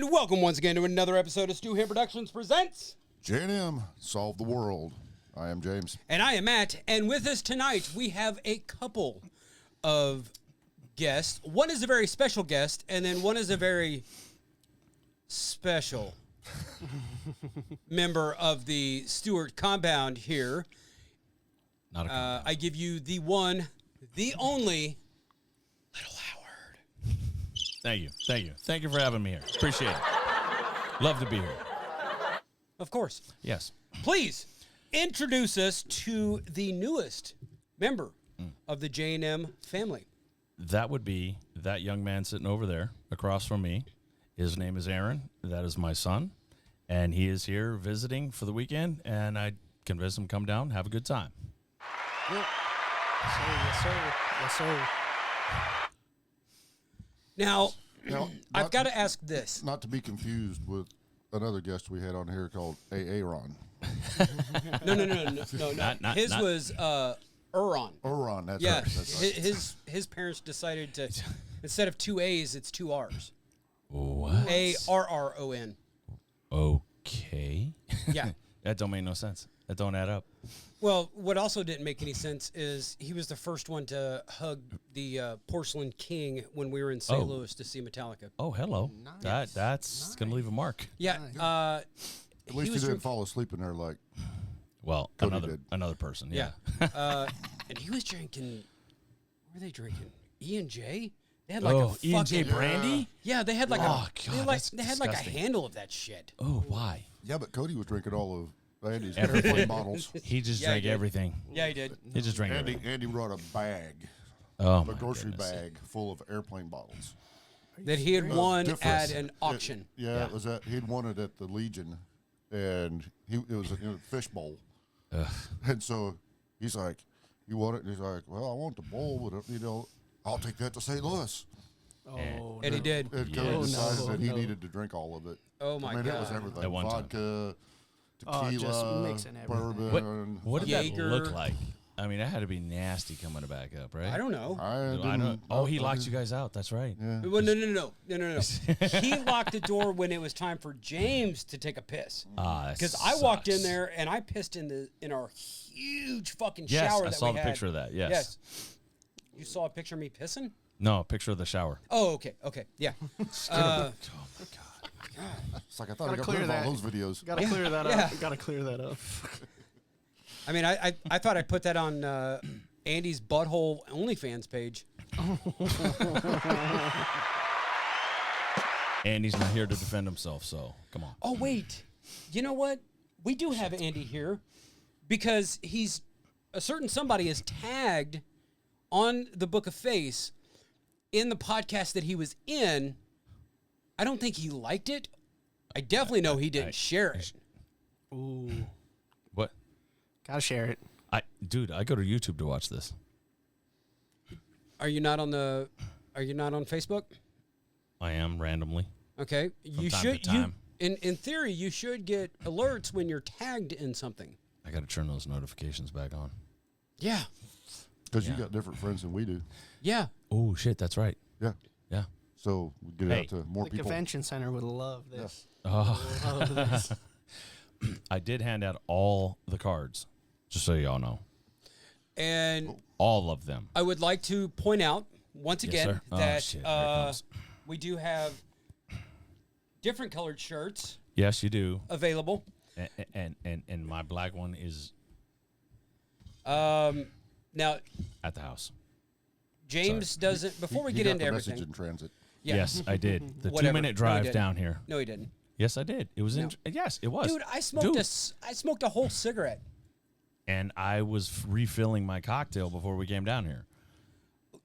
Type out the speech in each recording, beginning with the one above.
And welcome once again to another episode of Stu Ham Productions presents J&M, Solve the World. I am James. And I am Matt. And with us tonight, we have a couple of guests. One is a very special guest, and then one is a very special member of the Stewart compound here. Not a compound. I give you the one, the only, Little Howard. Thank you. Thank you for having me here. Appreciate it. Love to be here. Of course. Yes. Please introduce us to the newest member of the J&M family. That would be that young man sitting over there across from me. His name is Aaron. That is my son. And he is here visiting for the weekend. And I convinced him to come down, have a good time. Yes, sir. Now, Now, I've got to ask this. Not to be confused with another guest we had on here called Aaron. No. Not- His not- was Uron. Aaron, that's Yeah, right. That's right. his parents decided to, instead of two A's, it's two R's. What? Arron. Okay. Yeah. That don't make no sense. That don't add up. Well, what also didn't make any sense is he was the first one to hug the Porcelain King when we were in St. Oh. Louis to see Metallica. Oh, hello. Nice. That's going to leave a mark. Yeah. At least he was didn't fall asleep in there like. Well, Cody another person. Yeah. Yeah. And he was drinking. What were they drinking? E&J. They had like a E&J fucking brandy? Yeah, they had like Oh, they, God, like, that's they had like a disgusting. handle of that shit. Oh, why? Yeah, but Cody was drinking all of Andy's Everything. airplane bottles. He just Yeah, drank he did. everything. Yeah, he did. He just drank everything. Andy brought a bag, Oh, a my grocery goodness. bag full of airplane bottles. That he had won Different. at an auction. It was he'd won it at the Legion, and it was in a fish bowl. And so he's like, "You want it?" And he's like, "Well, I want the bowl, but I'll take that to St. Louis." Oh, And he did. And Cody Yes. decided that he no. needed to drink all of it. Oh, my I mean, God. it was everything: At one time. vodka, Oh, just tequila, mixing everything. bourbon. What did Jaeger. that look like? I mean, that had to be nasty coming back up, right? I don't know. I don't. didn't- Oh, he I locked didn't- you guys out. That's right. Yeah. Well, no. He locked the door when it was time for James to take a piss. Because I walked in there and I pissed in our huge fucking Yes, shower I that saw we the had. picture of that. Yes. Yes. You saw a picture of me pissing? No, picture of the shower. Oh, okay, yeah. Oh my god. It's like I thought I Gotta got clear rid of all that. those videos. Gotta clear that Yeah. up. Gotta clear that up. I mean, I thought I put that on Andy's Butthole OnlyFans page. And he's not here to defend himself, so come on. Oh, wait. You know what? We do have Andy here because a certain somebody is tagged on the Book of Face in the podcast that he was in. I don't think he liked it. I definitely know he didn't share it. Ooh, What? gotta share it. Dude, I go to YouTube to watch this. Are you not on Facebook? I am randomly. Okay. You time should to time. in theory you should get alerts when you're tagged in something. I got to turn those notifications back on. Yeah. Because you got different friends than we do. Yeah. Oh shit, that's right. Yeah. Yeah. So we get it Hey. out to more The people. convention center would love this. Oh, Love this. I did hand out all the cards, just so y'all know, And all of them. I would like to point out once Yes, again sir. Oh, that shit. Here it comes. we do have different colored shirts Yes, you do. available. And my black one is Now, at the house. James doesn't. Before we He get got into the everything, message in transit. yeah. Yes, I did. The Whatever. 2-minute No, drive he didn't. down here. No, he didn't. Yes, I did. It was No. yes, it was. Dude, I smoked Dude. I smoked a whole cigarette. And I was refilling my cocktail before we came down here.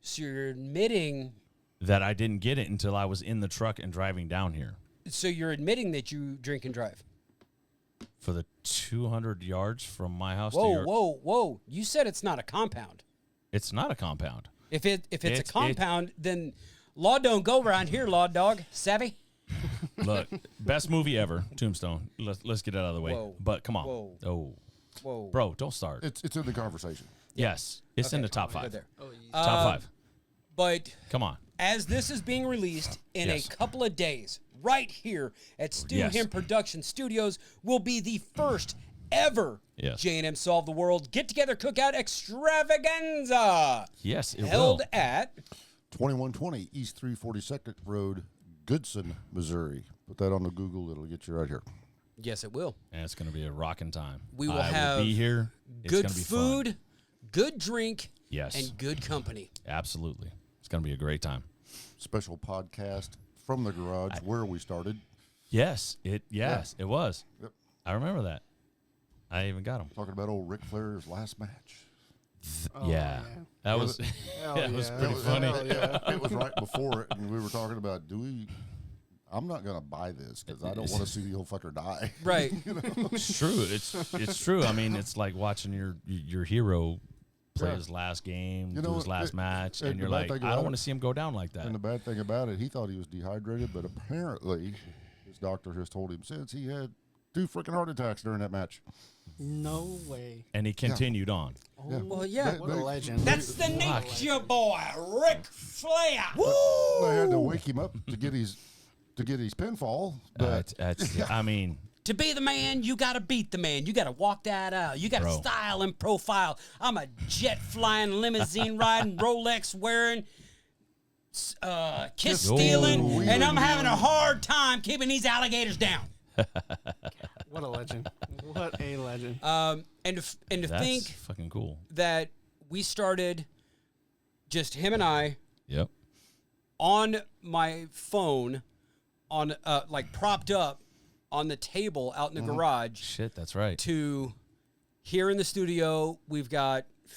So you're admitting. That I didn't get it until I was in the truck and driving down here. So you're admitting that you drink and drive. For the 200 yards from my house to Whoa, your... whoa! You said it's not a compound. It's not a compound. If it's a It's- compound, then law don't go around here, law dog. Savvy? Look, best movie ever, Tombstone. Let's get it out of the way. Whoa. But come on. Whoa. Oh, Whoa. bro, don't start. It's in the conversation. Yes, it's in the top Good 5. there. Top 5. But Come on. as this is being released in Yes. a couple of days, right here at Stu Yes. Him Production Studios will be the first ever Yes. J&M Solve the World get-together cookout extravaganza Yes, it held will. at 2120 East 342nd Road, Goodson, Missouri. Put that on the Google. It'll get you right here. Yes, it will. And it's going to be a rocking time. We will I have will be here. It's Good gonna be food, fun. good drink, Yes. and good company. Absolutely. It's going to be a great time. Special podcast from the garage where we started. Yes, it was. Yep. I remember that. I even got him. Talking about old Ric Flair's last match. Oh, yeah. That was Hell that was yeah. pretty funny. It was right before it, and we were talking about, I'm not going to buy this because I don't want to see the old fucker die. Right. It's true. It's true. I mean, it's like watching your hero play Yeah. his last game, You do know, his last match, and and you're the bad like, thing I about don't it- want to see him go down like that. And the bad thing about it, he thought he was dehydrated, but apparently his doctor has told him since he had 2 freaking heart attacks during that match. No way. And he continued on. Yeah. Well, yeah. What a legend. That's the nature boy, Ric Flair. They had to wake him up to get his pinfall, but I mean, To be the man, you got to beat the man. You got to walk that out. You got to Bro. style and profile. I'm a jet flying, limousine riding, Rolex wearing, kiss stealing, Oh, and I'm having a hard time keeping these alligators down. What a legend. What a legend. And to that's think fucking cool. that we started just him and I Yep. on my phone, on like propped up on the table out in the garage, Shit, that's right. to here in the studio. We've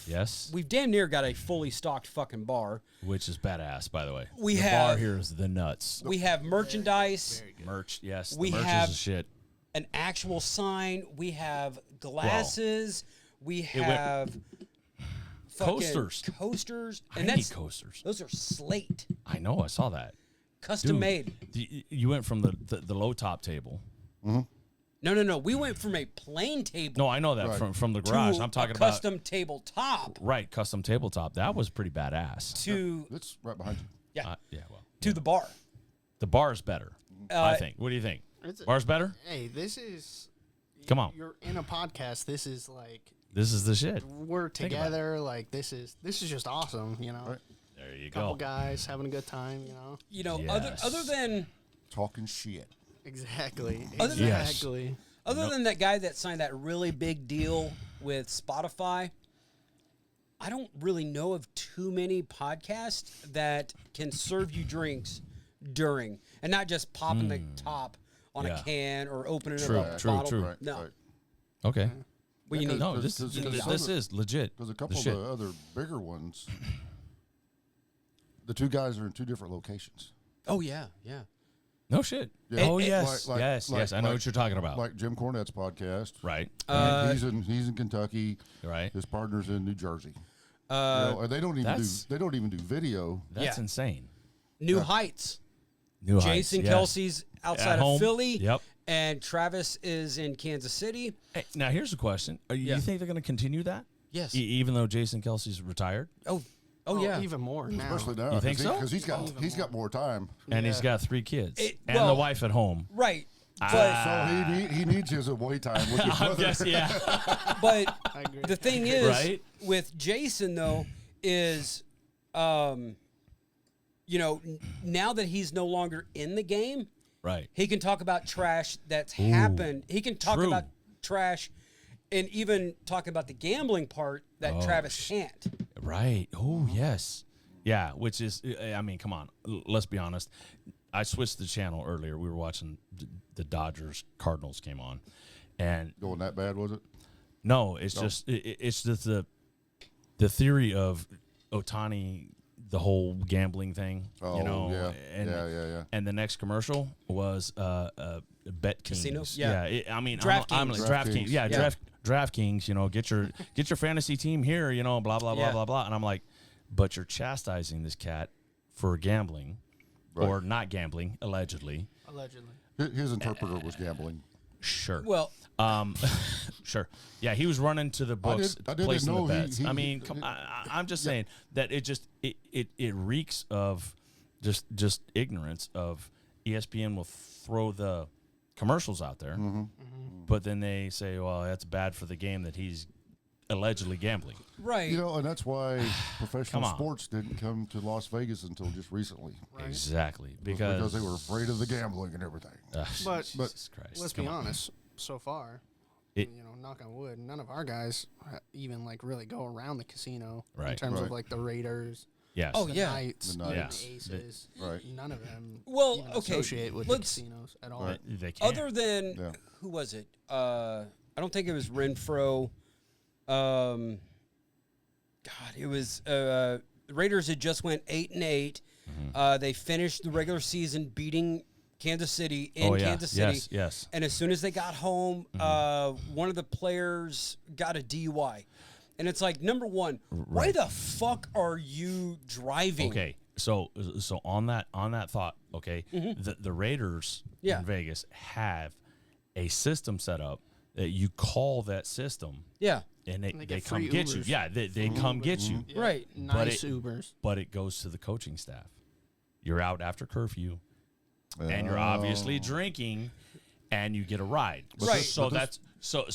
Yes. damn near got a fully stocked fucking bar. Which is badass, by the way. We the have- bar here is the nuts. We have merchandise, Merch, yes. We the merch have- is the shit. an actual sign. We have glasses. We went- have fucking Coasters. I and need that's coasters. those are slate, I know. I saw that. custom Dude, made. You went from the low top table. No. We went from a plain table No, I know that Right. from the garage. to I'm talking a about custom tabletop right custom tabletop. That was pretty badass. to it's right behind you. yeah Well, to the bar. the bar's better. I think. What do you think? It's- Bar's better? Hey, this is. Come on. You're in a podcast. This is like This is the shit. we're about it. together. Like this is just awesome. You know, Right. There you couple go. guys having a good time. You know, You know, Yes. other than Talking shit. exactly. Other than- Yes. Exactly. that guy that signed that really big deal with Spotify, I don't really know of too many podcasts that can serve you drinks during, and not just popping the top on Yeah. a can or opening True, up a true, bottle. true. Right, No, right. Okay. what you need. No, Because- this because this some is legit. Because a The couple of shit. the other bigger ones, the 2 guys are in 2 different locations. Oh yeah. No shit. Yeah. Oh It- yes, like- yes, like- yes. I know like- what you're talking about. Like Jim Cornette's podcast. Right. And he's in Kentucky. Right. His partner's in New Jersey. Uh, And they don't even that's- do video. That's Yeah. insane. New Heights. New Jason Heights, yes. Kelsey's outside At of home. Philly. Yep. And Travis is in Kansas City. Hey, now here's a question: Yeah. You think they're going to continue that? Yes. Even though Jason Kelsey's retired Oh yeah. Even more now. Especially now. You think so? Because he's got more time. and he's got 3 kids and well- the wife at home. Right. But So he needs his away time with his I brother. guess, yeah. but I agree. the thing is Right? with Jason though is now that he's no longer in the game, Right. he can talk about trash that's happened. He can talk true. about trash and even talk about the gambling part that Travis can't. Right. Oh, yes. Yeah, which is, I mean, come on. Let's be honest. I switched the channel earlier. We were watching the Dodgers Cardinals came on. And Going that bad, was it? no, it's just it's just the theory of Otani, the whole gambling thing, Oh, you know. yeah. And, Yeah. And the next commercial was Bet Kings. Casino? Yeah. I mean, DraftKings. I'm like DraftKings. DraftKings. Yeah, Yeah. DraftKings. You know, get your fantasy team here. You know, blah blah blah Yeah. blah blah. And I'm like, but you're chastising this cat for gambling, Right. or not gambling, allegedly. Allegedly. His interpreter was gambling. Sure. Well, Sure. Yeah, he was running to the books, I didn't placing know the he- bets. he- I mean, I'm just saying that it reeks of just ignorance of ESPN will throw the commercials out there, but then they say, well, that's bad for the game that he's allegedly gambling. Right. And that's why professional Come on. sports didn't come to Las Vegas until just recently. Right. Exactly. Because they were afraid of the gambling and everything. But Jesus Christ. let's Come be on. honest. So far, It- knock on wood, none of our guys even like really go around the casino in Right. terms Right. of like the Raiders, Yes. Oh, the yeah. Knights, The the Knights. Aces. Right. None of them Well, even okay, associate with the let's- casinos at all. Right. They can't. Other than Yeah. who was it? I don't think it was Renfro. God, it was the Raiders had just went 8-8. They finished the regular season beating Kansas City in Oh, yeah. Kansas City. Yes, yes. And as soon as they got home, one of the players got a DUI. And it's like, number one, why Right. the fuck are you driving? Okay, so on that thought, okay, the Raiders Yeah. in Vegas have a system set up that you call that system, Yeah. and they they get come free get you. Ubers. Yeah, they come get you, Yeah, Right. Nice But Ubers. but it goes to the coaching staff. You're out after curfew, and you're obviously drinking, and you get a ride. Right. So that's so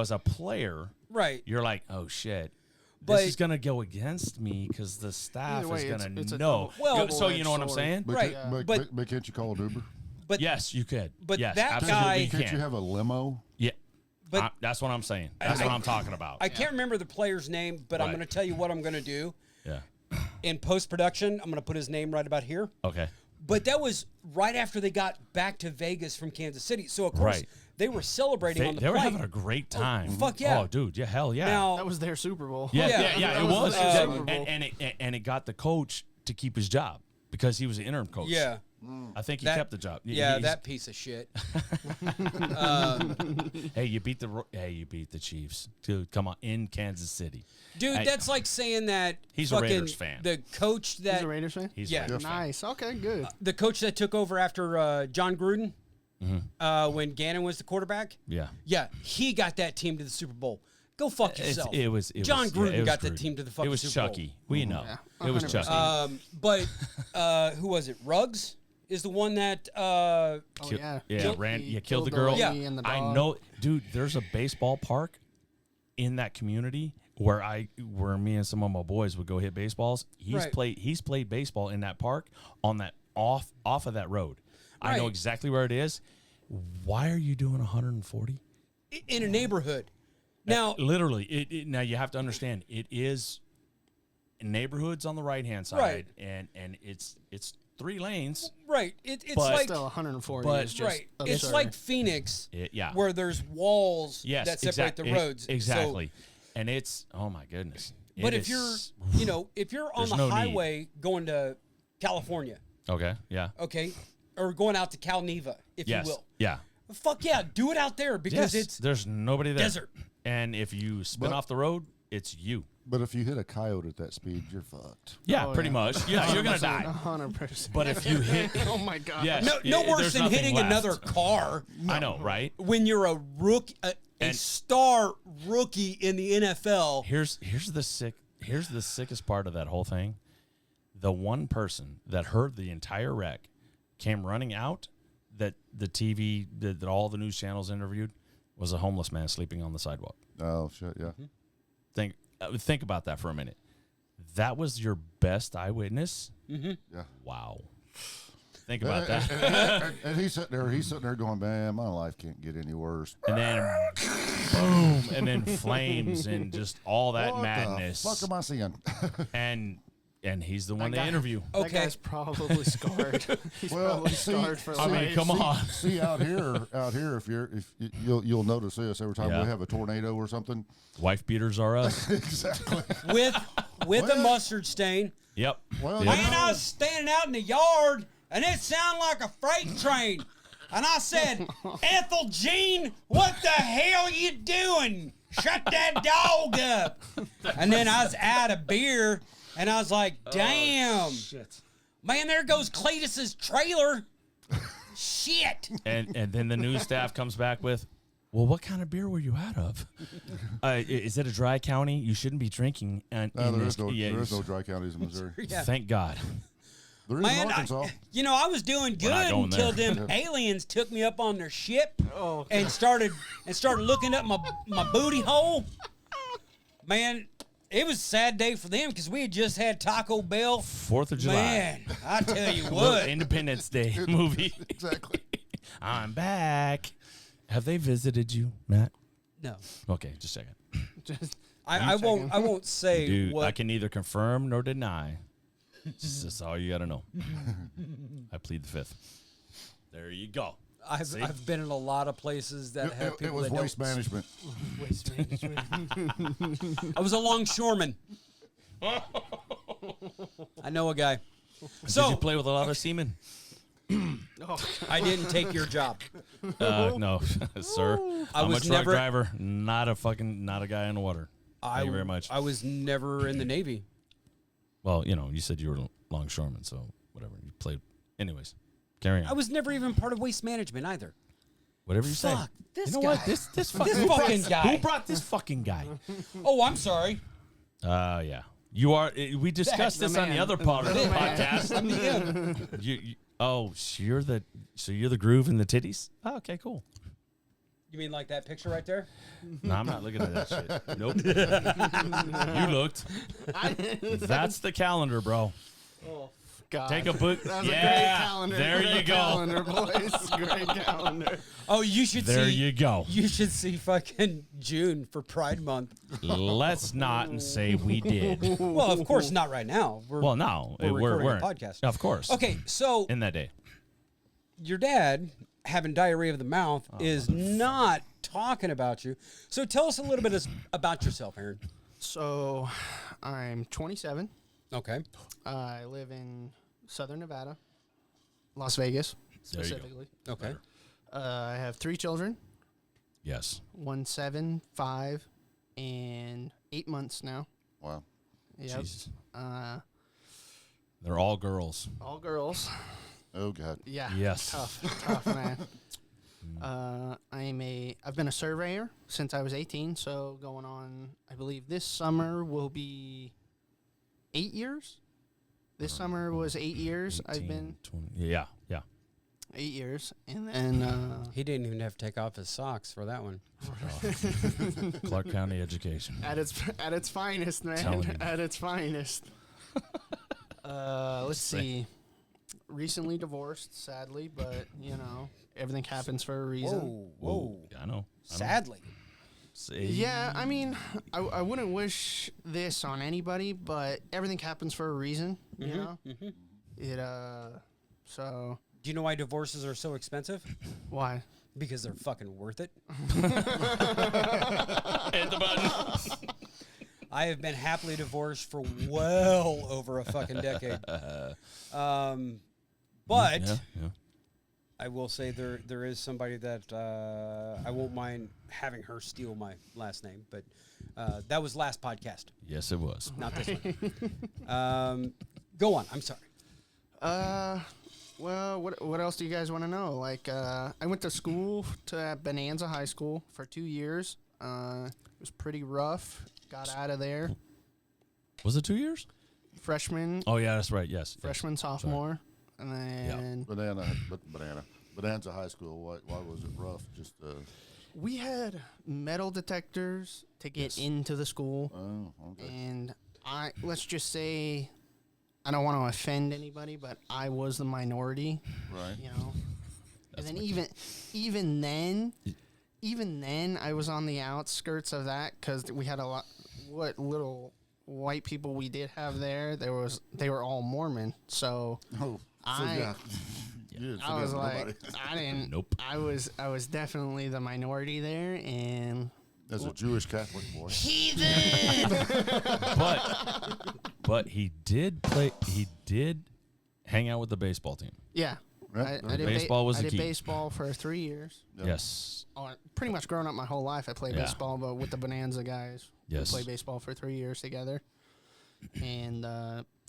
as a player, Right. you're like, oh shit. But- This is gonna go against me because the staff Either way, is it's gonna a know. Well- so you know what I'm double-edged saying? But, Right. but can't you call an Uber? But Yes, you could. but yes, that absolutely guy- you Can't can. you have a limo? Yeah, But- that's what I'm saying. That's what I'm talking about. I can't remember the player's name, but I'm Right. going to tell you what I'm going to do. yeah. In post-production, I'm going to put his name right about here. Okay. But that was right after they got back to Vegas from Kansas City. So, of course, Right. they were celebrating on the They were plane. having a great time. fuck yeah. Oh, dude. Yeah. Hell yeah. Now, That was their Super Bowl. yeah. yeah. Yeah. Yeah. That It was. their Super Bowl. And it got the coach to keep his job because he was the interim coach. yeah. I think he That- kept the job. Yeah, He's- that piece of shit. Hey, you beat the Chiefs. Dude, come on, in Kansas City. Dude, Hey, that's like saying that He's a fucking Raiders fan. The coach that He's a Raiders fan? He's Yeah. a Raiders fan. Nice. Okay, good. the coach that took over after John Gruden when Gannon was the quarterback. Yeah. Yeah, he got that team to the Super Bowl. Go fuck yourself. It was John was- Gruden it was got the Gruden. team to the fucking It was Super Bowl. Chucky. We know. Yeah, It was 100%. Chucky. But who was it? Ruggs is the one that Oh, Kill- yeah. you killed the girl. Yeah. lady and the I dog. know, dude. There's a baseball park in that community where me and some of my boys would go hit baseballs. Right. He's played baseball in that park on that off of that road. I know Right. exactly where it is. Why are you doing 140? in a neighborhood. Now, Literally, now you have to understand it is neighborhoods on the right hand side, Right. and it's 3 lanes. right? It's But- like Still 140 but- is just right. absurd. It's like Phoenix, Yeah. where there's walls Yes, that separate the roads. So- Exactly. And it's, oh my goodness. but It if you're, is- if you're on There's the no need. highway going to California, okay, yeah. okay, or going out to Cal Neva, if Yes. you will, Yeah. fuck yeah, do it out there because Yes, it's there's nobody there. desert. And if you spin But- off the road, it's you. But if you hit a coyote at that speed, you're fucked. Yeah, Oh, pretty yeah. much. Yeah, you're gonna 100%, die. 100%. But if you hit, Oh my God. yes, No worse there's than nothing hitting left. another car I know, right? when you're a rookie, a And- star rookie in the NFL. Here's the sickest part of that whole thing. The one person that heard the entire wreck came running out that the TV that all the news channels interviewed was a homeless man sleeping on the sidewalk. Oh shit, yeah. Think about that for a minute. That was your best eyewitness? Yeah. Wow. Think about that. And he's sitting there going, man, my life can't get any worse. And then boom, and then flames and just all that What madness. the fuck am I seeing? And he's the one That they guy- interview. That Okay. guy's probably scarred. He's Well, probably see- scarred for I life. mean, come on. See out here, you'll notice this every time Yeah. we have a tornado or something. Wife beaters are us. Exactly. with a Well- mustard stain. Yep. Well, Yep. Man, I was standing out in the yard, and it sounded like a freight train. And I said, Ethel Jean, what the hell you doing? Shut that dog up. And then I was out of beer, and I was like, damn. Man, there goes Cletus's trailer. Shit. And then the news staff comes back with, well, what kind of beer were you out of? Is it a dry county? You shouldn't be drinking. And No, there is no dry counties in Missouri. Yeah. Thank God. There is in Arkansas. I was doing We're not good going until there. them aliens took me up on their ship Oh, and started looking up my booty hole. Man, it was a sad day for them because we had just had Taco Bell. 4th of July. Man, I tell you Little what. Independence Day movie. Exactly. I'm back. Have they visited you, Matt? No, Okay, just checking. just I won't say Dude, what. I can neither confirm nor deny. That's all you got to know. I plead the fifth. There you go. I've been in a lot of places that have people It was that waste don't. management. waste management. I was a longshoreman. I know a guy. So Did you play with a lot of semen? Oh, I didn't take your job. No, sir. I'm was a truck never- driver, not a guy in the water. Thank you very much. I was never in the Navy. Well, you said you were a longshoreman, so whatever. You played. Anyways, carry on. I was never even part of waste management either. Whatever you say. Fuck, this You know guy. what? This fucking, This fucking guy. Who brought this fucking guy? Oh, I'm sorry. Yeah. You are. We discussed the this on the man. other part of the The man. podcast. I'm the end. So you're the groove and the titties. Oh, okay, cool. You mean like that picture right there? No, I'm not looking at that shit. Nope. You looked. That's the calendar, bro. oh God. Take a book. That was a great Yeah, calendar. there Great you go. Calendar, boys. Great calendar. Oh, you should There see. you go. You should see fucking June for Pride Month. Let's not and say we did. Well, of course not right now. Well, no, We're recording a we're podcast. Of course. Okay, so In that day. your dad having diarrhea of the mouth is not talking about you. So tell us a little bit about yourself, Aaron. So, I'm 27. Okay. I live in Southern Nevada, Las Vegas There you go. specifically. Okay. I have 3 children. Yes. 1, 7, 5, and 8 months now. Wow. Yep. Jesus. Uh, They're all girls. all girls. Oh, God. Yeah. Yes. Tough man. I've been a surveyor since I was 18, so going on, I believe this summer will be 8 years. This summer was 8 years. I've 18, been 20. Yeah. 8 years, and then He didn't even have to take off his socks for that one. Clark County education. at its finest, man. Telling you. At its finest. Let's see. Recently divorced, sadly, but everything happens for a reason. Whoa. Yeah, I know. Sadly. Say- Yeah, I mean, I wouldn't wish this on anybody, but everything happens for a reason, you know? It, so, Do you know why divorces are so expensive? why? Because they're fucking worth it. Hit the button. I have been happily divorced for well over a fucking decade. But Yeah. I will say there is somebody that I won't mind having her steal my last name, but that was last podcast, Yes, it was. not this one. Go on. I'm sorry. Well, what else do you guys want to know? Like, I went to school at Bonanza High School for 2 years. It was pretty rough. Got out of there. Was it 2 years? Freshman, Oh, yeah, that's right. Yes. freshman, sophomore, and then Bonanza High School. Why was it rough? Just we had metal detectors to get into the school. okay. And let's just say, I don't want to offend anybody, but I was the minority, Right. And then even then, I was on the outskirts of that because we had a lot. What little white people we did have there, they were all Mormon. So Oh, so I- yeah. You didn't I was forget like, nobody. I didn't. Nope. I was definitely the minority there, and As a Jewish Catholic boy. But he did play. He did hang out with the baseball team. yeah. Yeah, I did Baseball was I the did key. baseball for 3 years. Yeah. Yes. Pretty much growing up my whole life, I played Yeah. baseball, but with the Bonanza guys, Yes. we played baseball for 3 years together. And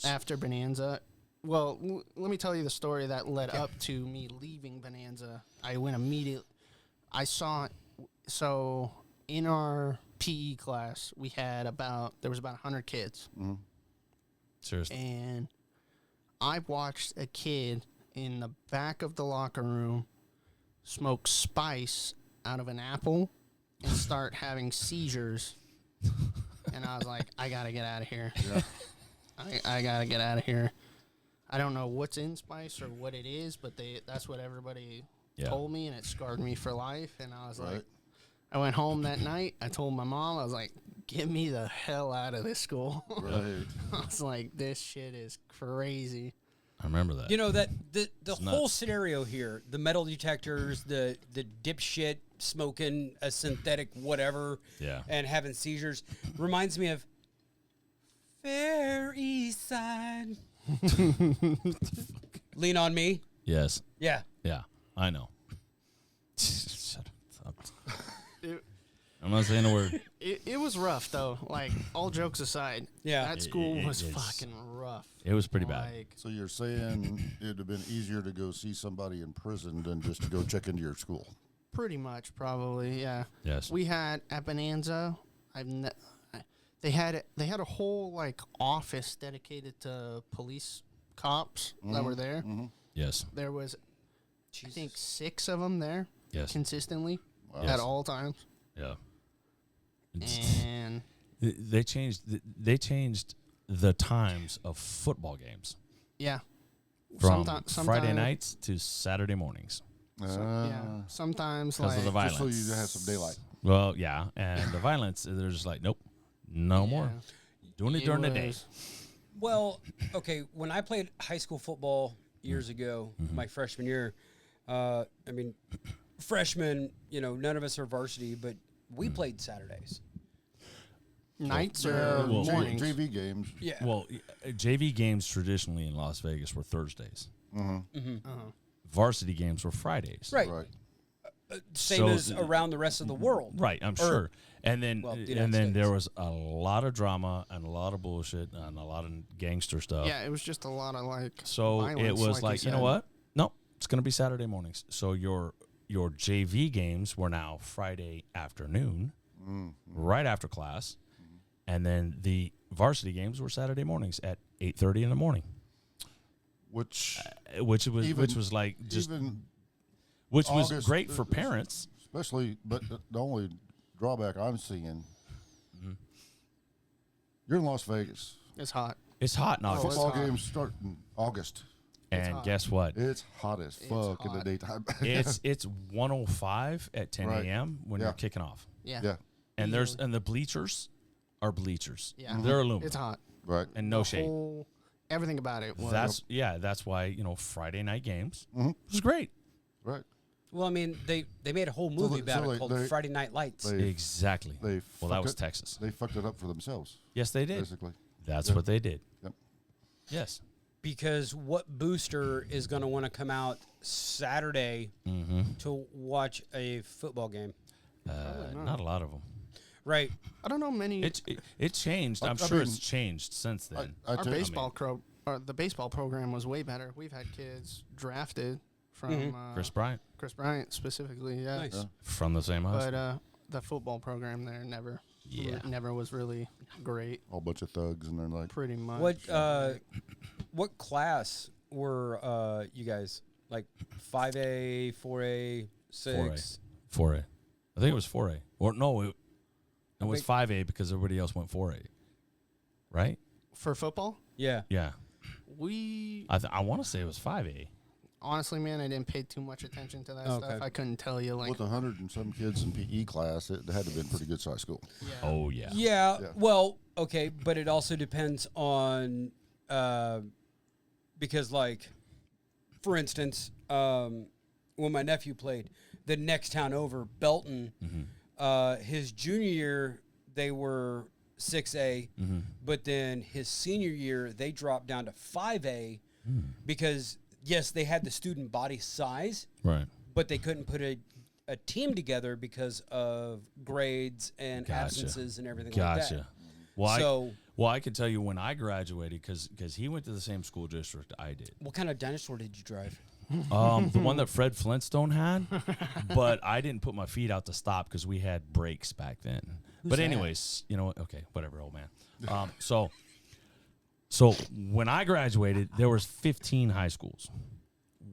after Bonanza, well, let me tell you the story that led up to me leaving Bonanza. I went immediately. So in our PE class, there was about 100 kids, Seriously. and I watched a kid in the back of the locker room smoke spice out of an apple and start having seizures. And I was like, I got to get out of here. Yeah. I got to get out of here. I don't know what's in spice or what it is, but that's what everybody told me, and it scarred me for life. And I was like, I went home that night. I told my mom, I was like, get me the hell out of this school. Right. I was like, this shit is crazy. I remember that. You know, that the whole nuts. scenario here, the metal detectors, the dipshit smoking a synthetic whatever, and having seizures, reminds me of Fair East Side. Lean on Me. Yes. Yeah. Yeah. I know. Shut up. It, I'm not saying a word. it was rough, though. Like, all jokes aside. Yeah. That school It was is. fucking rough. It was pretty bad. Like, So you're saying it'd have been easier to go see somebody in prison than just to go check into your school? pretty much, probably, yeah. Yes. We had at Bonanza, they had a whole like office dedicated to police cops that were there. Yes. There was, I think, 6 of them there Yes. consistently Yes. at all times. Yeah. And They changed. They changed the times of football games yeah, from Sometime- Friday nights to Saturday mornings. sometimes Because like of the violence. Just so you have some daylight. Well, yeah, and the violence. They're just like, nope, no more. Doing it during the day. was- Well, okay, when I played high school football years ago, my freshman year, I mean, freshmen, none of us are varsity, but we played Saturdays. Nights or well, mornings. JV games. Yeah. Well, JV games traditionally in Las Vegas were Thursdays. Mm-hmm. Varsity games were Fridays. Right. Right. Same So as the- around the rest of the world. Right, I'm sure. And then well, the and United then there States. was a lot of drama and a lot of bullshit and a lot of gangster stuff. Yeah, it was just a lot of like. So violence, it was like, you know said. what? No, it's going to be Saturday mornings. So your JV games were now Friday afternoon, right after class, and then the varsity games were Saturday mornings at 8:30 in the morning, Which which was Even- like just even which was August- great for parents. especially, but the only drawback I'm seeing, you're in Las Vegas. It's hot. It's hot in August, Football hot. games start in August. and hot. guess what? It's hot as fuck in the hot. daytime. It's 105 at 10 Right. a.m. when Yeah. you're kicking off, Yeah. yeah, and the bleachers are bleachers. Yeah. They're aluminum. It's hot. right. and no The shade. whole- everything about it was. That's why Friday night games Mhm. was great. Right. Well, I mean, they made a whole movie about it called they- Friday Night Lights. Exactly. They Well, that fucked was it- Texas. They fucked it up for themselves, Yes, they did. basically. That's Yeah. what they did. Yep. Yes. Because what booster is going to want to come out Saturday to watch a football game? Not a lot of them. Right. I don't know many. It changed. I'm I sure mean, it's changed since then. I Our tell you- the baseball program was way better. We've had kids drafted from Chris Bryant Chris Bryant specifically. Yeah. Nice. from the same house. But the football program there never was really great. whole bunch of thugs, and they're like, Pretty much. What class were you guys? Like 5A, 4A, 6? 4A. I think it was 4A. Or no, it was think- 5A because everybody else went 4A. Right? For football, Yeah. Yeah. we I want to say it was 5A. honestly, man, I didn't pay too much attention to that Okay. stuff. I couldn't tell you like. with 100 and some kids in PE class, it had to have been a pretty good sized school. Yeah. Oh yeah. Yeah. Yeah. Well, okay, but it also depends on because, like, for instance, when my nephew played, the next town over, Belton, his junior year they were 6A, but then his senior year they dropped down to 5A because yes, they had the student body size, Right. but they couldn't put a team together because of grades and Gotcha. absences and everything like that. Gotcha. Well, So- I can tell you when I graduated because he went to the same school district I did. What kind of dinosaur did you drive? The one that Fred Flintstone had, but I didn't put my feet out to stop because we had brakes back then. But that? anyways, okay, whatever, old man. So when I graduated, there was 15 high schools.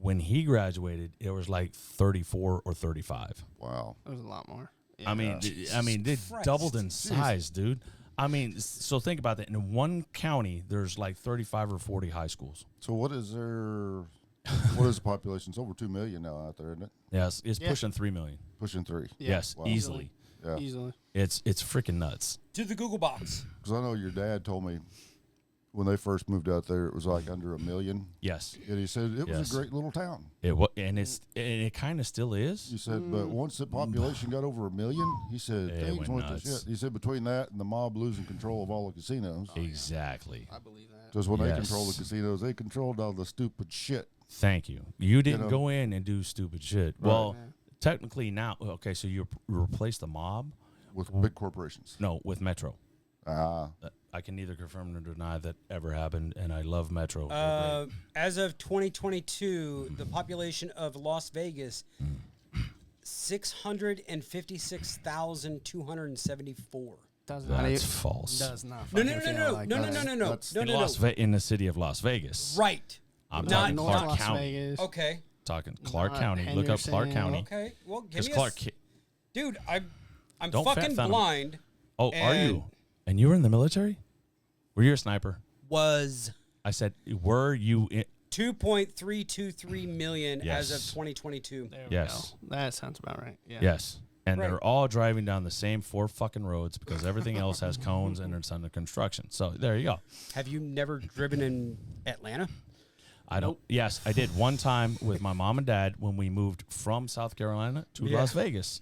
When he graduated, it was like 34 or 35. Wow. It was a lot more. Yeah. I mean, they doubled in size, dude. I mean, so think about that. In one county, there's like 35 or 40 high schools. So what is the population? It's over 2 million now out there, isn't it? Yes, it's pushing 3 million. Pushing 3. Yeah. Yes, Wow. easily. Yeah. Easily. It's freaking nuts. To the Google box. Because I know your dad told me when they first moved out there, it was like under 1 million. Yes, And he said it was a great little town. and it kind of still is. He said, but once the population got over 1 million, he said It things went went to nuts. shit. He said between that and the mob losing control of all the casinos, Exactly. I believe that. because when they Yes. control the casinos, they controlled all the stupid shit. Thank you. You didn't know? go in and do stupid shit. Well, technically now, okay, so you replace the mob. With big corporations. No, with Metro. Ah, I can neither confirm nor deny that ever happened, and I love Metro. As of 2022, the population of Las Vegas, 656,274. Does not That's even- false. Does not. No, fucking feel like that. That's In the city of Las Vegas. Right. I'm Not talking North Clark Las County. Vegas. Okay. Talking Clark Not County. Look up Clark Henderson. County. Okay. Well, give Because me Clark. dude, I'm Don't fucking fat thumb 'em. blind. Oh, are and- you? And you were in the military? Were you a sniper? Was I said, were you in? 2.323 million as Yes. of 2022. There we Yes. go. That sounds about right. Yeah. Yes. And Right. they're all driving down the same 4 fucking roads because everything else has cones and it's under construction. So there you go. Have you never driven in Atlanta? I don't. Yes, I did one time with my mom and dad when we moved from South Carolina to Yeah. Las Vegas,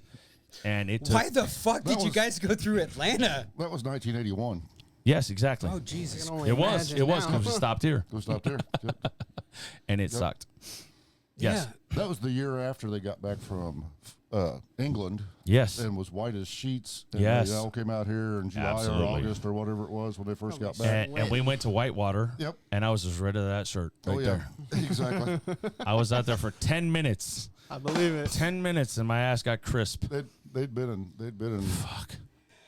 and it took. Why the fuck did you was- guys go through Atlanta? that was 1981. Yes, exactly. Oh Jesus! I can only It was. imagine It was now. because we stopped here, Go stop there. and it sucked. Yes. Yeah. That was the year after they got back from England. Yes. And was white as sheets. And Yes. They all came out here in July Absolutely. or August or whatever it was when they first got back. And we went to Whitewater. Yep. And I was just rid of that shirt right Oh, yeah. there. Exactly. I was out there for 10 minutes. I believe it. 10 minutes, and my ass got crisp. They'd been in Fuck.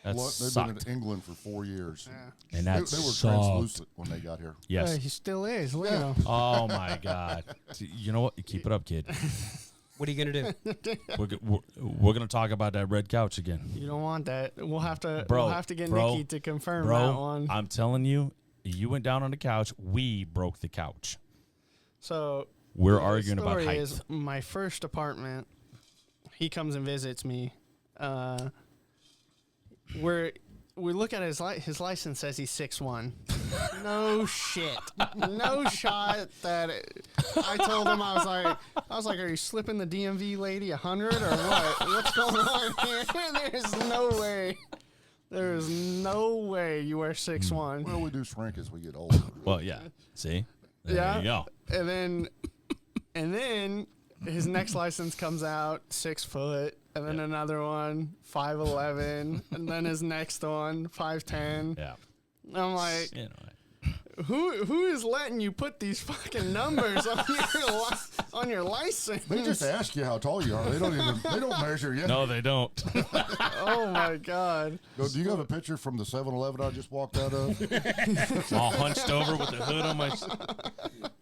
That they'd been sucked. in England for 4 years. Yeah. And They, that they were sucked. translucent when they got here. Yes. He still is. Look at him. Oh my God! You know what? You keep it up, kid. What are you gonna do? We're gonna talk about that red couch again, You don't want that. We'll have to. Bro, We'll have to get bro, Nikki to confirm that bro. one. I'm telling you, you went down on the couch. We broke the couch. So We're the arguing about story height. Is my first apartment. He comes and visits me. We look at his license says he's 6'1". No shit. No shot that I told him I was like, are you slipping the DMV lady 100 or what? What's going on here? There's no way. There is no way you are 6'1". Well, we do shrink as we get older. Well, yeah. See, there you go. And then his next license comes out 6 foot, and then another one 5'11", and then his next one 5'10". Yeah. I'm like, You know. who is letting you put these fucking numbers on your license? They just ask you how tall you are. They don't measure you. No, they don't. Oh my god. Go, do you have a picture from the 7-Eleven I just walked out of? All hunched over with the hood on my.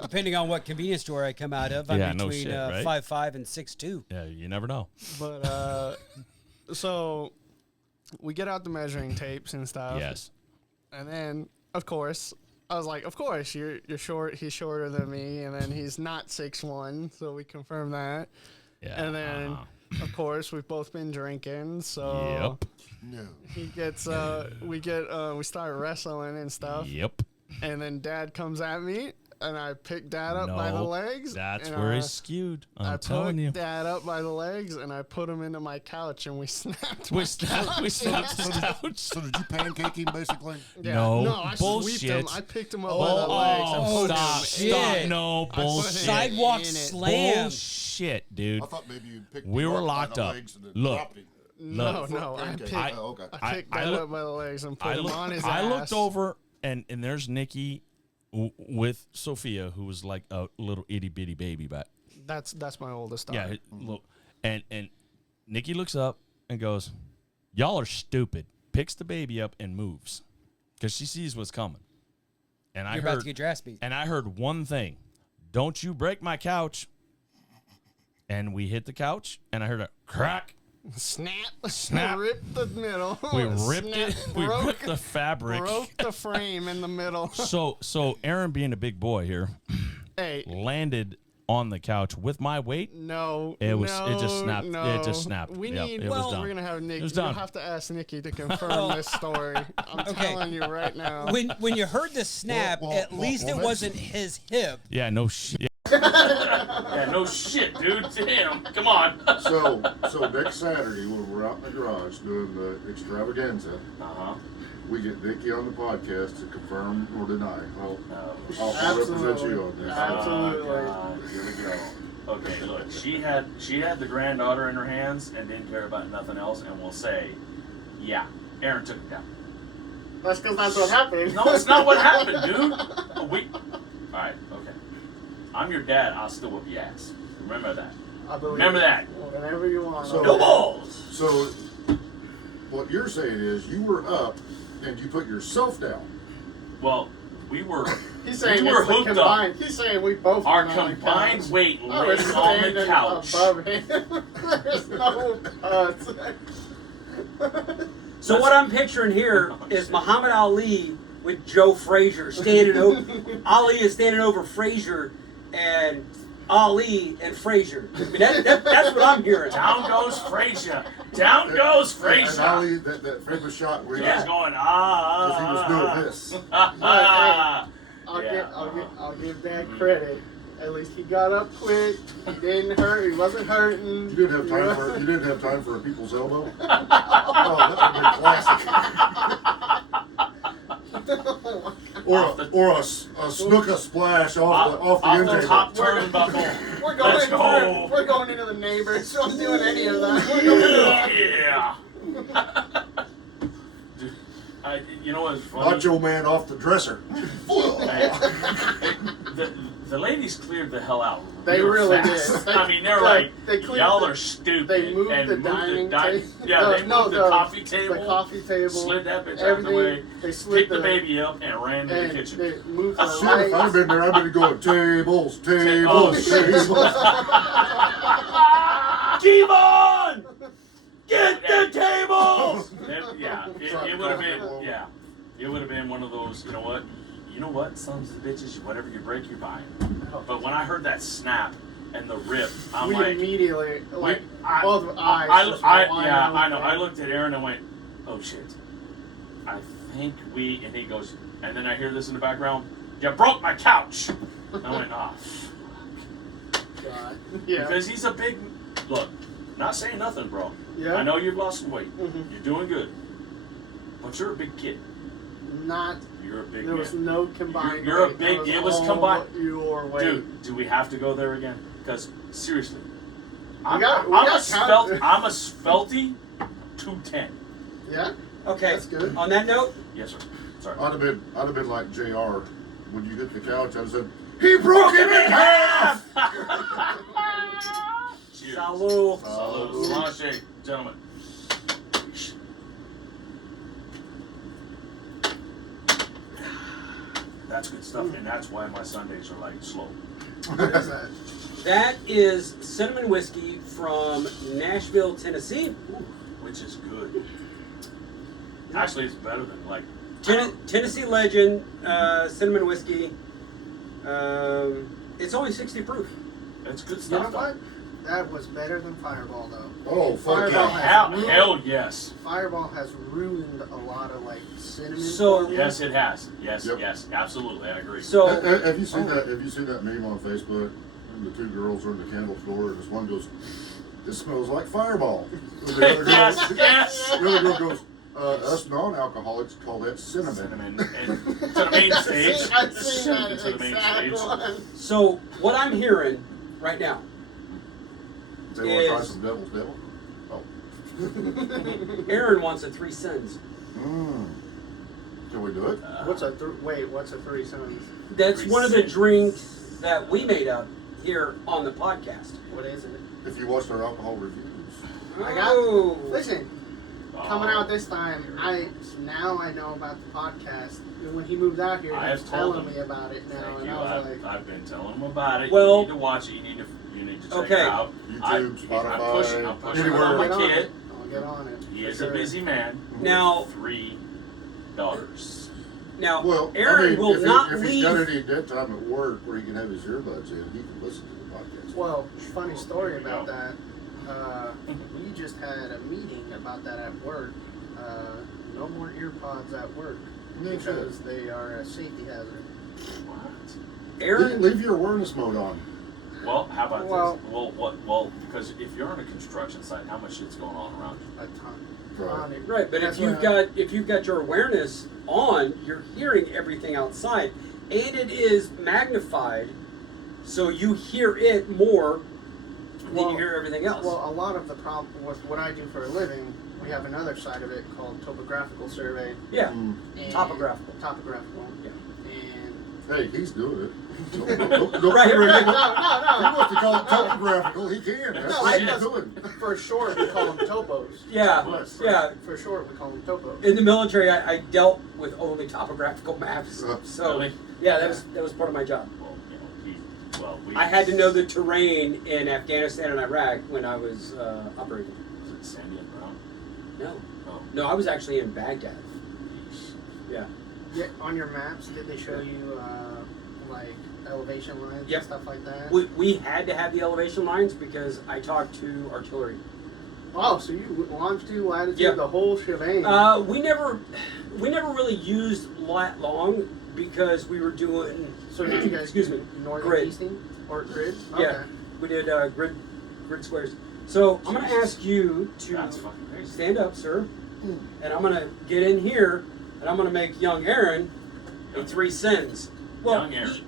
Depending on what convenience store I come out of, I'm Yeah, no between shit, right? 5'5" and 6'2". Yeah, you never know. But so we get out the measuring tapes and stuff. Yes. And then, of course, I was like, of course, you're short. He's shorter than me. And then he's not 6'1", so we confirm that. Yeah. And then, of course, we've both been drinking. So Yep. No. he gets, we start wrestling and stuff. Yep. And then Dad comes at me, and I pick Dad up by the No, legs. That's and where I- he's skewed. I I'm telling put you. Dad up by the legs, and I put him into my couch, and we snapped. We my snapped. We snapped So the did, couch. so did you pancake him, basically? Yeah, No, I sweeped bullshit. him. I picked him up by the legs. and Oh, put stop. him Stop. shit. No, put him bullshit. Sidewalk in it. slam. Bullshit, dude. I thought maybe you picked We him were up by locked the up. legs and then Look. dropped him. No, Look. no. I Pancake. picked, Oh, okay. I picked I Dad look- up by the legs and put I, him look, on his I ass. looked over, and there's Nikki with Sophia, who was like a little itty bitty baby back. That's my oldest daughter. Yeah, look, and Nikki looks up and goes, "Y'all are stupid." Picks the baby up and moves because she sees what's coming. And You're about to get your ass beat. And I heard one thing: "Don't you break my couch." And we hit the couch, and I heard a crack. Snap. Ripped the middle. We ripped Snap, it. We ripped the fabric. Broke the frame in the middle. So Aaron, being a big boy here, landed on the couch with my weight. It just snapped. It just snapped. We yep, need. it was done. We're gonna have Nick. It was You done. have to ask Nikki to confirm this story. I'm telling you right now. When you heard the snap, at least it wasn't his hip. Yeah, no shit. Yeah, no shit, dude. Damn, come on. So next Saturday when we're out in the garage doing the extravaganza, we get Nikki on the podcast to confirm or deny. I'll represent you on this. Absolutely. Here we go. Okay, look, she had the granddaughter in her hands and didn't care about nothing else, and we'll say, yeah, Aaron took it down. That's because that's what happened. No, it's not what happened, dude. All right, okay. I'm your dad. I'll still whip your ass. Remember that. Remember that. Whenever you want. So, no balls. So, what you're saying is you were up and you put yourself down. Well, we were. He's saying we were it's the hooked combined. up. He's saying we both. Our went on the combined couch. weight I was laid on the standing couch. above him. There's no cuts. So what I'm picturing here is Muhammad Ali with Joe Frazier standing over. Ali is standing over Frazier, and Ali and Frazier. I mean, that's what I'm hearing. Down goes Frazier. Down goes And Frazier. Ali, that famous shot where He's he going, because he was doing this. I'll give Dad credit. At least he got up quick. He didn't hurt. He wasn't hurting. You didn't have time for a people's elbow. Oh, that would be classic. or a snooker splash off the end the table. top turnbuckle. We're going into the neighbors. So I'm doing any of that. We're going Yeah. Dude, you know what's funny? Macho Man off the dresser. The ladies cleared the hell out. They real really fast. did. I mean, they're like, they cleared y'all the- are stupid. They moved and the moved dining the table. Yeah, they moved the coffee The table. coffee table. Slid that bitch out the everything. way. They slid Picked the baby up and ran to the and kitchen. They moved the Shit, if I'd lights. been there, I'd been going tables. Keep on! Get the tables! Yeah, it would have been. Yeah, it would have been one of those. You know what? Sons of bitches, whatever you break, you buy. But when I heard that snap and the rip, I'm We like, immediately, like, I- both eyes. just wide I know. open. I looked at Aaron and went, "Oh shit!" I think we. And he goes, and then I hear this in the background. You broke my couch. I went, "Ah." God. Yeah. Because he's a big. Look, not saying nothing, bro. Yeah. I know you've lost some weight. Mhm. You're doing good. But you're a big kid. Not. You're a big There man. was no combined. You're a weight. big. That It was all combined. Your weight. Dude, do we have to go there again? Because seriously, I'm got a count- spelty 210. Yeah. Okay. That's good. On that note, Yes, sir. Sorry. I'd have been like JR when you hit the couch. I'd have said, "He broke him in half." Cheers. salud. Salud. Slanche, gentlemen. That's good stuff, and that's why my Sundays are like slow. What is that? That is cinnamon whiskey from Nashville, Tennessee. Which is good. Actually, it's better than like. Tennessee Legend cinnamon whiskey. It's only 60 proof. It's good You stuff. know though. what? That was better than Fireball, though. Oh, fuck Fireball yeah. has Hell yes. Fireball has ruined a lot of like cinnamon. So- for me. Yes, it has. Yes, Yep. yes, absolutely. I agree. So Have you seen that? Have you seen that meme on Facebook? And the two girls are in the candle store, and this one goes, "This smells like Fireball." And the other girl, Yes, yes. The other girl goes, "Us non-alcoholics call that cinnamon." Cinnamon and to the main stage. I've seen Cinnamon that to the main exact stage. one. So what I'm hearing right now, They want to try Is- some Devil's Devil? Oh. Aaron wants a 3 cents. Can we do it? What's a what's a 3 Sons? That's 3 one of the cents. drinks that we made up here on the podcast. What is it? If you watched our alcohol reviews. I got. Oh. Listen, coming out this time, now I know about the podcast. And when he moved out here, he was telling me about it now, Thank and you. I was like, I've been telling him about it. Well- you need to watch it. You need to check Okay. it out. YouTube, Spotify, I'm pushing it anywhere. on my Get on kid. it. I'll get on it. He for is sure. a busy man. Now- with 3 daughters. Now, Well, Aaron I mean, will not if leave. he's got any dead time at work where he can have his earbuds in, he can listen to the podcast. Well, funny story There you about go. that. We just had a meeting about that at work. No more ear pods at work Yeah, because they are a safety hazard. What? Aaron, Leave your awareness mode on. Well, how about Well- this? Well, because if you're on a construction site, how much shit's going on around you? A ton. Right. On it. right? But That's if you've got your awareness on, you're hearing everything outside, and it is magnified, so you hear it more than you hear everything else. Well, a lot of the problem with what I do for a living, we have another side of it called topographical survey. yeah, Mm. And Topographical. Topographical. Yeah. And Hey, he's doing it. Don't Right. feel no, If he no, wants to call it topographical, he can. That's No, what he he's does. doing. no. For short, we call them topos. yeah, Yes. yeah. For short, we call them topos. In the military, I dealt with only topographical maps, so Really? yeah, that was part of my job. Well, we. I had to know the terrain in Afghanistan and Iraq when I was operating. Was it Sandy and Brown? No, Oh. no, I was actually in Baghdad. Yeah. Yeah, on your maps, did they show you like elevation lines Yep. and stuff like that? We had to have the elevation lines because I talked to artillery. Oh, so you longitude, latitude, Yep. the whole shebang. We never really used lat long because we were doing. So did you guys excuse do me, northern grid. easting or grid? Yeah, Okay. we did grid squares. So I'm gonna ask you to That's fucking crazy. stand up, sir, and I'm gonna get in here and I'm gonna make young Aaron a 3 sins. Well, Young Aaron.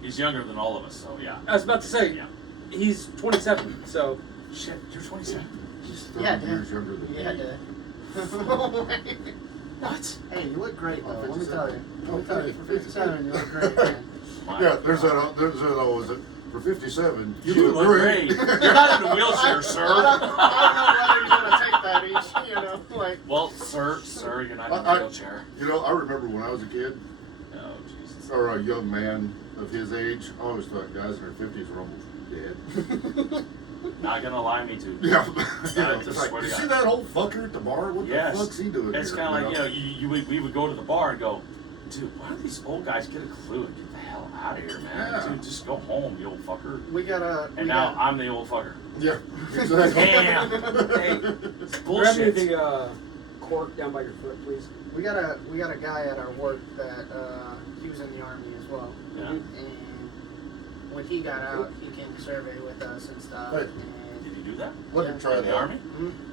He's younger than all of us, so yeah. I was about to say Yeah. he's 27, so Shit, you're 27. He's Yeah, 30 years younger than Yeah, me. Dad. What? Hey, you look great though. Oh, Let me 57. tell you. Oh, Let me tell you. For 57, you look great, man. Yeah, there's that always for 57. You look great. You're not in a wheelchair, sir. I don't know whether you're gonna take that each, you know, like. Well, sir, you're not in I- a wheelchair. You know, I remember when I was a kid, Oh, Jesus. or a young man of his age, I always thought guys in their 50s were almost dead. Not gonna lie, me too. Yeah. I It's just like, swear to you God. see that old fucker at the bar? What Yes. the fuck's he doing It's here? kind of like, we would go to the bar and go, dude, why don't these old guys get a clue and get the hell out of here, man? Yeah. Dude, just go home, you old fucker. We gotta. And now I'm the old fucker. Yeah, exactly. Damn. hey, It's grab me bullshit. the cork down by your foot, please. we got a guy at our work that he was in the army as well, Yeah. and when he got out, he came survey with us and stuff. Hey. Did you do that? Let him try In the that. army?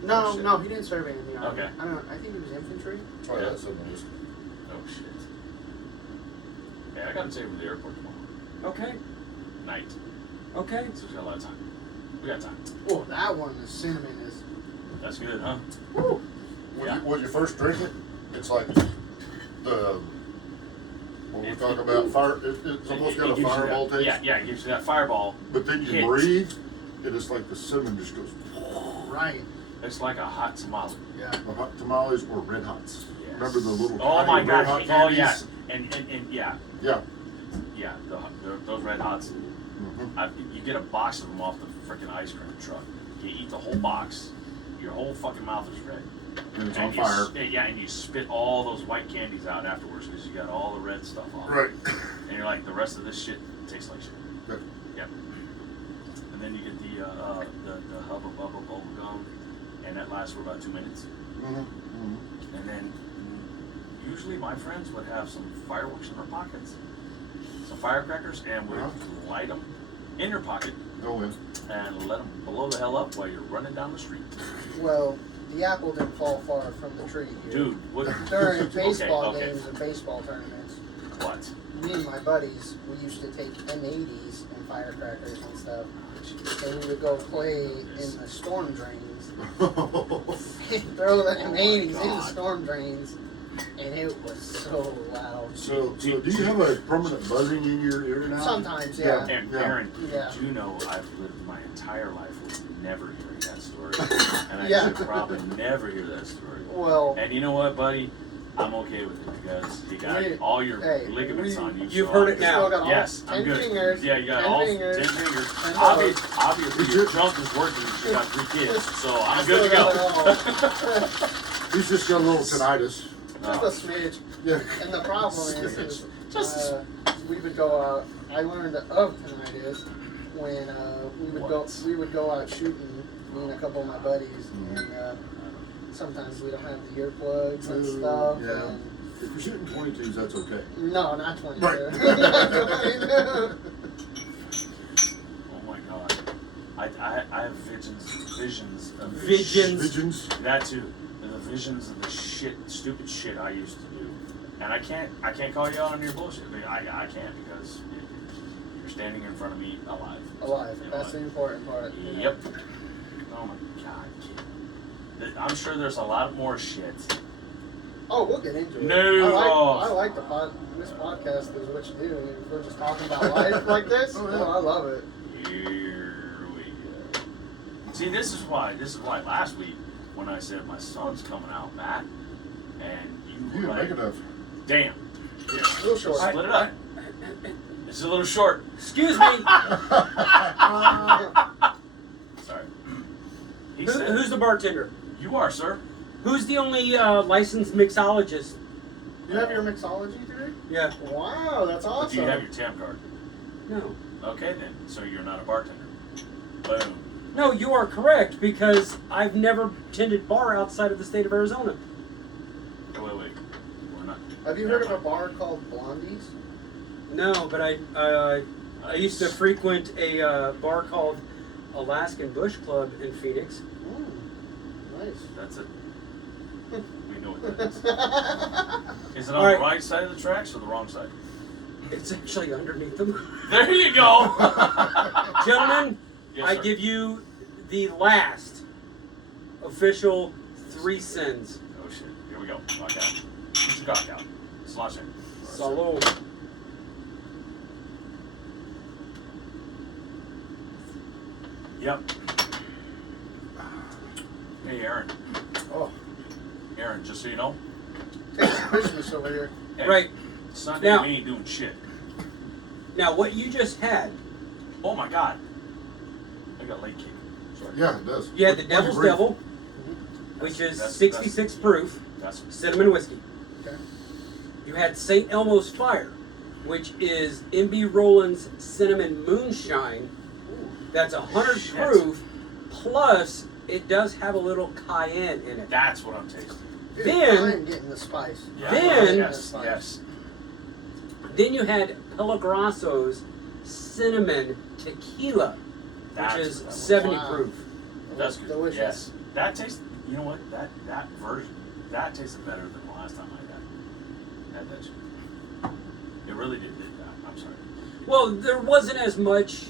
No, Oh, shit. no, he didn't survey in the army. Okay. I don't know. I think he was infantry. Try Yeah. that some days. Oh, shit. Yeah, I gotta take him to the airport tomorrow. Okay, Night. okay. So we got a lot of time. We got time. Oh, that one, the cinnamon is. That's good, huh? Woo. When, Yeah. when you first drink it, it's like the what we talk about fire. It's almost got a gives you fireball that, taste. Yeah, it gives you that fireball. But then you hit. breathe, and it's like the cinnamon just goes. Right. It's like a hot tamale. Yeah. The hot tamales or red hots. Yes. Remember the little Oh tiny my red god! hot Oh candies? yeah, and yeah, Yeah. yeah. Those red hots. Mm-hmm. You get a box of them off the freaking ice cream truck. You eat the whole box. Your whole fucking mouth is red. And it's And on you fire. Yeah, and you spit all those white candies out afterwards because you got all the red stuff on. Right. And you're like, the rest of this shit tastes like shit. Good. Yep. And then you get the Hubba Bubba bubble gum, and that lasts for about 2 minutes. Mm-hmm. Mm-hmm. And then usually my friends would have some fireworks in their pockets, some firecrackers, and would light them in your pocket Go in. and let them blow the hell up while you're running down the street. Well, the apple didn't fall far from the tree here. Dude, what? During baseball okay. games and baseball tournaments, What? me and my buddies, we used to take M80s and firecrackers and stuff, and we would go play in the storm drains. And throw the M80s in the God. storm drains, and it was so loud. So do you have a permanent buzzing in your ear now? Sometimes, yeah. And Yeah. Aaron, Yeah. do you know I've lived my entire life with never hearing that story? story, and I Yeah. should probably never hear that story. Well, And you know what, buddy? I'm okay with it because you got We- all your hey, ligaments we- on you. You've so heard I'm it good. now. still got all Yes, I'm 10 good. fingers. Yeah, you got 10 all fingers. 10 fingers. 10 Obviously, Is your it- junk is working. You got 3 kids, so I'm still good to got go. it all. He's just got a little tinnitus. Just a smidge. Yeah. And the problem is Just we would go out. I learned of tinnitus when we would go out shooting. Me and a couple of my buddies, and sometimes we don't have the earplugs and stuff. Yeah. And If you're shooting 22s, that's okay. no, not 20. Right. Oh my god. I have visions of Visions. Pigeons. that too. The visions of the stupid shit I used to do. And I can't call you out on your bullshit. I can't because you're standing in front of me alive. Alive. You know That's the what? important part. Yep. Oh my god, kid. I'm sure there's a lot more shit. Oh, we'll get into it. No. I like this podcast is what you do. I mean, if we're just talking about life like this. Oh, yeah. No, I love it. Here we go. See, this is why last week when I said my son's coming out, Matt, and You you didn't were make like, enough. damn. Yeah. A little short. Split it up. It's a little short. Excuse me. Sorry. He Who, said, who's the bartender? you are, sir. Who's the only licensed mixologist? You have your mixology degree? Yeah. Wow, that's But awesome. do you have your TAM card? No. Okay, then. So you're not a bartender. Boom. No, you are correct because I've never tended bar outside of the state of Arizona. Wait. We're not. Have you heard of a bar called Blondie's? No, but I used to frequent a bar called Alaskan Bush Club in Phoenix. Nice. That's it. We know what that is. Is it on All the right. right side of the tracks or the wrong side? It's actually underneath them. There you go. Gentlemen, Yes, I sir. give you the last official 3 sins. Oh shit. Here we go. Rock out. Put your cock out. Slosh it. Salud. Yep. Hey, Aaron. Oh, Aaron, just so you know. taste Christmas over here. Hey, Right. Sunday Now- we ain't doing shit. Now, what you just had, Oh my god. I got late cake. Sorry. Yeah, it does. you had the What do you Devil's bring? Devil, which is That's- 66 proof That's cinnamon whiskey. Okay. You had St. Elmo's Fire, which is M.B. Rowland's cinnamon moonshine. That's 100 Shit. proof, plus it does have a little cayenne in it. that's what I'm tasting. Dude, Then- I'm getting the spice. Yeah. Then- yes. Then you had Pelagrasso's cinnamon tequila, That's which is what that was. 70 Wow. proof. That's good. Delicious. Yes. That tastes. You know what? That version that tasted better than the last time I had that shit. It really did that. I'm sorry. Well, there wasn't as much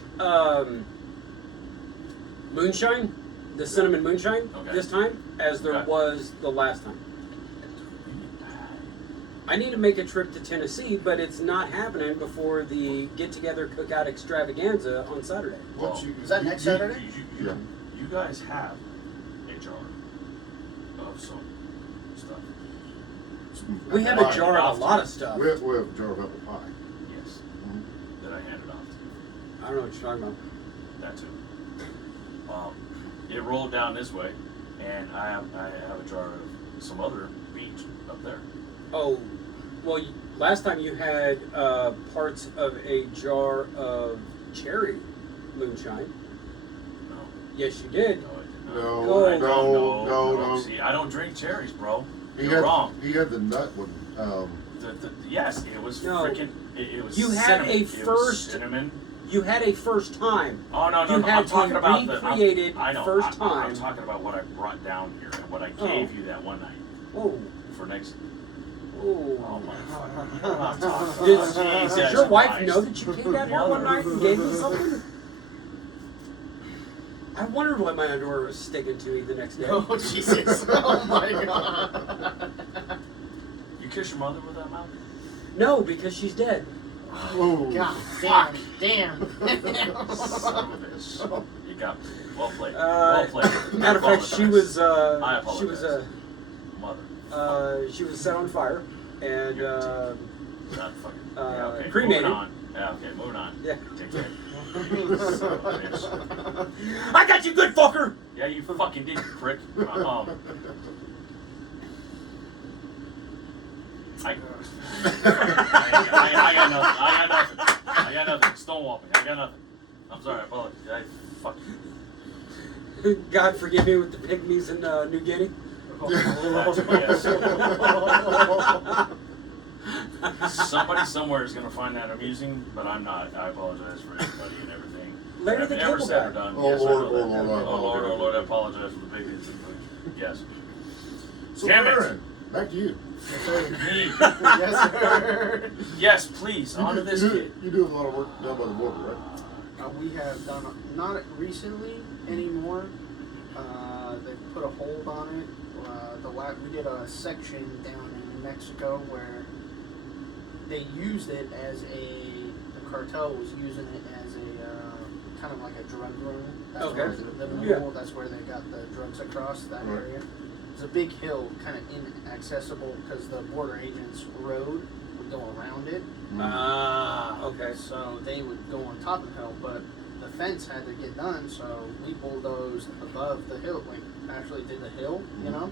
moonshine, the cinnamon moonshine, Okay. this time as there Okay. was the last time. I need to make a trip to Tennessee, but it's not happening before the get-together cookout extravaganza on Saturday. Once you- Is that next Saturday? Yeah. You guys have a jar of some stuff. We have a Pie. jar of a lot of stuff. We have a jar of apple pie. Yes. Mhm. That I handed off to you. I don't know what you're talking about. That too. It rolled down this way, and I have a jar of some other beach up there. Oh, well, last time you had parts of a jar of cherry moonshine. No, Yes, you did. no, I did not. No, Oh. no. See, I don't drink cherries, bro. He You're had, wrong. He had the nut one. Yes, it was No. freaking. It was. You had cinnamon. a It was first- cinnamon. You had a first time. Oh no, You had I'm to talking about the. recreate it I know. first I'm time. talking about what I brought down here and what I Oh. gave you that one night Oh, for next. oh. Oh my fucking. I'm not talking. Does Jesus your wife Christ. know that you came down here one night and gave me something? I wondered what my underwear was sticking to me the next day. Oh, Jesus. Oh, my God. You kiss your mother with that mouth? No, because she's dead. Oh, God Fuck. damn. Son of a bitch. You got well played. Well played. Matter of fact, she was I she was mother. she was set on fire and Not fucking. Yeah, okay. cremated. Moving on. Yeah, okay, moving on. Yeah. Take care. Son of a bitch. I got you, good fucker. Yeah, you fucking did, you prick. I got nothing. I got nothing. Stonewall me. I got nothing. I'm sorry. I apologize. Fuck you. God forgive me with the pygmies in New Guinea. Somebody somewhere is gonna find that amusing, but I'm not. I apologize for everybody and everything. Larry the Ever Cable said Guy. or done. Oh, Yes, Lord, I know that. oh, Lord, Oh Lord, I apologize for the big hits. Yes. So Damn it. Aaron, back to you. Me. Yes, sir. Yes, please. On to this kid. You do a lot of work down by the border, right? We have done, not recently anymore. They put a hold on it. We did a section down in New Mexico where they used it as the cartel was using it as a kind of like a drug room. That's Okay. where the mule, that's where they got the drugs across that Right. area. It's a big hill, kind of inaccessible because the border agents' road would go around it. Okay. So they would go on top of the hill, but the fence had to get done, so we bulldozed above the hill, like actually did the hill, you know?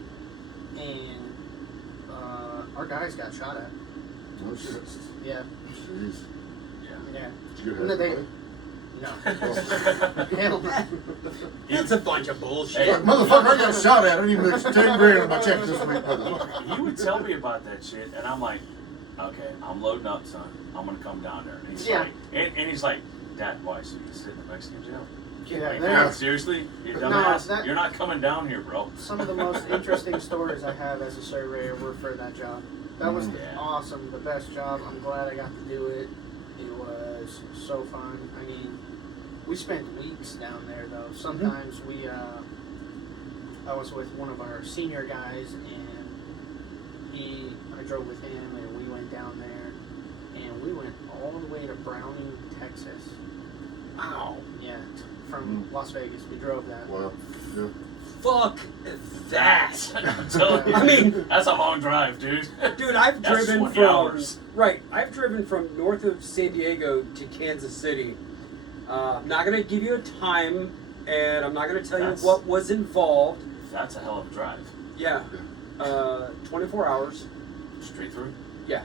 And our guys got shot at. Oh, shit. Yeah, Jeez. yeah. Did you And have they, money? no. Hell no. It's a bunch of bullshit. Like, motherfucker, I got shot at. I need to make 10 grand in my check this week, motherfucker. He would tell me about that shit, and I'm like, okay, I'm loading up, son. I'm gonna come down there. And he's Yeah. like, and he's like, Dad, why? So you can sit in the Mexican jail? Yeah, Like, they're- dude, seriously? You No, dumbass? that- You're not coming down here, bro. Some of the most interesting stories I have as a surveyor were for that job. That was Yeah. awesome, the best job. I'm glad I got to do it. It was so fun. I mean, we spent weeks down there though. Sometimes I was with one of our senior guys and I drove with him and we went down there and we went all the way to Browning, Texas. Wow. Yeah, from Las Vegas. We drove that. Wow. Yeah. Fuck that. I'm telling you. I mean, that's a long drive, dude. dude, I've That's driven 20 from hours. right. I've driven from north of San Diego to Kansas City. I'm not gonna give you a time, and I'm not gonna tell That's- you what was involved. That's a hell of a drive. Yeah, 24 hours. Straight through. Yeah.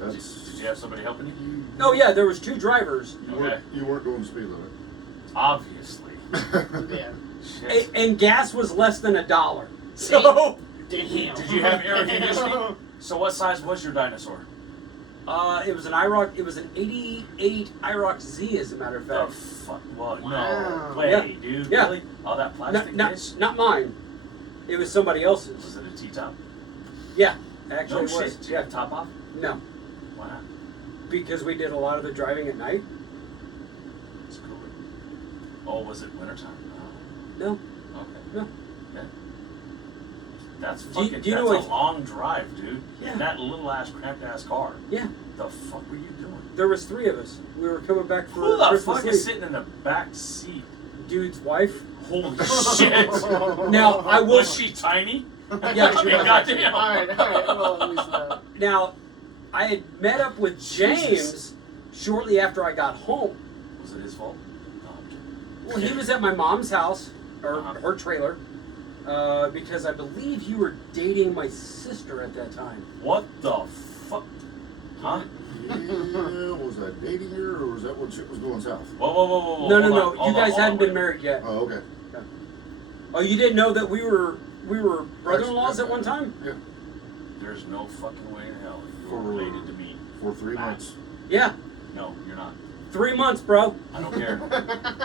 Did That's, you have somebody helping you? Oh yeah, there was 2 drivers, you weren't going the speed Obviously. limit. Yeah. Shit. and gas was less than $1. So, Damn. Did you have air conditioning? So what size was your dinosaur? it was an IROC. It was an '88 IROC Z, as a matter of The fact. fuck? What? Wow. No way, Yeah. dude. Yeah. Really? All that plastic bitch? Not mine. It was somebody else's. Was it a T-top? Yeah, actually No it was. shit. Did you Yeah. have top off? No, Why not? because we did a lot of the driving at night. It's cool. Oh, was it wintertime? No. Okay. No. Yeah. That's Do you- fucking. do you know that's what- a long drive, dude. Yeah. In that little ass cramped ass car. Yeah. The fuck were you doing? There was 3 of us. We were coming back for Who the Christmas fuck Eve. is sitting in the back seat? Dude's wife. Holy shit! Now I will. Was she tiny? Yeah, I she mean, was. goddamn. Alright. Well, at least Now, I had met up with James Jesus. shortly after I got home. Was it his fault? No, I'm kidding. Well, he was at my mom's house, or Uh-huh. her trailer, because I believe you were dating my sister at that time. What the fuck? Huh? Yeah, was that dating her, or was that when shit was going south? Whoa, whoa, whoa, whoa, whoa. No. Hold on, You hold guys on, hadn't wait. been married yet. Oh, okay. Oh, you didn't know that we were brother-in-laws at one time? Yeah, There's no fucking way in hell you're For- related to me. for 3 months. Yeah, No, you're not. 3 months, bro. I don't care.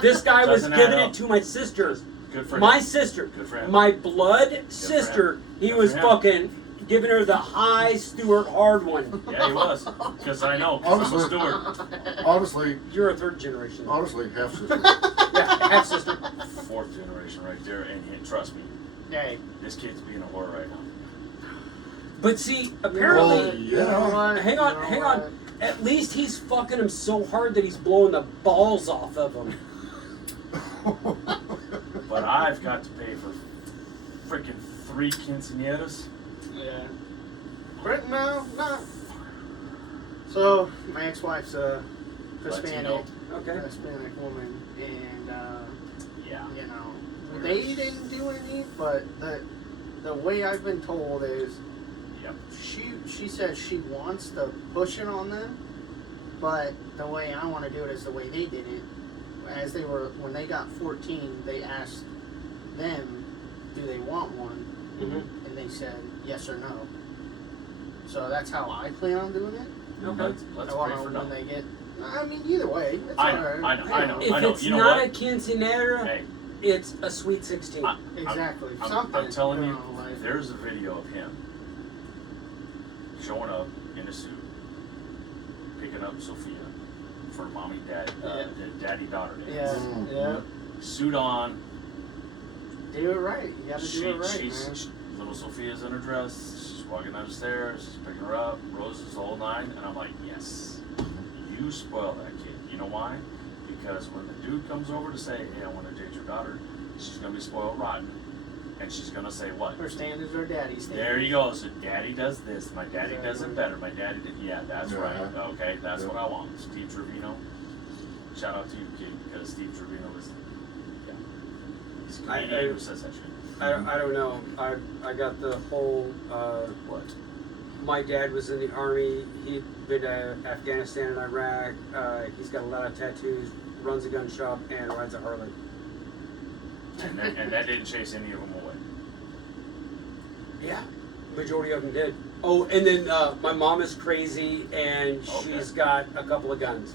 This guy was Doesn't add giving up. it to my sister. Good for My him. sister. Good for him. My blood sister. He Good was for him. fucking giving her the high Stewart hard one. Yeah, he was. Because I know. 'Cause I'm a Honestly. steward. Honestly, You're a 3rd generation. honestly, half sister. Yeah, half sister. 4th generation right there. And trust me, Hey. this kid's being a whore right now. But see, apparently, Well, yeah. hang on. At least he's fucking him so hard that he's blowing the balls off of him. But I've got to pay for freaking 3 quinceañeras. Yeah. Right now, not. So my ex-wife's a Hispanic, Okay. Hispanic woman, and Yeah. you know, they didn't do any, but the way I've been told is, Yep. she says she wants to push it on them, but the way I want to do it is the way they did it. When they got 14, they asked them, do they want one? Mm-hmm. And they said yes or no. So that's how I plan on doing it. Okay. Let's I pray want for to no. when they get. I mean, either way, it's I know, alright. I know. If it's You know not what? a quinceanera, Hey, it's a sweet 16. Exactly. I'm Something. telling you, know, like, there's a video of him showing up in a suit, picking up Sophia for mommy, daddy, daughter day. yeah, yeah. Suit on. Do it right. You gotta do it right, man. Little Sophia's in her dress. She's walking down the stairs. She's picking her up. Roses, the whole 9. And I'm like, yes, you spoil that kid. You know why? Because when the dude comes over to say, hey, I want to date your daughter, she's gonna be spoiled rotten, and she's gonna say what? Her standards are daddy's standards. There you go. So daddy does this. My daddy does it better. My daddy did. Yeah, that's Yeah. right. Okay, that's Yeah. what I want. Steve Trevino. Shout out to you, kid, because Steve Trevino is. Yeah. He's a comedian who says that shit. I don't know. I got the whole. What? My dad was in the army. He'd been to Afghanistan and Iraq. He's got a lot of tattoos. Runs a gun shop and rides a Harley. And that didn't chase any of them away. Yeah, majority of them did. Oh, and then my mom is crazy and she's got a couple of guns.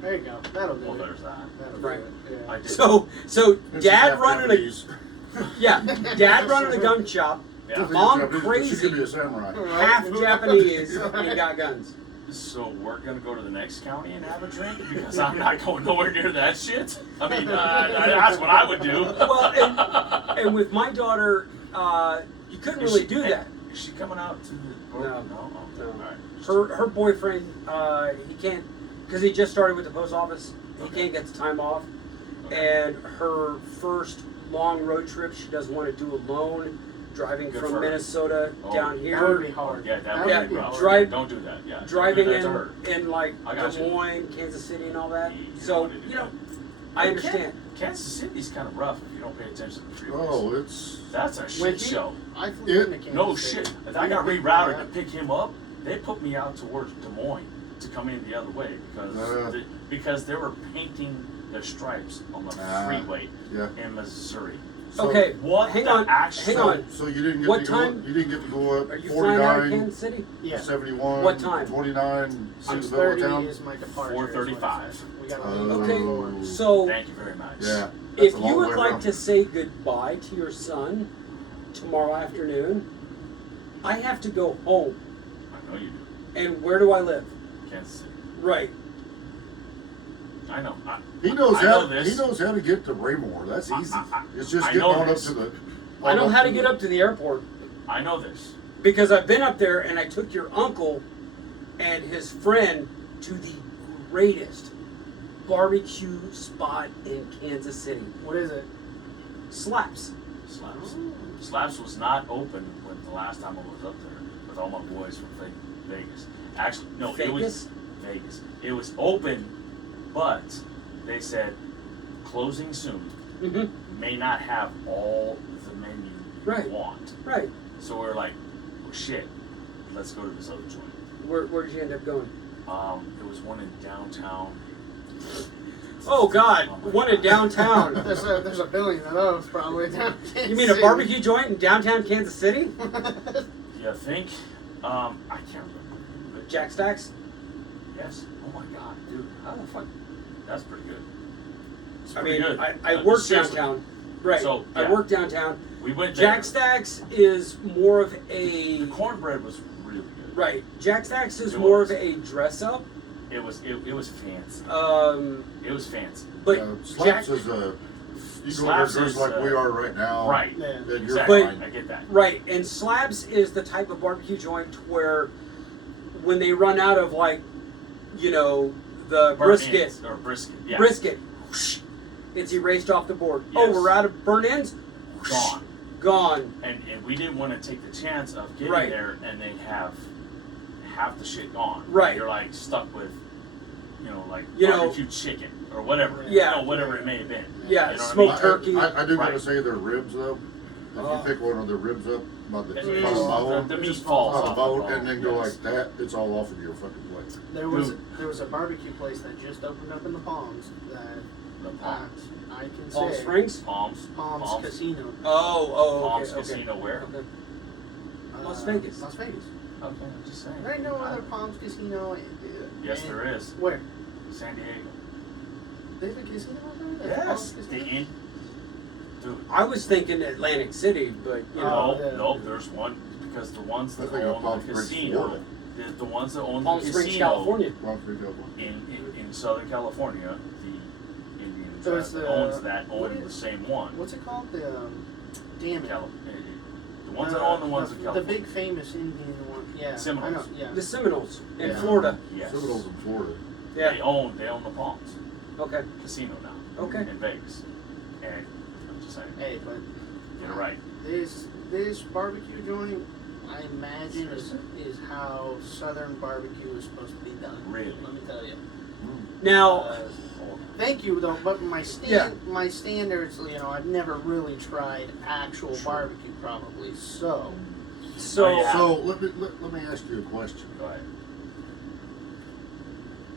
There you go. That'll do Well, it. there's that. That'll Right. do it. Yeah. I did. So And dad she's running Japanese. dad running a gun shop, Yeah. mom She crazy, could be a samurai. half Japanese, and got guns. So we're gonna go to the next county and have a drink because I'm not going nowhere near that shit. I mean, that's what I would do. Well, and with my daughter, you couldn't really do that. Is she coming out to the? No. No. No. All right. Her boyfriend, he can't, because he just started with the post office. He Okay. can't get the time off, Okay. and her first long road trip she doesn't want to do alone, driving Good from for her. Minnesota Oh, down That would here, be hard. Yeah, that Yeah, would be rough. drive- Don't do that. Yeah. driving don't do that to her. in like I got Des you. Moines, Kansas City, and all that. You don't So wanna do you know, that. I Hey, understand. Kansas City's kind of rough if you don't pay attention to the freeways. Oh, it's That's a shit When he- show. I flew It- into Kansas No City. shit. If I got rerouted to pick him up, they put me out towards Des Moines to come in the other way because they were painting the stripes on the freeway yeah. in Missouri. So, Okay, What hang the on, actual- hang on. So you didn't get What to time- go. You didn't get to go up Are you flying out of 49, Kansas City? Yeah. 71, What time? 29, see the middle of 6:30 town. is my departure. 4:35. is what it says. We gotta leave Oh. at Okay, 4. so Thank you very much. Yeah. if that's a you long would way like around. to say goodbye to your son tomorrow afternoon, I have to go home. I know you do. And where do I live? Kansas City. Right. I know. He knows I how. know this. He knows how to get to Raymore. That's easy. It's just I getting know on up this. to the. I know how to get up to the airport I know this. because I've been up there and I took your uncle and his friend to the greatest barbecue spot in Kansas City. What is it? Slaps. Slaps. Slaps was not open when the last time I was up there with all my boys from Vegas. Actually, no, it was Vegas? Vegas. It was open, but they said closing soon. Mm-hmm. May not have all the menu Right. you want. Right. So we're like, well, shit, let's go to this other joint. Where did you end up going? It was one in downtown. Oh God, Oh my one in God. downtown. There's a billion of those probably down Kansas You mean a City. barbecue joint in downtown Kansas City? You think? I can't remember. But Jack Stacks? yes. Oh my God, dude. How the fuck? That's pretty good. It's I pretty mean, good. I work Seriously. downtown. Right. So, I yeah. work downtown. We went there. Jack Stacks is more of a The cornbread was really good. right. Jack Stacks is It more was. of a dress up. It was fancy. It was fancy. but Slaps Jack is a. You go Slaps there is, dressed like we are right now. Right. Yeah. Then you're Exactly. fine. I get that. right, and Slabs is the type of barbecue joint where when they run out of like, you know, the Burnt brisket, ends, or brisket. Yeah. brisket, whoosh, It's erased off the board. Yes. Oh, we're out of burn ends? Gone. Gone. And we didn't want to take the chance of getting Right. there and they have half the shit gone. Right. You're like stuck with, like You know- barbecue chicken or whatever. Yeah. Whatever it may have been. Yeah, You know what I smoked mean? turkey. I do gotta Right. say their ribs though. If Oh. you pick one of their ribs up by the, It- by the it's- bone, the meat just falls by the off bone, and then go yes. like that, it's all off of your fucking plate. There was a barbecue place that just opened up in the Palms that The I Palms. can Palm say Springs? Palms. Palms Casino. Oh, Palms okay, okay. Casino where? Okay. Las Vegas. Las Vegas. Okay, I'm just saying. There ain't no other Palms Casino. Yes, there is. Where? San Diego. There's a casino out there? That's Palms The Casino? Inn. Dude. I was thinking Atlantic City, but you know. No, there's one because the ones that I think of own Palm the Springs, casino, Florida. the ones that own Palm the Springs, casino California. Palm Springs, California. in Southern California, the Indian So tribe it's that the- owns that what own is- the same one. What's it called? The damn it. The ones that own the ones in the California. big famous Indian one. Yeah. Seminoles. I know. Yeah. The Seminoles in Yeah. Florida. Yes. Seminoles in Florida. Yeah. They own the Palms Okay. Casino now. Okay. In Vegas. And I'm just saying, Hey, but you're right. this barbecue joint, I imagine is how Southern barbecue is supposed to be done. Really? Let me tell you. Now, Thank you though, but my Yeah. my standards, I've never really tried actual barbecue probably. So so Yeah. So let me ask you a question. Go ahead.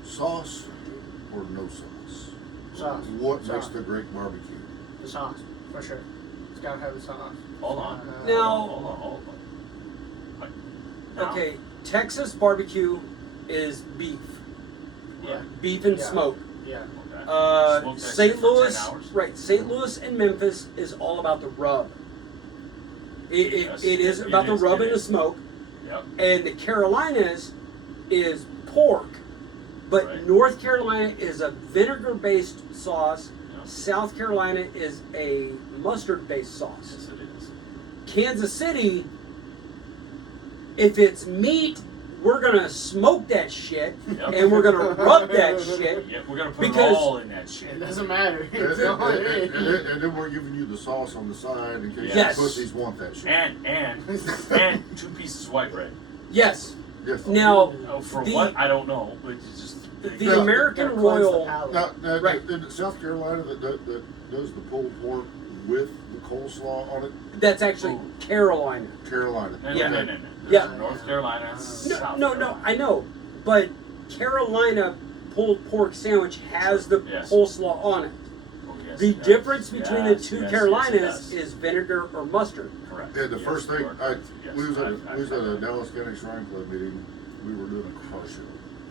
Sauce or no sauce? sauce. What Sauce. makes the great barbecue? The sauce, for sure. It's gotta have the sauce. Hold on. Now- Hold on. Now, okay, Texas barbecue is beef, Yeah. beef and Yeah. smoke. Yeah. Okay. Smoke that shit St. for 10 Louis, hours. right? St. Louis and Memphis is all about the rub. Yes, It is it about the is, rub it and the is. smoke, Yep. and the Carolinas is pork, but Right. North Carolina is a vinegar-based sauce. Yeah. South Carolina is a mustard-based sauce. Yes, it is. Kansas City, if it's meat, we're gonna smoke that shit, Yep. and we're gonna rub that shit. Yeah, we're gonna put Because- it all in that shit. It doesn't matter. And, It's and- all and- it and- is. and then we're giving you the sauce on the side in case Yes. you pussies want that shit. And 2 pieces of white bread. Yes. Yes. Now, Oh, for The- what? I don't know, but it's just the Yeah. American Gotta cleanse the Royal. palate. Now, Right. in South Carolina that does the pulled pork with the coleslaw on it, That's actually Carolina. Carolina. no, Yeah. no. Yeah. There's North Carolina, No, South no, Carolina. I know, but Carolina pulled pork sandwich has the Yes. coleslaw on it. Oh, yes, The it does. difference between the Yes, two yes, Carolinas yes, it does. is vinegar or mustard. Correct. And the Yes, first thing, you are correct. Yes, we was at I've a heard that. Dallas County Shrine Club meeting. We were doing a car show.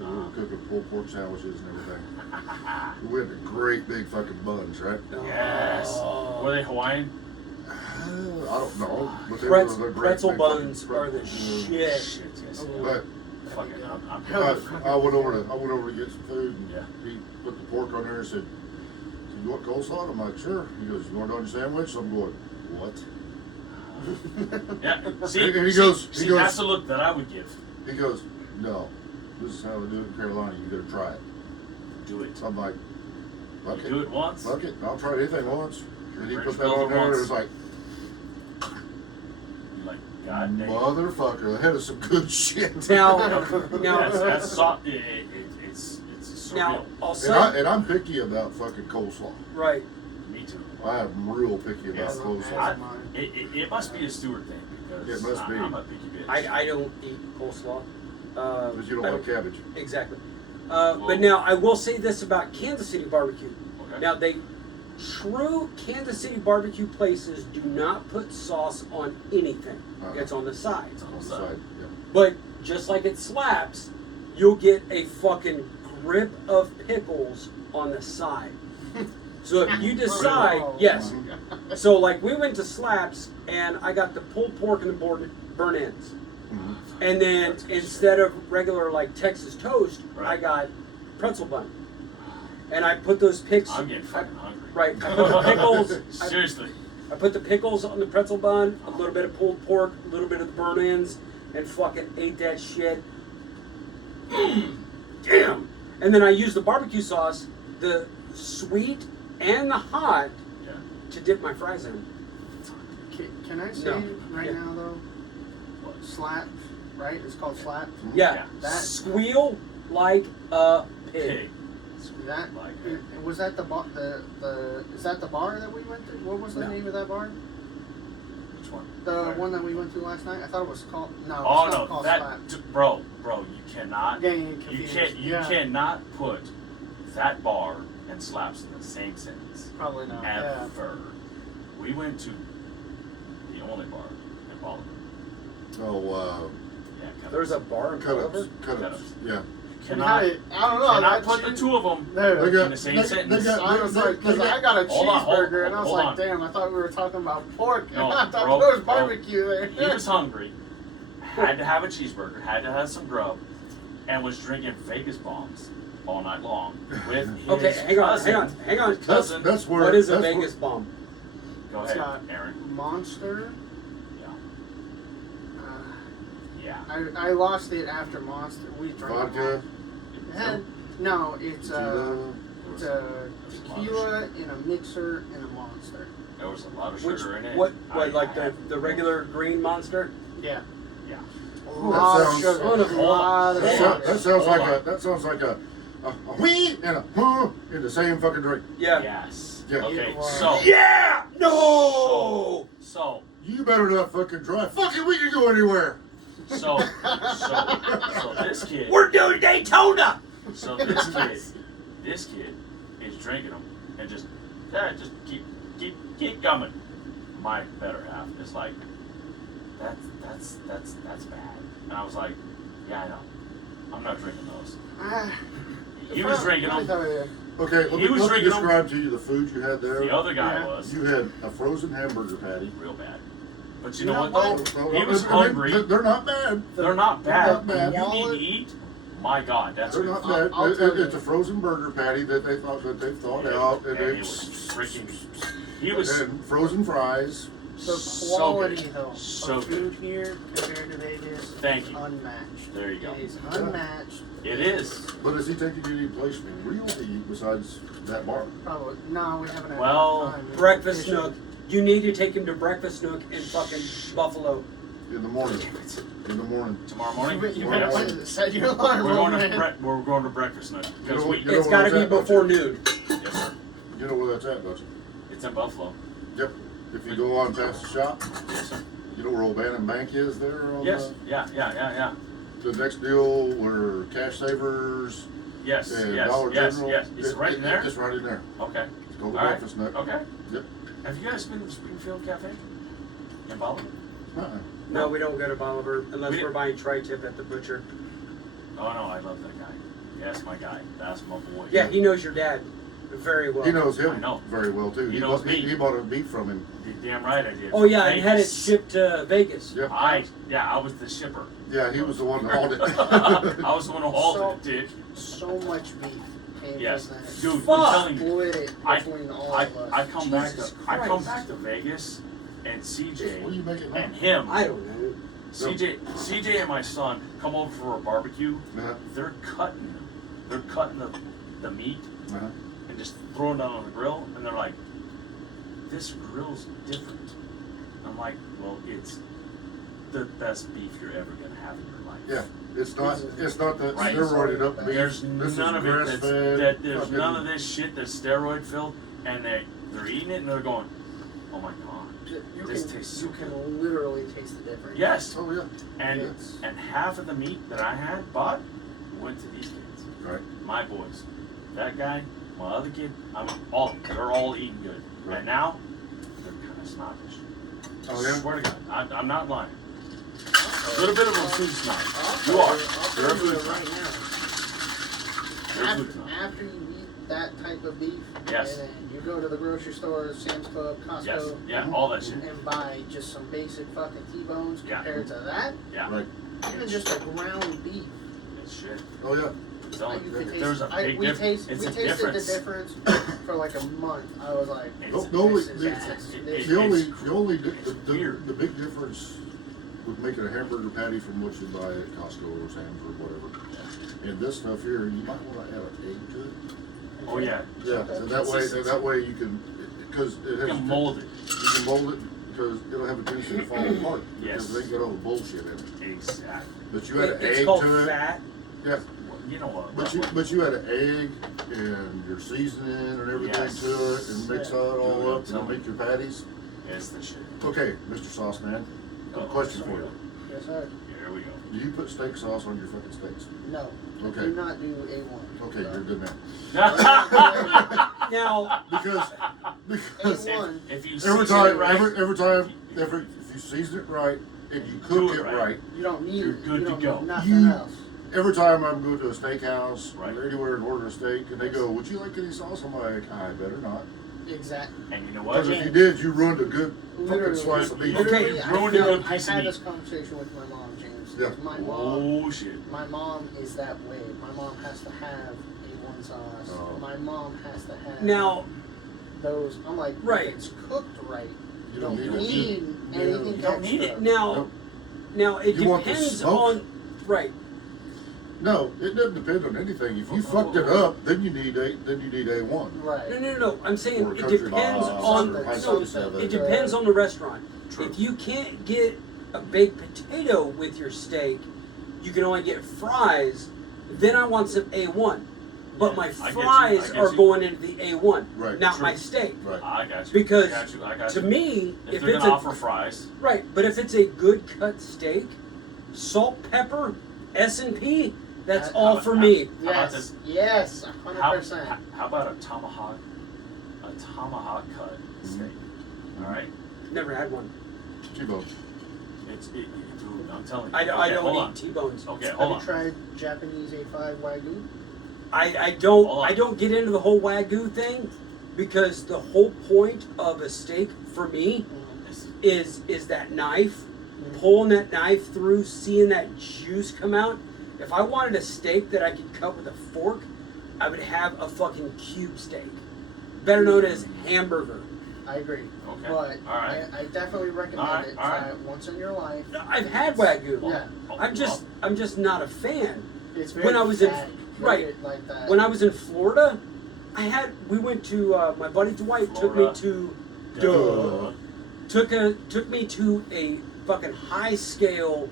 And we were cooking pulled pork sandwiches and everything. We had the great big fucking buns, right? Yes. Oh. Were they Hawaiian? I don't know, but they Pretzel, were the great pretzel big fucking buns are the pretzels. shit. Shit, yes. But Fucking, I'm I went over to get some food, and Yeah. he put the pork on there and said, "You want coleslaw?" I'm like, "Sure." He goes, "You want it on your sandwich?" I'm going, "What?" Yeah. See, And he see, goes- see, he goes- that's the look that I would give. He goes, "No, this is how we do it in Carolina. You gotta try it." Do it. So I'm like, You "Okay, do it once. fuck it. I'll try anything once." And he Rich put that builder on there, and once. it was like, You're like, God damn. "Motherfucker, that is some good shit." Now, That's soft. It's surreal. now, I'll And, say, I'm picky about fucking coleslaw. right. Me too. I am real picky about Yes. coleslaw. It must be a Stewart thing because It must be. I'm a picky bitch. I don't eat coleslaw. Because you don't I like cabbage. Exactly. Whoa. But now I will say this about Kansas City barbecue. Okay. Now true Kansas City barbecue places do not put sauce on anything. Uh-huh. It's on the side. It's on On the the side. side, yeah. But just like it slaps, you'll get a fucking grip of pickles on the side. So if you decide, yes. So like we went to Slaps and I got the pulled pork and the burn ends. Mhm. And then That's good instead of regular like Texas toast, I Right. got pretzel bun. And I put those pickles. I'm getting fucking hungry. Right. I put the pickles. Seriously. I put the pickles on the pretzel bun, a little bit of pulled pork, a little bit of the burn ends, and fucking ate that shit. Damn. And then I used the barbecue sauce, the sweet and the hot Yeah. to dip my fries in. Can I say No. right Yeah. now though? Slaps, right? It's called slaps. Yeah. Yeah. That Squeal like a pig. Pig. that Like was that the bar. The is that the bar that we went to? What was the No. name of that bar? Which one? The Where? one that we went to last night. I thought it was called. No, Oh it's not no, called that slaps. bro, you cannot. Getting You confused. can't. You yeah, cannot put that bar and slaps in the same sentence. Probably not. Yeah. Ever. We went to the only bar in Bolivar. Oh, Yeah, There's a bar in Bolivar? cut-ups. Yeah. Cannot. I don't know. Cannot that put the cheese- two of them No. They got, in the same sentence. I was like, because I got a Hold on, hold- cheeseburger, and I was hold like, on. damn, I thought we were talking about pork. No, I thought bro, there was bro. barbecue there. He was hungry, had to have a cheeseburger, had to have some grub, and was drinking Vegas bombs all night long with his Okay, hang on. cousin. That's where. What is a that's Vegas bomb? Go It's ahead, got Aaron. Monster. Yeah. Uh, Yeah. I lost it after Monster. We drank Vodka. It had, no, it's Tequila. it's a tequila in a mixer and a Monster. There was a lot of Which, sugar in it. what, I like had- the regular green monster? Yeah. Yeah. A lot of sounds- sugar. Son of A lot of That, sugar. that sounds like a whee and a huh in the same fucking drink. Yeah. Yes. Yeah. Okay. It was- So. Yeah! No! So. You better not fucking drive. Fuck it, we can go anywhere. So this kid. We're doing Daytona! So this kid is drinking them and just keep coming. My better half is like, that's bad. And I was like, yeah, I know. I'm not drinking those. He was drinking Let me them. tell you. Okay, let He was me drinking them. describe to you the food you had there. The other guy Yeah. was You had a frozen hamburger patty. real bad. But You you know know what though? He was hungry. They're not bad. They're not bad. not bad. You Wallet- need to eat. My God, that's They're good. not bad. I'll tell you. It's a frozen burger patty that they've thought out, and And it it's was freaking. He was and frozen fries. The so quality good. though So of good. food here compared to Vegas, Thank you. unmatched. There you go. It is unmatched. It is. But is he taking you any place real to eat besides that bar? Probably no, we haven't had Well, enough time. Breakfast Nook. You need to take him to Breakfast Nook in fucking Buffalo. In the morning. In the morning. Tomorrow morning. You Tomorrow better morning. set your alarm. We're going to man. we're going to breakfast night because know we. what- You It's where got to it's be at, don't before you? noon. Yes, sir. You know where that's at, don't you? It's in Buffalo. Yep. If you go on past the shop, Yes, sir. you know where Old Bannon Bank is there? On Yes. Yeah. The next deal where Cash Savers Yes. and Yes. Dollar Yes. General. Yes. It's right in there. It's right in there. Okay. Go to All right. Breakfast Nook. Okay. Yep. Have you guys been to the Springfield Cafe in Bolivar? Uh-uh. No, we don't go to Bolivar unless We- we're buying tri-tip at the butcher. Oh no, I love that guy. That's my guy. That's my boy. Yeah, he knows your dad very well. He knows him I know. very well too. He knows me. He bought a beef from him. You're damn right I did. Oh yeah, From and had it Vegas. shipped to Vegas. Yep. I was the shipper. Yeah, he was the one that hauled it. I was the one who hauled it, dude. So much beef came Yes, from that. dude. Fuck. I'm telling you. Split it I- between all I of us. come back to Jesus I come Christ. back to Vegas and CJ What are you making now? and him. I don't know. CJ and my son come over for a barbecue. Uh-huh. They're cutting the meat Uh-huh. and just throwing it on the grill, and they're like, "This grill's different." I'm like, "Well, it's the best beef you're ever gonna have in your life." Yeah, it's not the Right. steroided up beef. There's This none is of it grass that's, fed. there's fucking- none of this shit that's steroid filled, and they're eating it and they're going, "Oh my god, You this can, tastes so you good." can literally taste the difference. Yes, Oh yeah. and Yes. and half of the meat that I had bought went to these kids, Right. my boys. That guy, my other kid, they're all eating good. Right. And now they're kind of snobbish. Oh yeah. Swear to God, I'm not lying. A little bit of a food snob. You are. You're a food snob. right now. You're a After, food snob. after you eat that type of beef, Yes. and then you go to the grocery store, Sam's Club, Costco, Yes. Yeah. All that shit. and buy just some basic fucking T-bones Yeah. compared to that, Yeah. Right. even just a ground beef. It's shit. Oh yeah. I'm telling You you, could taste, there's a big difference. It's we a tasted difference. the difference for like a month. I was like, It's- The only this is the, ass. it- the only it's the only weird. the big difference with making a hamburger patty from what you buy at Costco or Sam's or whatever. And this stuff here, you might want to add an egg to it. Oh yeah. Yeah, so that way you can, because it You has. can mold it. You can mold it because it'll have a tendency to fall apart. Yes. Because they got all the bullshit in it. Exactly. But you had an It's egg called to it. fat. Yeah. You know what? But you had an egg and your seasoning and everything Yes. to it and mix it all up and then make your patties. It's the shit. Okay, Mr. Sauce Man, got a question for you. Yes, sir. Here we go. Do you put steak sauce on your fucking steaks? No. Okay. Do not do A1. Okay, you're a good man. Now, Because A1. If you every season time, it right, if you season it right and you cook Do it it right. right, You don't need You're it. good you to don't go. Need nothing else. every time I'm going to a steakhouse Right. or anywhere and order a steak, and they go, "Would you like any sauce?" I'm like, "I better not." Exactly. and you know what? Because if you did, you ruined a good fucking Literally. slice of beef. Okay, you ruined a good I've piece of had meat. this conversation with my mom, James. Yeah. Oh shit. My mom is that way. My mom has to have A1 sauce. Oh. My mom has to have now, those. I'm like, Right. if it's cooked right, You don't don't need need anything You don't need extra. it. now, it You want the depends smoke? on, right. No, it doesn't depend on anything. If you fucked it up, then you need A1. Right. No. I'm saying Or it country depends sauce on. or high No, sauce of it depends on the restaurant. True. If you can't get a baked potato with your steak, you can only get fries. Then I want some A1. But my I get you, fries I get are you. going into the A1, Right, not true. my steak. Right. I got you. Because I got to you. me, if if they're it's gonna a offer fries, right, but if it's a good cut steak, salt, pepper, S&P, that's How all about- for me. How about Yes. this? Yes. How, 100%. how about a tomahawk cut steak? All right. Never had one. T-bone. Dude, I'm telling you. I Okay, hold don't on. eat T-bones. Okay, Have hold you on. tried Japanese A5 Wagyu? I Hold on. don't get into the whole Wagyu thing because the whole point of a steak for me is that knife, pulling that knife through, seeing that juice come out. If I wanted a steak that I could cut with a fork, I would have a fucking cube steak, better known as hamburger. I agree. Okay. But All right. I definitely recommend All right, it. all Try right. it once in your life. No, I've had Wagyu. Yeah. I'm just not a fan. It's very When I was in- fatty. right. Make it like that. When I was in Florida, we went to my buddy Dwight took me Florida. to took me to a fucking high scale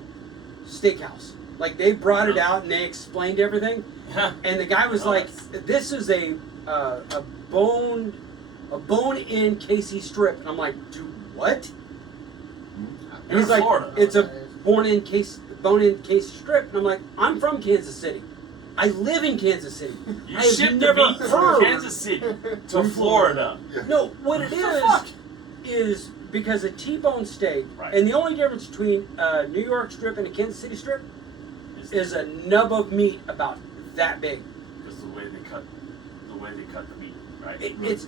steakhouse. Like they brought it out and they explained everything, and the guy was like, "This is a bone in KC strip," and I'm like, "Dude, what?" And You're he's in like, Florida. "It's a bone in KC strip," and I'm like, "I'm from Kansas City. I live in Kansas City. You I have shipped never the meat heard." from Kansas City to Florida. Yeah. No, what it the fuck? is because a T-bone steak, Right. and the only difference between a New York strip and a Kansas City strip is a nub of meat about that big. Because the way they cut the meat, right?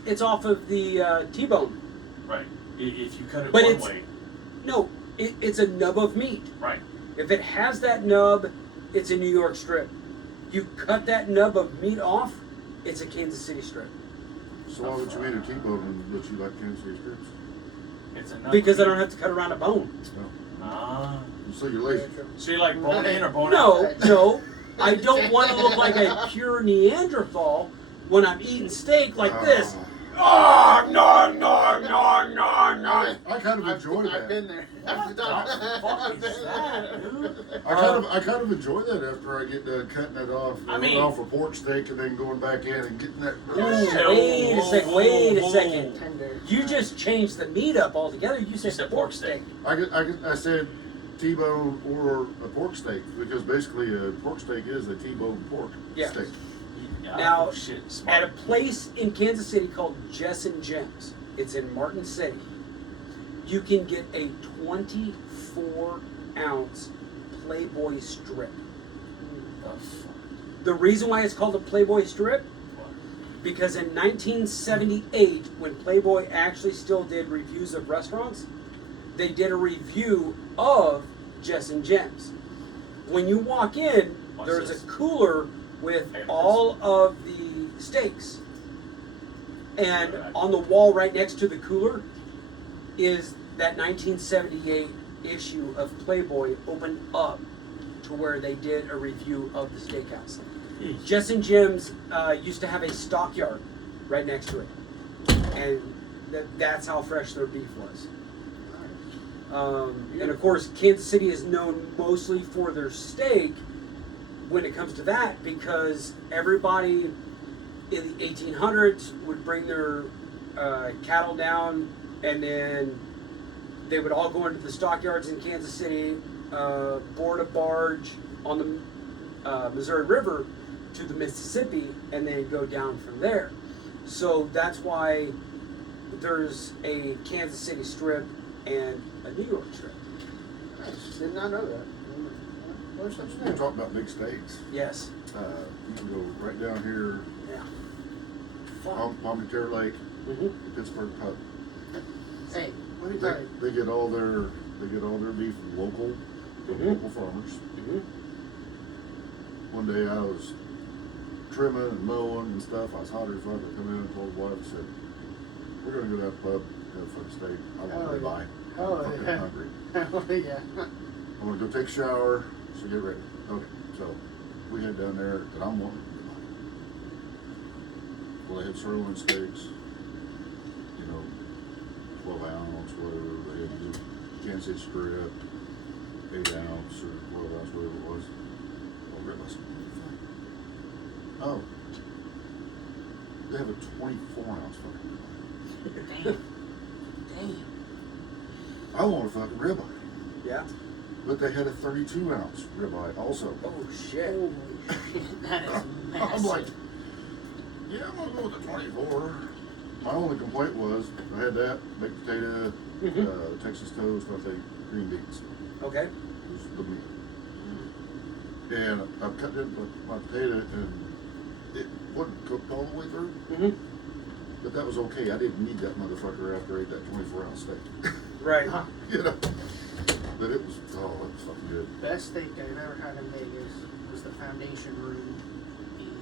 It's off of the T-bone. Right. If you cut it But one it's- way, No, it's a nub of meat. right? If it has that nub, it's a New York strip. You cut that nub of meat off, it's a Kansas City strip. So why would you eat a T-bone but you like Kansas City strips? It's a nut. Because I don't have to cut around a bone. Ah. So you're lazy. So you like bone in or bone out? No, I don't want to look like a pure Neanderthal when I'm eating steak like this. Oh, no. I kind of enjoy I've that. been there. What the fuck is that, dude? I kind of enjoy that after I get done cutting it off. I mean- off a pork steak and then going back in and getting that. Wait a second. Tender. You just changed the meat up altogether. You said said pork pork steak. I said T-bone or a pork steak because basically a pork steak is a T-bone pork Yeah. steak. Yeah, Now, shit, At smart. a place in Kansas City called Jess and Gems, it's in Martin City, you can get a 24-ounce Playboy strip. The fuck? The reason why it's called a Playboy strip, because in 1978, when Playboy actually still did reviews of restaurants, they did a review of Jess and Gems. When you walk in, Watch there's this. a cooler with Hey, all of the steaks. And on the wall right next to the cooler is that 1978 issue of Playboy opened up. to where they did a review of the steakhouse. Jess and Jim's used to have a stockyard right next to it, and that's how fresh their beef was. And of course, Kansas City is known mostly for their steak when it comes to that, because everybody in the 1800s would bring their cattle down, and then they would all go into the stockyards in Kansas City, board a barge on the Missouri River to the Mississippi, and then go down from there. So that's why there's a Kansas City strip and a New York strip. Nice. Did not know that. Where's such You talk about big steaks. Yes. You can go right down here, Yeah. Palmiteer Lake, Mm-hmm. Pittsburgh Pub. Hey, what are you talking? They get all their beef local, from Mhm. local farmers. Mm-hmm. One day I was trimming and mowing and stuff. I was hot as fuck. I come in and told the wife, I said, "We're gonna go to that pub, have a fun steak. I want Oh, to buy. Oh, I'm fucking yeah. hungry. Oh, yeah. I'm gonna go take a shower. So get ready." Okay. So we head down there, and I'm wanting to buy. Well, they had sirloin steaks. 12 ounce, whatever. They had to do Kansas City strip, 8 ounce or 12 ounce, whatever it was. Oh, ribeyes. Oh, they have a 24 ounce fucking ribeye. Damn. I want a fucking ribeye, Yeah. but they had a 32 ounce ribeye also. Oh shit. Holy shit. That is massive. I'm like, yeah, I'm gonna go with the 24. My only complaint was I had that baked potato, Mhm. Texas toast, I think green beans. Okay. Was the meat. And I cut in my potato, and it wasn't cooked all the way through, Mm-hmm. but that was okay. I didn't need that motherfucker after I ate that 24 ounce steak. Right. You know, but it was it was fucking good. Best steak I've ever had in Vegas was the Foundation Room in,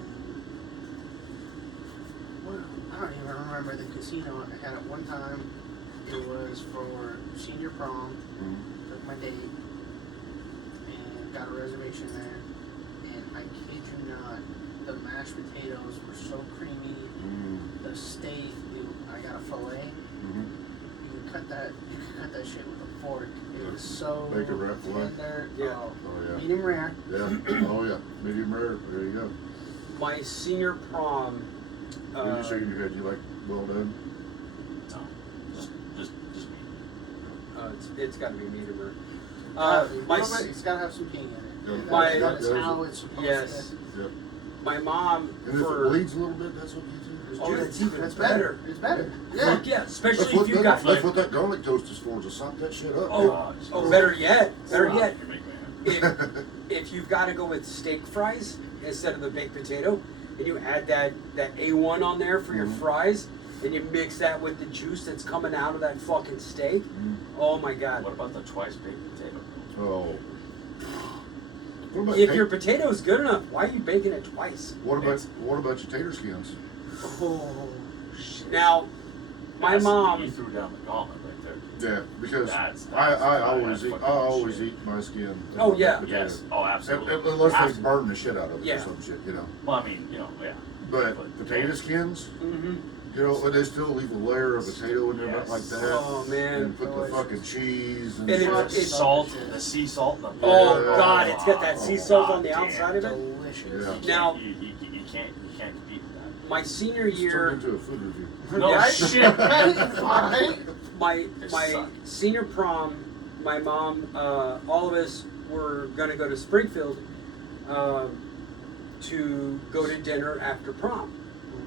I don't even remember the casino. I had it one time. It was for senior prom. Mm-hmm. Took my date and got a reservation there. And I kid you not, the mashed potatoes were so creamy. Mm-hmm. The steak, I got a fillet. Mm-hmm. You could cut that shit with a fork. It was so Make it wrap fillet? tender. Yeah. Oh, Oh yeah. medium rare. Yeah. Oh yeah. Medium rare. There you go. My senior prom. When you shaking your head, you like well done? No, just me. It's got to be medium rare. It's gotta have some pea in it. My- That's how it's supposed Yes. to. Yep. My mom And if for it bleeds a little bit, that's okay too. oh, that's even That's better. It's better. Yeah. Fuck yeah, That's especially what, if you got that's what that garlic toast is for, to sop that shit up. oh better yet, You make me if, if you've got to go with steak fries instead of the baked potato, and you add that A1 on there for your fries, and you mix that with the juice that's coming out of that fucking steak. Oh my god! What about the twice baked potato? Oh. What about If your potato is good enough, why are you baking it twice? what about your tater skins? Oh shit. Now, my That's- mom. You threw down the gauntlet right there. Yeah, because That's I always eat fucking shit. my skin. Oh, yeah. Potato. Yes. Oh, absolutely. Unless they Absolutely. burn the shit out of it Yeah. or some shit, you know. Well, I mean, yeah. But potato skins, Mhm. you know, they still leave a layer of potato in there Yes. like that. Oh man. And put the Delicious. fucking cheese and And shit. it's- The salt, the sea salt, and the Oh Yeah. god, it's got that sea salt on the God outside of it. Delicious. Yeah. Now- you can't compete with that. My senior It's turned year, into a food review. No Yeah. shit. Right? my suck. senior prom, my mom, all of us were gonna go to Springfield to go to dinner after prom.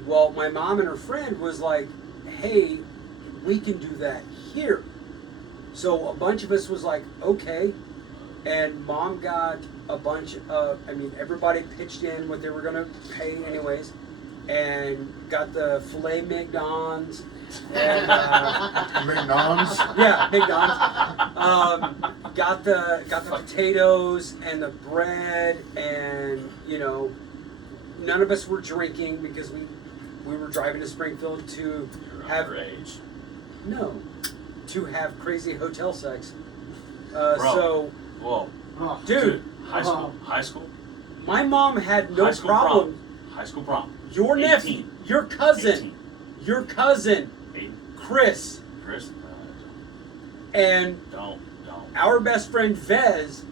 Well, my mom and her friend was like, "Hey, we can do that here." So a bunch of us was like, "Okay," and mom got a bunch of, everybody pitched in what they were gonna pay anyways, and got the filet mignons and. McNons? Yeah, Big Don's. Got the potatoes and the bread, and none of us were drinking because we were driving to Springfield to have Underage. to have crazy hotel sex. Bro. So, Whoa. Oh, dude, High school. High school. My mom had no High school problem. High school prom. Your 18. nephew, your cousin, 18. Chris, Chris. and Don't. our best friend Vez,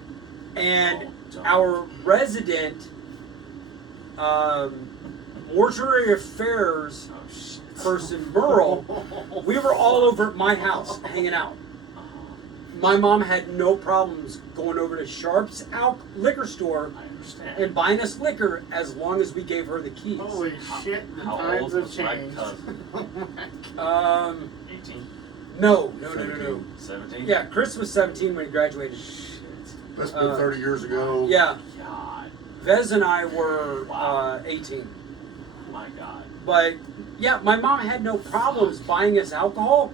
and Don't. our resident mortuary affairs Oh shit. person Merle. We were all over at my house hanging out. My mom had no problems going over to Sharp's liquor store I understand. and buying us liquor as long as we gave her the keys. Holy shit, the How times old have was my changed. cousin? 18? No. 17? Yeah, Chris was 17 when he graduated. That's been 30 years ago. Yeah, God. Vez and I were Wow. 18. My God. But yeah, my mom had no problems buying us alcohol,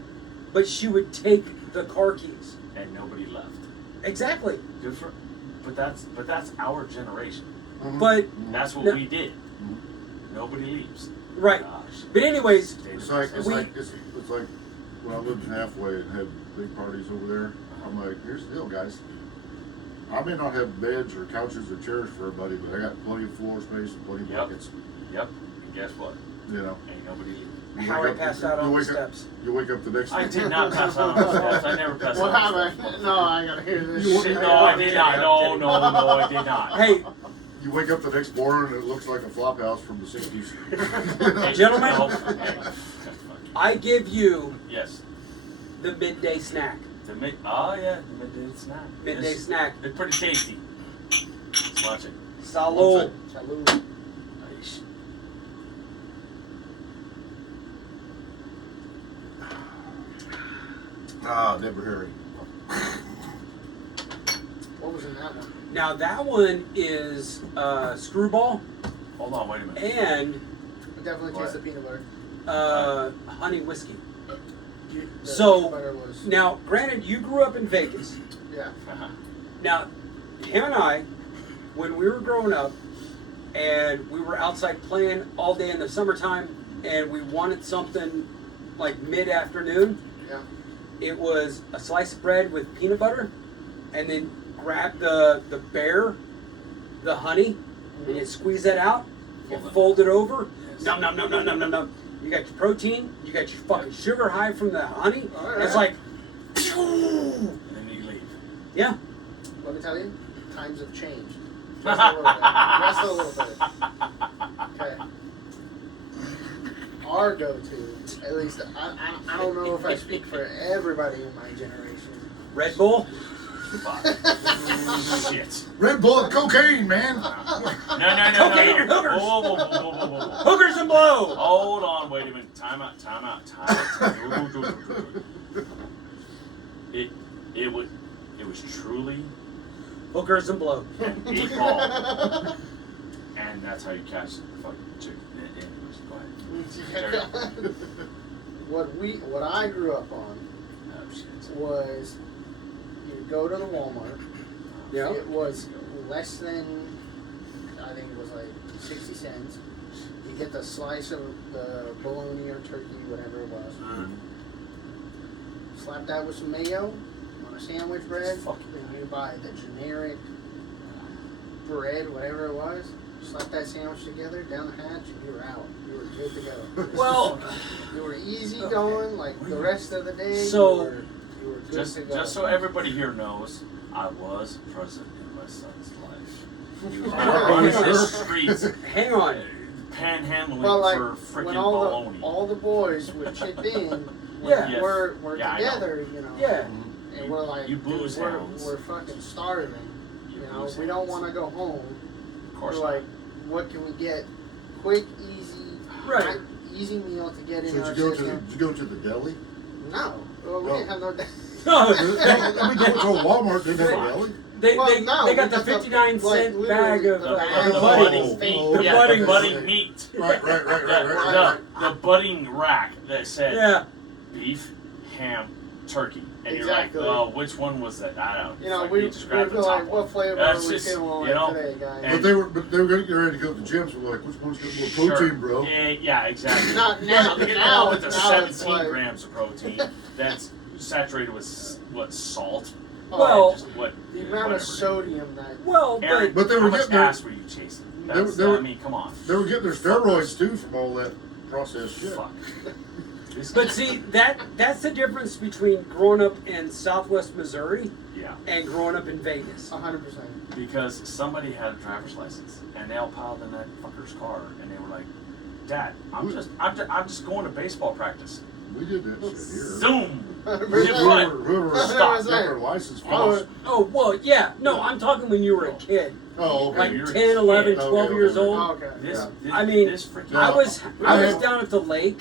but she would take the car keys. And nobody left. Exactly. Good for. But that's our generation. Mhm. But That's what No. we did. Nobody leaves. right. Gosh. But anyways, It's like We- it's like when I lived halfway and had big parties over there. I'm like, here's the deal, guys. I may not have beds or couches or chairs for everybody, but I got plenty of floor space and plenty of Yep. buckets. Yep. And guess what? You know. Ain't nobody leaving. You how wake I up- passed out you on the wake up- steps. You wake up the next I did not pass out on the steps. I never passed What out on the happened? steps. No, I gotta hear this You- shit. No, I did not. No, I did not. Hey, You wake up the next morning and it looks like a flop house from the 60s. Gentlemen. No. I give you Yes. the midday snack. The midday snack. Midday It's- snack. It's pretty tasty. Let's watch it. Salud. Salud. Nice. Never Harry. What was in that one? Now that one is screwball Hold on, wait a minute. and It definitely tastes the peanut butter. honey whiskey. The So- peanut butter was, Now, granted, you grew up in Vegas. yeah. Now, him and I, when we were growing up, and we were outside playing all day in the summertime, and we wanted something like mid-afternoon, Yeah. it was a slice of bread with peanut butter, and then grab the bear, the honey, and you squeeze that out, you fold it over, Yes. nom nom nom nom nom nom nom. You got your protein, you got your fucking sugar high from the honey. All It's right. like, And then you leave. yeah. Let me tell you, times have changed. Just a little bit. Just a little bit. Okay. Our go-to, at least, I don't know if I speak for everybody in my generation. Red Bull. Fuck. Shit. Red Bull and cocaine, man. No. Cocaine and hookers. Whoa. Hookers and blow. Hold on, wait a minute. Time out. It was truly Hookers and blow. an 8-ball. And that's how you catch the fucking chick. Anyways, go ahead. What I grew up on Oh, shit. was you go to the Walmart. Yeah. It was less than, I think it was like 60 cents. You get the slice of the bologna or turkey, whatever it was. Slap that with some mayo on a sandwich bread. Fuck. Then you buy the generic bread, whatever it was. Slap that sandwich together, down the hatch, and you were out. You were good to go. Well, You were easy going, like the rest of the day. So- you were good to go. Just so everybody here knows, I was present in my son's life. He was Hang on. running the streets, hang on. panhandling Well, like for when freaking all baloney. all the boys would chip in, when Yeah. Yes. we're Yeah, I know. together, you know. Yeah. And we're like, You dude, booze we're hounds. fucking starving. You You know, booze we don't hounds. want to go home. Of course We're not. like, what can we get? Quick, easy, Right. easy meal to get So in did our you go to system. did you go to the deli? No, well, we No. didn't have no. No, I mean, going to a Walmart didn't have a deli. they Well, no, got the because 59 like, cent literally bag of the The bag the of budding. budding steak. meat. The Yeah, budding- the budding meat. Right. The budding rack that said Yeah. beef, ham, turkey. And Exactly. you're like, which one was that? I don't know. You know, Fuck, we you just grab would the be top like, one. what flavor That's are we just, feeling you like know, today, guys? and- But they were getting ready to go to the gym, so we're like, which one's got more protein, Sure. bro? Yeah, exactly. Not Yeah, now. look at Now with the it's 17 like- grams of protein that's saturated with what, salt? Well, just what The amount whatever, of sodium that. well, Aaron, But they how were much getting their- ass were you chasing? That's, they were- I mean, come on. They were getting their steroids too from all that processed shit. Fuck. but see that's the difference between growing up in Southwest Missouri Yeah, and growing up in Vegas. 100%. because somebody had a driver's license and they all piled in that fucker's car and they were like, "Dad, I'm just going to baseball practice." We did that shit here. Zoom. Whoever Stop. got their license from Oh, us. Oh, well, yeah. No, I'm talking when you were a kid. Oh, okay. Like you're a 10, 11, kid. 12 years Okay. old. Oh, okay. This, Yeah. this, I mean, this freaking. No. I was I- down at the lake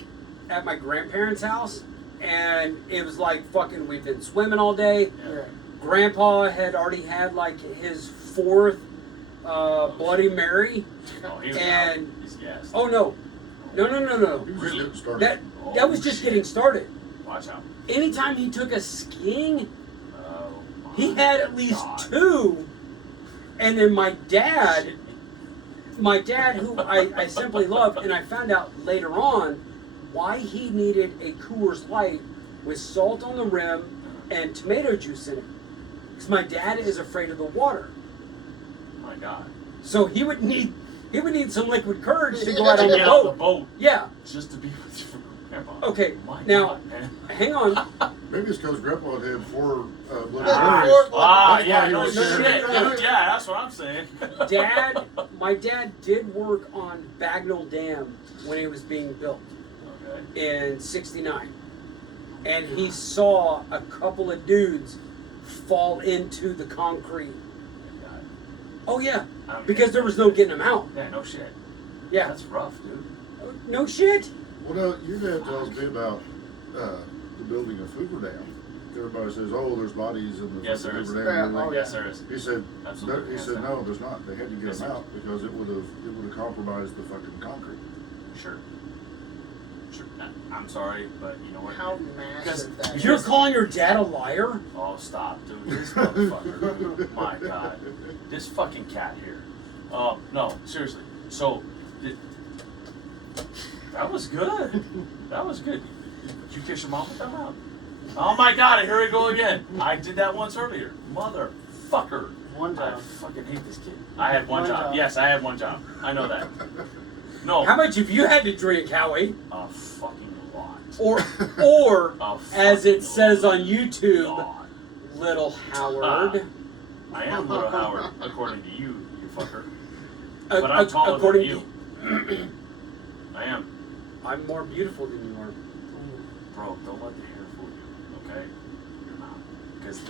at my grandparents' house, and it was like fucking. We've been swimming all day. Yeah. Grandpa had already had like his fourth Bloody Mary. Oh, he was and- out. He's gassed. Oh no, He was just getting started. that was just getting started. Watch out. Anytime he took us skiing, Oh, he my had at least God. 2, and then my dad, who I simply love, and I found out later on why he needed a Coors Light with salt on the rim and tomato juice in it. Because my dad is afraid of the water, My God. so he would need some liquid courage to go out To on the get off the boat. boat Yeah. just to be with your grandpa. Okay. My Now, God, man. hang on. Maybe it's because Grandpa had 4 Bloody Ah, Marys. yeah, That's why no he was shit. scared. Dude, yeah, that's what I'm saying. My dad did work on Bagnell Dam when it was being built Okay. in '69, and he saw a couple of dudes fall into the concrete. Oh yeah, I mean, because there was no getting them out. Yeah, no shit. Yeah, That's rough, dude. no shit. Well, no, your dad tells me about the building of Hoover Dam. Everybody says, "Oh, there's bodies in the Yes, there is. Hoover Dam." Yeah, and oh, everything. Yes, there is. He said, Absolutely. he said, "No, there's not. They had to get Yes, them there out because it would have compromised the fucking concrete." Sure. I'm sorry, but you know what? How Because massive that is. You're calling your dad a liar? Oh, stop, dude. This motherfucker. My God. This fucking cat here. No, seriously. So, that was good. That was good. Did you kiss your mom with that mouth? Oh my God, here we go again. I did that once earlier. Motherfucker. One I job. fucking hate this kid. I had one One job. job. Yes, I had one job. I know that. No. How much have you had to drink, Howie? A fucking lot. Or A as it fucking says on YouTube, lot. Little Howard. I am Little Howard, according to you, you fucker. But I'm taller according than you. I am. I'm more beautiful than you are. Bro, don't let the hair fool you, okay? You're not. Because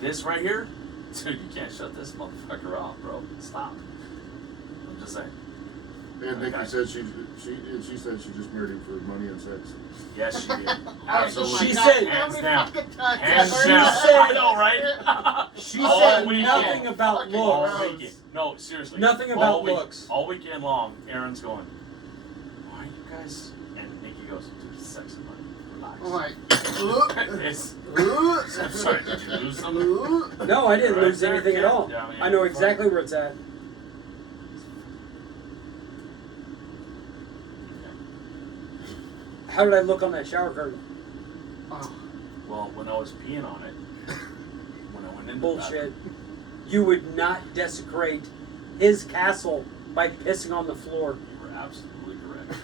this right here, dude, you can't shut this motherfucker off, bro. Stop. I'm just saying. And Nikki Okay. said she said she just married him for money and sex. Yes, she did. Absolutely. She said- hands down. Hands Hands She down. said- I know, right? She All said weekend. nothing about All looks. weekend. No, seriously. Nothing All about week- looks. All weekend long, Aaron's going, why are you guys? And Nikki goes, dude, it's sex and money. Relax. I'm like, It's. I'm sorry, did you lose something? No, I didn't Right lose there, anything kid. at all. Yeah, I mean, I know fuck. exactly where it's at. How did I look on that shower curtain? Well, when I was peeing on it, when I went into the Bullshit. bathroom, You would not desecrate his castle by pissing on the floor. you were absolutely correct.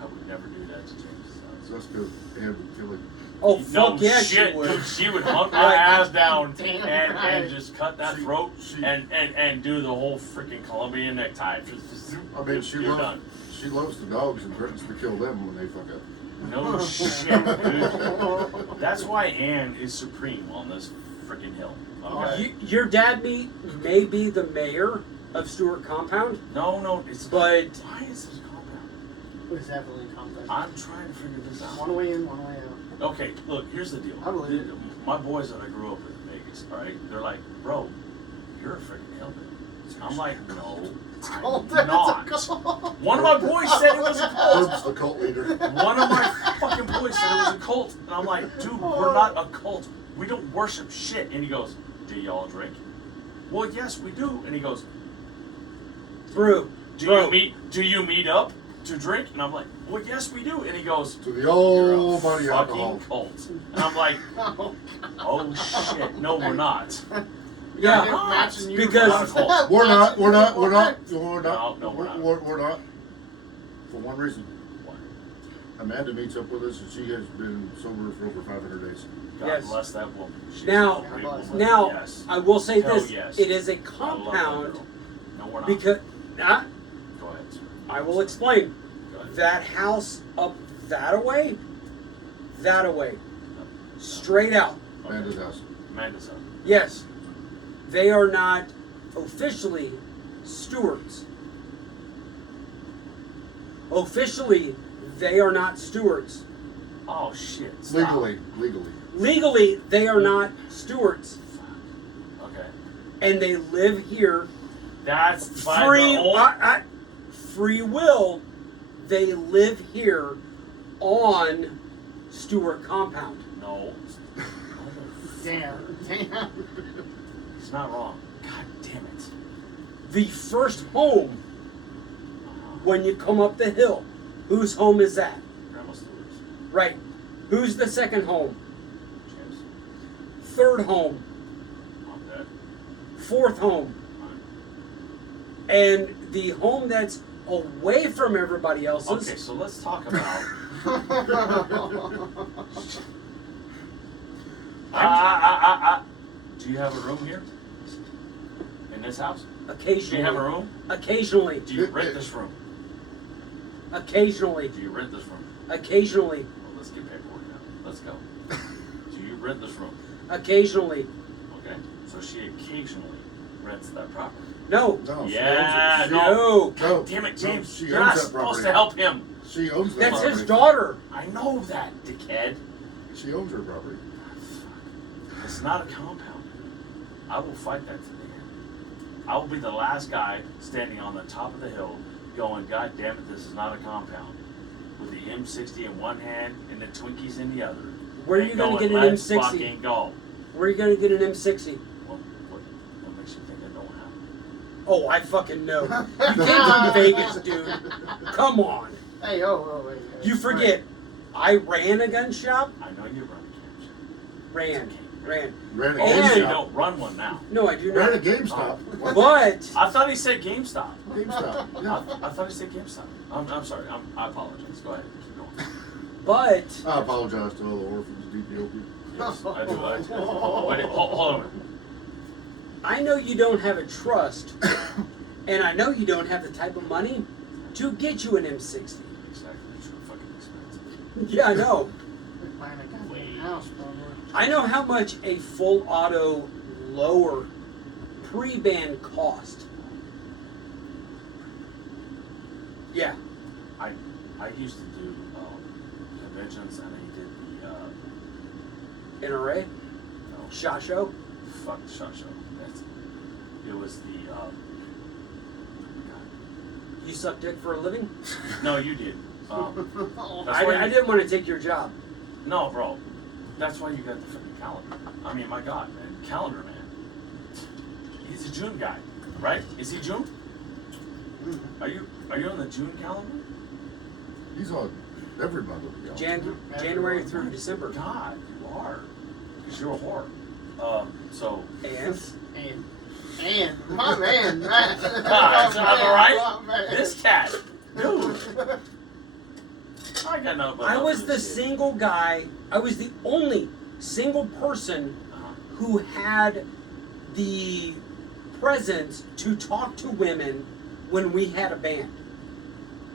I would never do that to James' So that's good. And Kelly. Oh, No fuck yeah, shit, she would. dude. She would hunt my ass down and just cut that throat and do the whole freaking Colombian necktie. I mean, she You're loves done. she loves the dogs and threatens to kill them when they fuck up. No shit, dude. That's why Ann is supreme on this freaking hill. Okay? Your dad may be the mayor of Stewart Compound, No, it's but why is this a compound? it was definitely complex. I'm trying to figure this out. One way in, one way out. Okay, look, here's the deal. I believe it. My boys that I grew up with in Vegas, all right, they're like, bro, you're a freaking hillbilly. I'm like, no, I'm not. One of my boys said it was a cult. Herb's the cult leader. One of my fucking boys said it was a cult. And I'm like, dude, we're not a cult. We don't worship shit. And he goes, do y'all drink? Well, yes, we do. And he goes, Brew. do you meet up? to drink? And I'm like, well, yes, we do. And he goes, To the you're old a buddy fucking alcohol. cult. And I'm like, oh shit, no, we're not. Yeah, Imagine you because- We're not a cult. We're not. We're not. We're not. No, we're not. We're not. For one reason. What? Amanda meets up with us, and she has been sober for over 500 days. God Yes. bless that woman. She's Now- a great woman. Now, yes. I will say Hell this: yes. it is a I love that compound girl. No, we're not. because Go ahead, sir. I will explain. Go ahead. That house up that away, straight out. Amanda's house. Amanda's up. Yes, they are not officially stewards. Officially, they are not stewards. Oh shit. Stop. Legally. Legally, they are not stewards, Okay. and they live here That's by free. the old. Free will. They live here on Stewart compound. No. Damn. He's not wrong. God damn it. The first home when you come up the hill, whose home is that? Grandma Stewart's. Right. Who's the second home? James. Third home. I'm dead. Fourth home. And the home that's away from everybody else's. Okay, so let's talk about. Do you have a room here? In this house? Do Occasionally. you have a room? Occasionally. Do you rent this room? Occasionally. Do you rent this room? Occasionally. Well, let's get paperwork now. Let's go. Do you rent this room? Occasionally. Okay. So she occasionally rents that property. No. No. Yeah, She owns it. No. No. Damn it, No, James. she You're owns not that supposed property. to help him. She owns that That's property. his daughter. I know that, dickhead. She owns her property. It's not a compound. I will fight that to the end. I will be the last guy standing on the top of the hill going, God damn it, this is not a compound. With the M60 in one hand and the Twinkies in the other. Where are And you going to going, get an "Let's M60? fucking go." Where are you going to get an M60? What makes you think I don't have it? Oh, I fucking know. You came from Vegas, dude. Come on. Hey, wait. You forget. I ran a gun shop. I know you run a camp shop. Ran. Ran a Oh, And- so you GameStop. don't run one now. No, I do Ran a not. GameStop. What? But I thought he said GameStop. GameStop. Yeah. I thought he said GameStop. I'm sorry. I apologize. Go ahead. Keep going. but I apologize to all the orphans of Ethiopia. Yes, I do. Wait, hold on a minute. I know you don't have a trust, and I know you don't have the type of money to get you an M60. Exactly. It's fucking expensive. Yeah, I know. Buying a goddamn house, probably. I know how much a full auto lower pre-ban cost. Yeah. I used to do conventions, and I did the NRA? no, SHOT Show? fuck the shot show. It was the You suck dick for a living? no, you did. That's why I you- didn't want to take your job. No, bro. That's why you got the freaking calendar. I mean, my God, man, calendar man. He's a June guy, right? Is he June? Are you on the June calendar? He's on every month of the year. January through December. God, you are. Because you're a whore. So. And? And my man. God, am I right? My man. This cat, dude. I got nothing but I love was for the this shit. single guy, I was the only single person Uh-huh. who had the presence to talk to women when we had a band.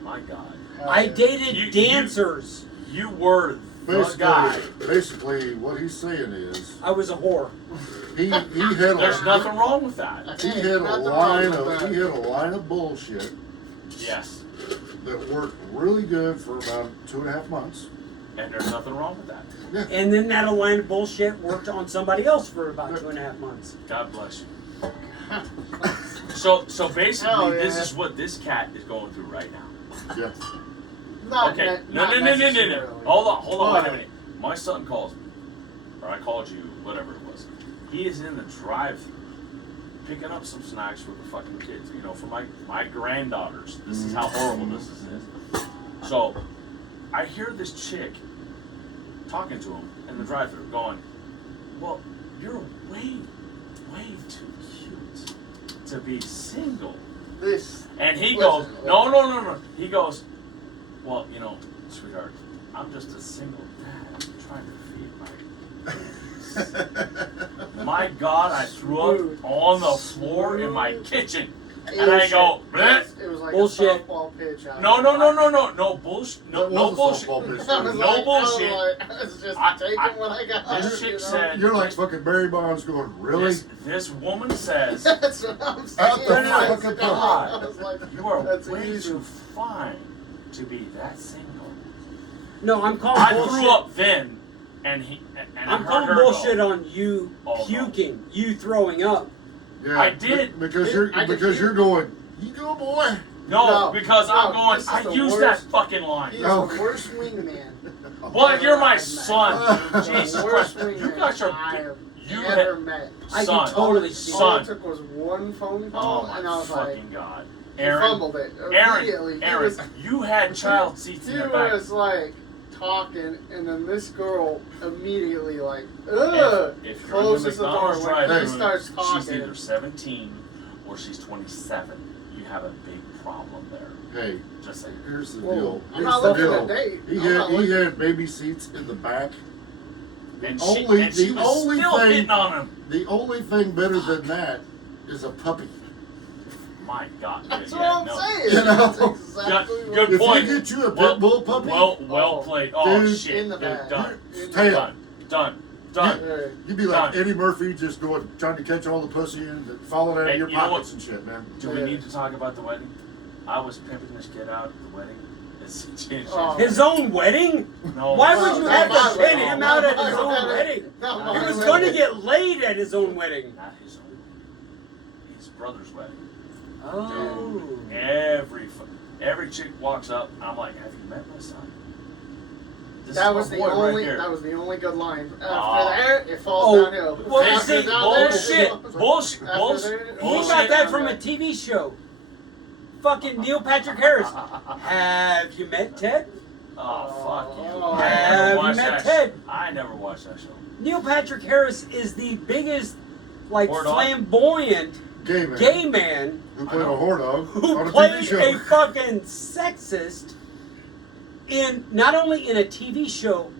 My God. I dated You- dancers. You were the guy. Basically, what he's saying is I was a whore. he had There's nothing wrong with that. he had a line of bullshit Yes. that worked really good for about 2.5 months. And there's nothing wrong with that. Yeah. And then that line of bullshit worked on somebody else for about 2.5 months. God bless you. So basically, Hell this yeah. is what this cat is going through right now. Yeah. Not Okay. ne- No. not No. necessarily. Hold on. Wait a But- minute. My son calls me, or I called you, whatever it was. He is in the drive-thru picking up some snacks for the fucking kids. You know, for my granddaughters. This is how horrible this is. So I hear this chick talking to him in the drive-thru, going, "Well, you're way too cute to be single." And he goes, "No. He goes, "Well, sweetheart, I'm just a single dad trying to feed my My God, I threw up on the floor in my kitchen. And I go, bleh. It was like Bullshit. a softball pitch. No bullshit. No bullshit. I was No bullshit. I was just taking what I got. This chick said, You're like fucking Barry Bonds going, really? This woman says, That's what I'm saying. Out the fucking I was like, you are that's way easy. too fine to be that single. No, I'm calling I bullshit. grew up then, and I I'm heard calling her bullshit go, on you Oh, no. puking, you throwing up. Yeah, I did. because I could you're hear- going, you go, boy. No, No, because no, I'm going, this is I the used worst. that fucking line. He's Oh. the worst wingman. Well, you're my I've met. son, dude. Jesus The worst Christ. You wingman got your I have you ever had met. I can son. totally see All Son. it took was one phone Oh call, my and I was fucking like, God. he Aaron, fumbled it immediately. Aaron, you had child seats in He the back. was like talking, and then this girl immediately like, ugh, If you're in the closes the door McDonald's when he drive-thru, starts she's talking. either 17 or she's 27. You have a big problem there. Hey, Just saying. here's the Whoa, deal. I'm Here's not the looking deal. at date. He I'm had not he looking- had baby seats in the back. And Only- she the was only still thing- hitting on him. The only thing better than that is a puppy. My God. That's yeah, what I'm no. saying. You know? That's exactly Good- what good If point. you get you a Well- pit bull puppy, Well played. Oh, Dude, shit. in the Dude, back. done. tail. Done. Hey, You'd be like Done. Eddie Murphy, just going, trying to catch all the pussy and falling out Hey, of your you know pockets and shit, man. Do we need to talk about the wedding? I was pimping this kid out at the wedding. It's Oh. His own wedding? No. Why Well, would you not have my to wedding. pin him Not out at my his own wedding. wedding? Not He my was wedding. going to get laid at his own wedding. Not his own. His brother's wedding. Oh. Every chick walks up, and I'm like, "Have you met my son?" This That is was my the boy only. right here. That was the only good line. After Oh. that, it falls Oh, downhill. well, After see, that, bullshit, it was- bullshit, after bullshit, that, He bullshit. got that from a TV show. Fucking Neil Patrick Harris. Have you met Ted? Oh fuck you! Oh. I Have never you watched met that. Ted? I never watched that show. Neil Patrick Harris is the biggest, like, Whore dog? flamboyant Gay man. gay man Who played a whore dog who on a TV played show. a fucking sexist in not only in a TV show,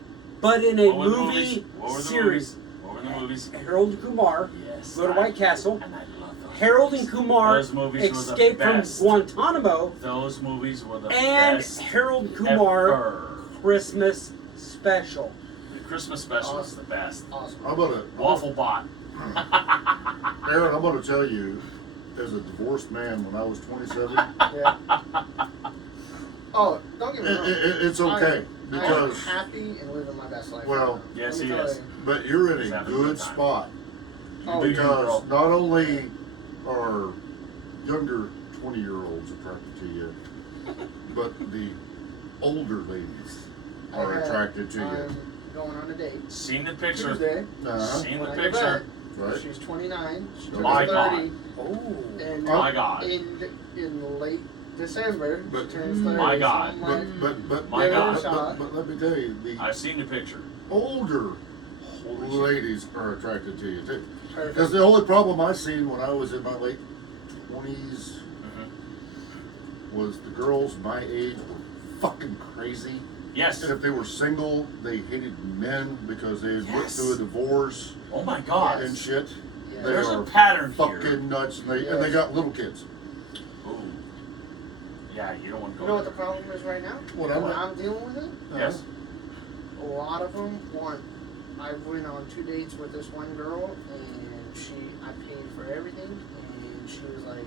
but in a What were the movie movies? What were the series. movies? What were the movies? Harold and Kumar Yes. go to White Castle. And I love those. Harold movies. and Kumar Those movies were the escape from best. Guantanamo, Those movies were the and best Harold and Kumar ever. Christmas special. The Christmas special was the best. Awesome. I'm gonna, Waffle Bot. Aaron, I'm gonna tell you, as a divorced man, when I was 27, Yeah. Oh, don't get me wrong. it's okay I'm because, happy and living my best life. well, Yes, Let me he tell is. you. but you're in He's a having a good good time. spot Oh, Do you, because girl? not only are younger 20-year-olds attracted to you, but the older ladies are attracted to you. I'm going on a date Seen the picture. Tuesday. Seen the when I get picture. back. Right? She's 29. She My turns God. 30. Oh. And My God. in late December, But- she turns 30. My so God. I'm But, like, but, My God. but let me tell you, the I've seen the picture. older Holy shit. ladies are attracted to you too. perfect. Because the only problem I seen when I was in my late 20s was the girls my age were fucking crazy. Yes. And if they were single, they hated men because they had went Yes. through a divorce Oh my God. and shit. Yeah. They There's a are pattern here. fucking nuts, and they got little kids. Ooh. Yeah, you don't want to go You know what the there. problem is right now? What When I'm- I'm dealing with it, Yes. a lot of them want. I went on 2 dates with this one girl, and I paid for everything, and she was like,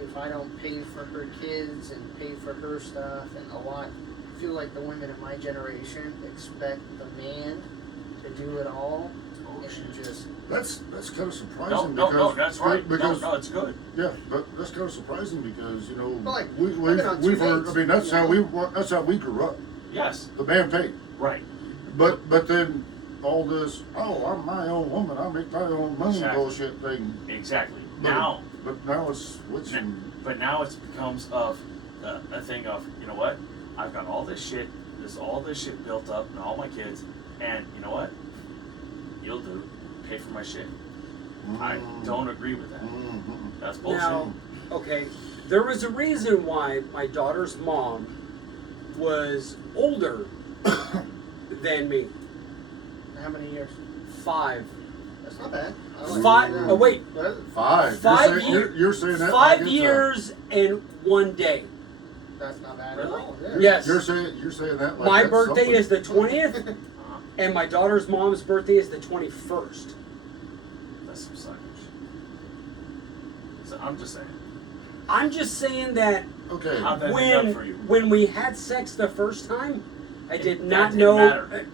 if I don't pay for her kids and pay for her stuff, and I feel like the women in my generation expect the man to do it all, Oh, shit. and just That's kind of surprising No, because that's right. Because no, it's good. yeah, but that's kind of surprising because you know But, like, we've been on 2 we've heard. I dates, mean that's you how know? that's how we grew up. Yes. The man paid. Right. But then all this, oh, I'm my own woman, I make my own money Exactly. bullshit thing. Exactly. But, Now, but now it's switching. but now it becomes of a thing of, you know what? I've got all this shit, built up, and all my kids, and you know what? You'll do. Pay for my shit. I don't agree with that. That's bullshit. Now, okay, there was a reason why my daughter's mom was older than me. How many years? 5. That's not bad. Oh wait, 5. 5 You're saying that. 5 years and 1 day. That's not bad at Really? all. Yes. You're saying that. Like My that's birthday something. is the 20th, and my daughter's mom's birthday is the 21st. That's some suckers. So I'm just saying. I'm just saying that Okay. How'd that end up for you? when we had sex the first time, I did That not didn't know. matter.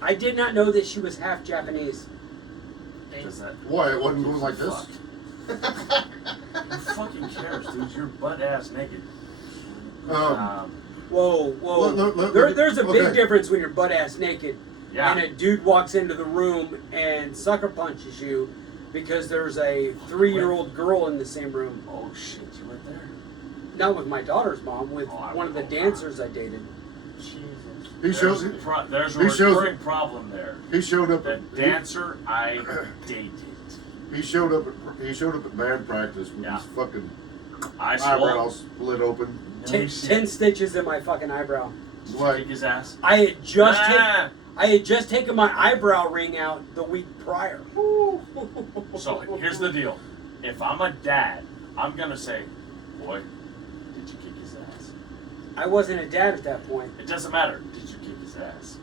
I did not know that she was half Japanese. Does that? Why it wasn't going like this? Fuck. Who fucking cares, dude? You're butt ass naked. Whoa. Look, There's a okay. big difference when you're butt ass naked Yeah. and a dude walks into the room and sucker punches you because there's a 3-year-old girl in the same room. Oh shit, you went there? Not with my daughter's mom, with Oh, I one of the would hope dancers I dated. He shows. There's a he shows- recurring problem there. He showed up. The dancer I dated. He showed up. He showed up at band practice with Yeah. his fucking I swore. eyebrows split open. Ten 10 stitches in my fucking eyebrow. Kick Like his ass. I had just Ah. I had just taken my eyebrow ring out the week prior. So here's the deal. If I'm a dad, I'm gonna say, boy, did you kick his ass? I wasn't a dad at that point. It doesn't matter. Did you kick his ass?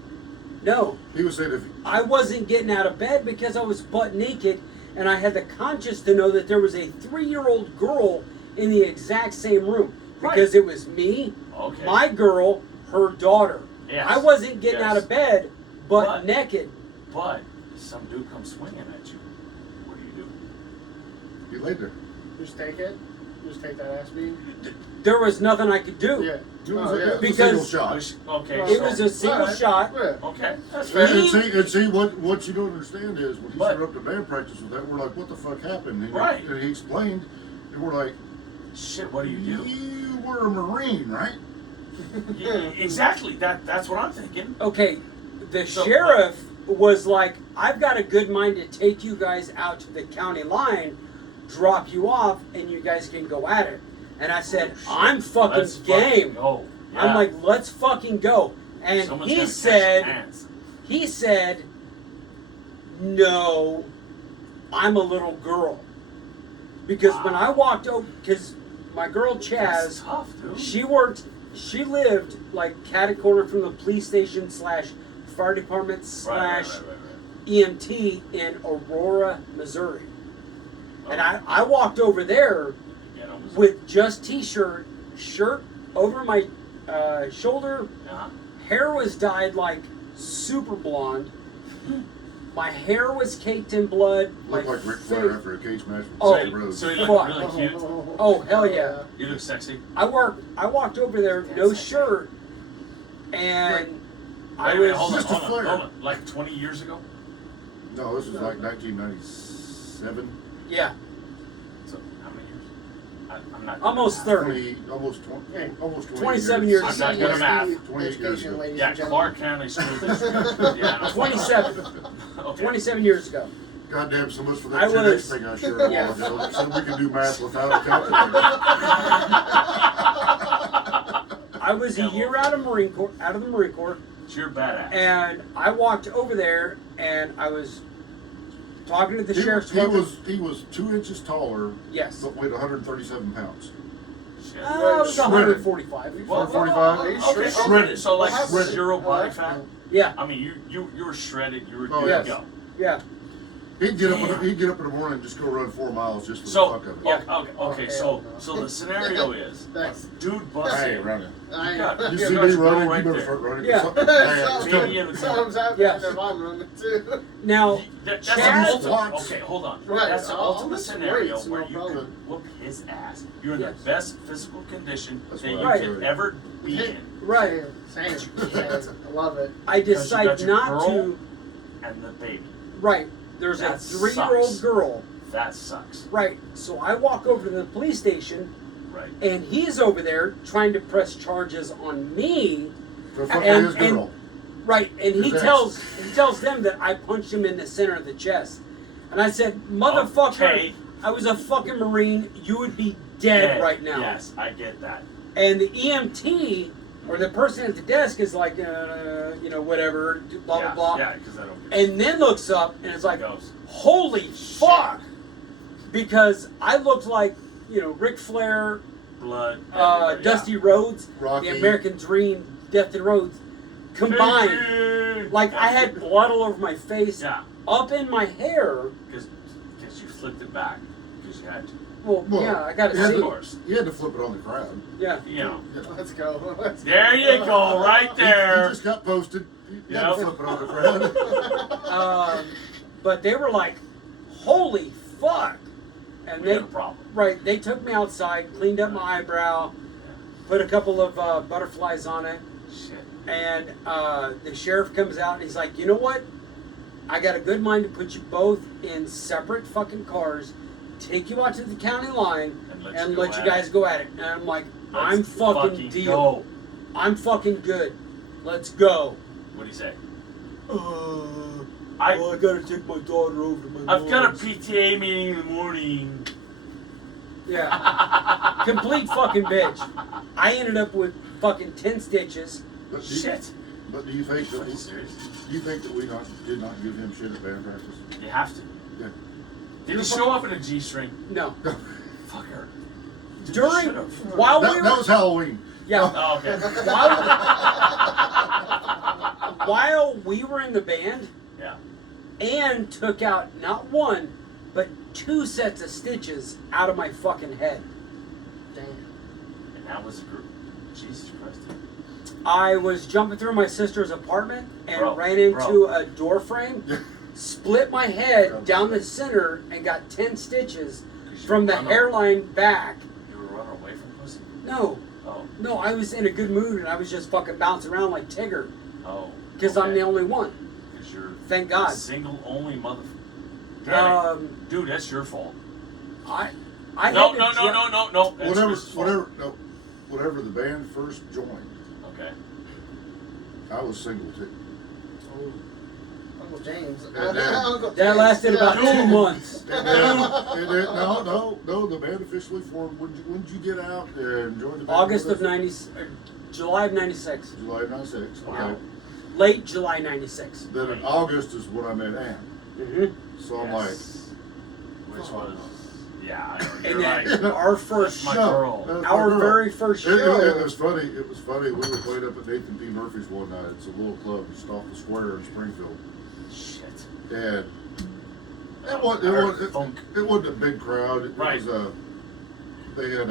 No, he was saying, if I wasn't getting out of bed because I was butt naked, and I had the conscience to know that there was a 3-year-old girl in the exact same room because it was me, Okay. my girl, her daughter. Yes. I wasn't getting out Yes. of bed, but But- naked. But some dude comes swinging at you. What do? he laid there. Just take it. Just take that ass beat. There was nothing I could do. Yeah. It was, Oh, a, yeah. it was a Because- single shot. Okay. It so, was a single Right. shot. Yeah. Okay. That's fair. And see what you don't understand is when he But- showed up to band practice with that, we're like, what the fuck happened? And Right. And he explained, and we're like, Shit. What do you do? you were a Marine, right? Yeah, exactly. That's what I'm thinking. Okay, the So- sheriff was like, I've got a good mind to take you guys out to the county line, drop you off, and you guys can go at it. And I said, I'm fucking Let's game. go. I'm Yeah. like, let's fucking go. And Someone's he gotta catch said, some hands. no, I'm a little girl. Because when I walked over, because my girl That's Chaz, tough, dude. she lived like catty corner from the police station / fire department / Right. EMT in Aurora, Missouri. And Oh. I walked over there Yeah, no, it was- with just t-shirt, shirt over my shoulder. Uh-huh. Hair was dyed like super blonde. My hair was caked in blood. Looked my like Ric face- Flair after a case match with Oh. State Road. So you Fuck. look really cute. Oh hell yeah! You look sexy. I walked over there, no shirt, and I Wait, was hold on, Just a hold on, flare. hold on. Like 20 years ago? No, this was like 1997. yeah, So how many years? I'm not. almost 30. Almost 20 27 years. years. I'm not good at math. 28 years Education, ago. ladies Yeah, and gentlemen. Clark County School District. Yeah, no, 27. Okay. 27 years ago. Goddamn, so much for I that 10X was- thing I shared a while Yeah. ago. So we can do math without a calculator. I was a year out of the Marine Corps, So you're badass. and I walked over there, and I was talking to the He sheriff's was, department. he was 2 inches taller, Yes. but weighed 137 pounds. Shit. I was Shredded. 145. Well, 45? Okay, Shredded. so like Shredded. 0 body fat. Yeah, I mean, you were shredded. You were Oh, good yes. to go. yeah. He'd get up in the morning and just go run 4 miles just for So the fuck of it. Yeah. okay. So the scenario is, That's- dude busts I in. ain't running. I got it. You Yeah, see guys me go running, right you better there. start running. Yeah. Something bad is Something- coming. in the Something's happening Yes. if I'm running too. Now, That's Chaz- the ultimate. Squats. Okay, hold on. Right, That's the I'll ultimate lift some scenario weights, where no you problem. could whoop his ass. You're in Yes. the best physical condition That's that what you I could do. ever be in, right. Same. I love it. I you got decide your not girl. to. and the baby. Right. There's That a 3-year-old sucks. girl. That sucks. Right. So I walk over to the police station, Right. and he's over there trying to press charges on me So fuck And- his girl. Right, and he His ex. tells them that I punched him in the center of the chest, and I said, "Motherfucker, Okay. I was a fucking Marine. You would be dead right now." Yes, I get that. And the EMT or the person at the desk is like, whatever, blah yeah, blah blah, Yeah, because I don't get and then looks up and is like, goes. "Holy fuck!" Because I looked like Ric Flair, Blood. everywhere, yeah. Dusty Rhodes, Rocky. the American Dream, Death and Rhodes, combined. Like I had blood all over my face, Yeah, up in my hair. because you flipped it back because you had to. Well, Well, yeah, I gotta yeah, see. Of course. You had to flip it on the crowd. Yeah. You know. Let's go. Let's There you go, right He there. just got posted. You had Yep. to flip it on the crowd. But they were like, "Holy fuck!" And We they had a problem. right, they took me outside, cleaned up my eyebrow, put a couple of butterflies on it, Shit. and the sheriff comes out and he's like, "You know what? I got a good mind to put you both in separate fucking cars, take you out to the county line, and let you guys go at it." And I'm like, "I'm Let's fucking deal. Go. I'm fucking good. Let's go." What do you say? I gotta take my daughter over to my I've got a mom's. PTA meeting in the morning. Yeah. Complete fucking bitch. I ended up with fucking 10 stitches. But do, Shit. but do you think that Fucking serious? we did not give him shit at band practice? You have to. Yeah. Did he show up in a G-string? No. Fucker. During, Should've. while we That were, was Halloween. yeah, Oh, okay. while we were in the band, Yeah. Ann took out not one, but 2 sets of stitches out of my fucking head. Damn. And that was a group. Jesus Christ. I was jumping through my sister's apartment and Bro, ran into bro. a door frame, split my head down the center, and got 10 stitches 'Cause you from the run hairline back. You were running away from pussy? No, Oh. no, I was in a good mood and I was just fucking bouncing around like Tigger Oh. because I'm the only one. Because you're Thank a God. single only motherfucker. Damn it. Dude, that's your fault. I No, had to no, no, dri- no, no, no. That's Whatever, his fault. whatever the band first joined, Okay. I was single too. Uncle James. Yeah, Dad. Uncle That James. lasted about Dude. 2 months. And then, no. The band officially formed. When did you get out and join the band? August of 90, July of 96. July of '96. Okay. Wow. Late July 96. Then in August is when I met Ann. Mm-hmm. So I'm like, Yes. Which was, yeah, I know. And You're then like, our first, my no, girl. that's my our girl. very first It show. was funny. It was funny. We were playing up at Nathan P. Murphy's one night. It's a little club just off the square in Springfield, Shit. and Funk. it wasn't a big crowd. It Right. was they had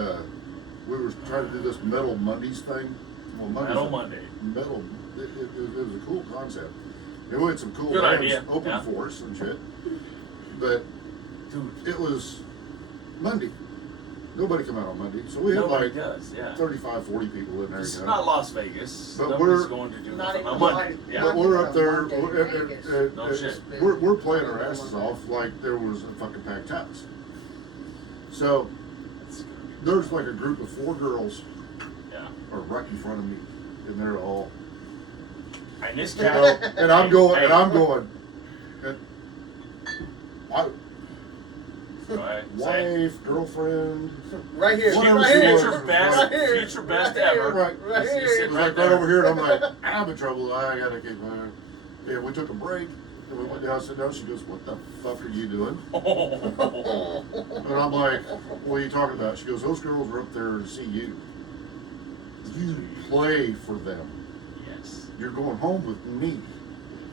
we were trying to do this Metal Mondays thing. Well, Mondays Metal Monday. Metal. It was a cool concept. And we had some cool Good bands idea, open yeah. for us and shit. But Dude, it was Monday. Nobody come out on Monday, so we had nobody like does, yeah. 35, 40 people in there. It's you know. not Las Vegas. But Nobody's we're- going to do Not nothing even on Monday. like- Yeah. But we're up there, Monday, Vegas. No shit. we're playing our asses off like there was a fucking packed house. So It's gonna be- there's like a group of 4 girls Yeah. are right in front of me, and they're all, And this you cat. know, and I'm going, Hey. and I'm going, and my Go ahead. Say it. wife, girlfriend, Right here. Whatever Right she here. was. Future best, Right here. future best Right here. ever. Right. Right He's here. sitting was like right there. over here, and I'm like, I'm in trouble. I gotta keep. Yeah, we took a break, and we went down, sit down. She goes, "What the fuck are you doing?" And I'm like, "What are you talking about?" She goes, "Those girls are up there to see you. You play for them. Yes. You're going home with me,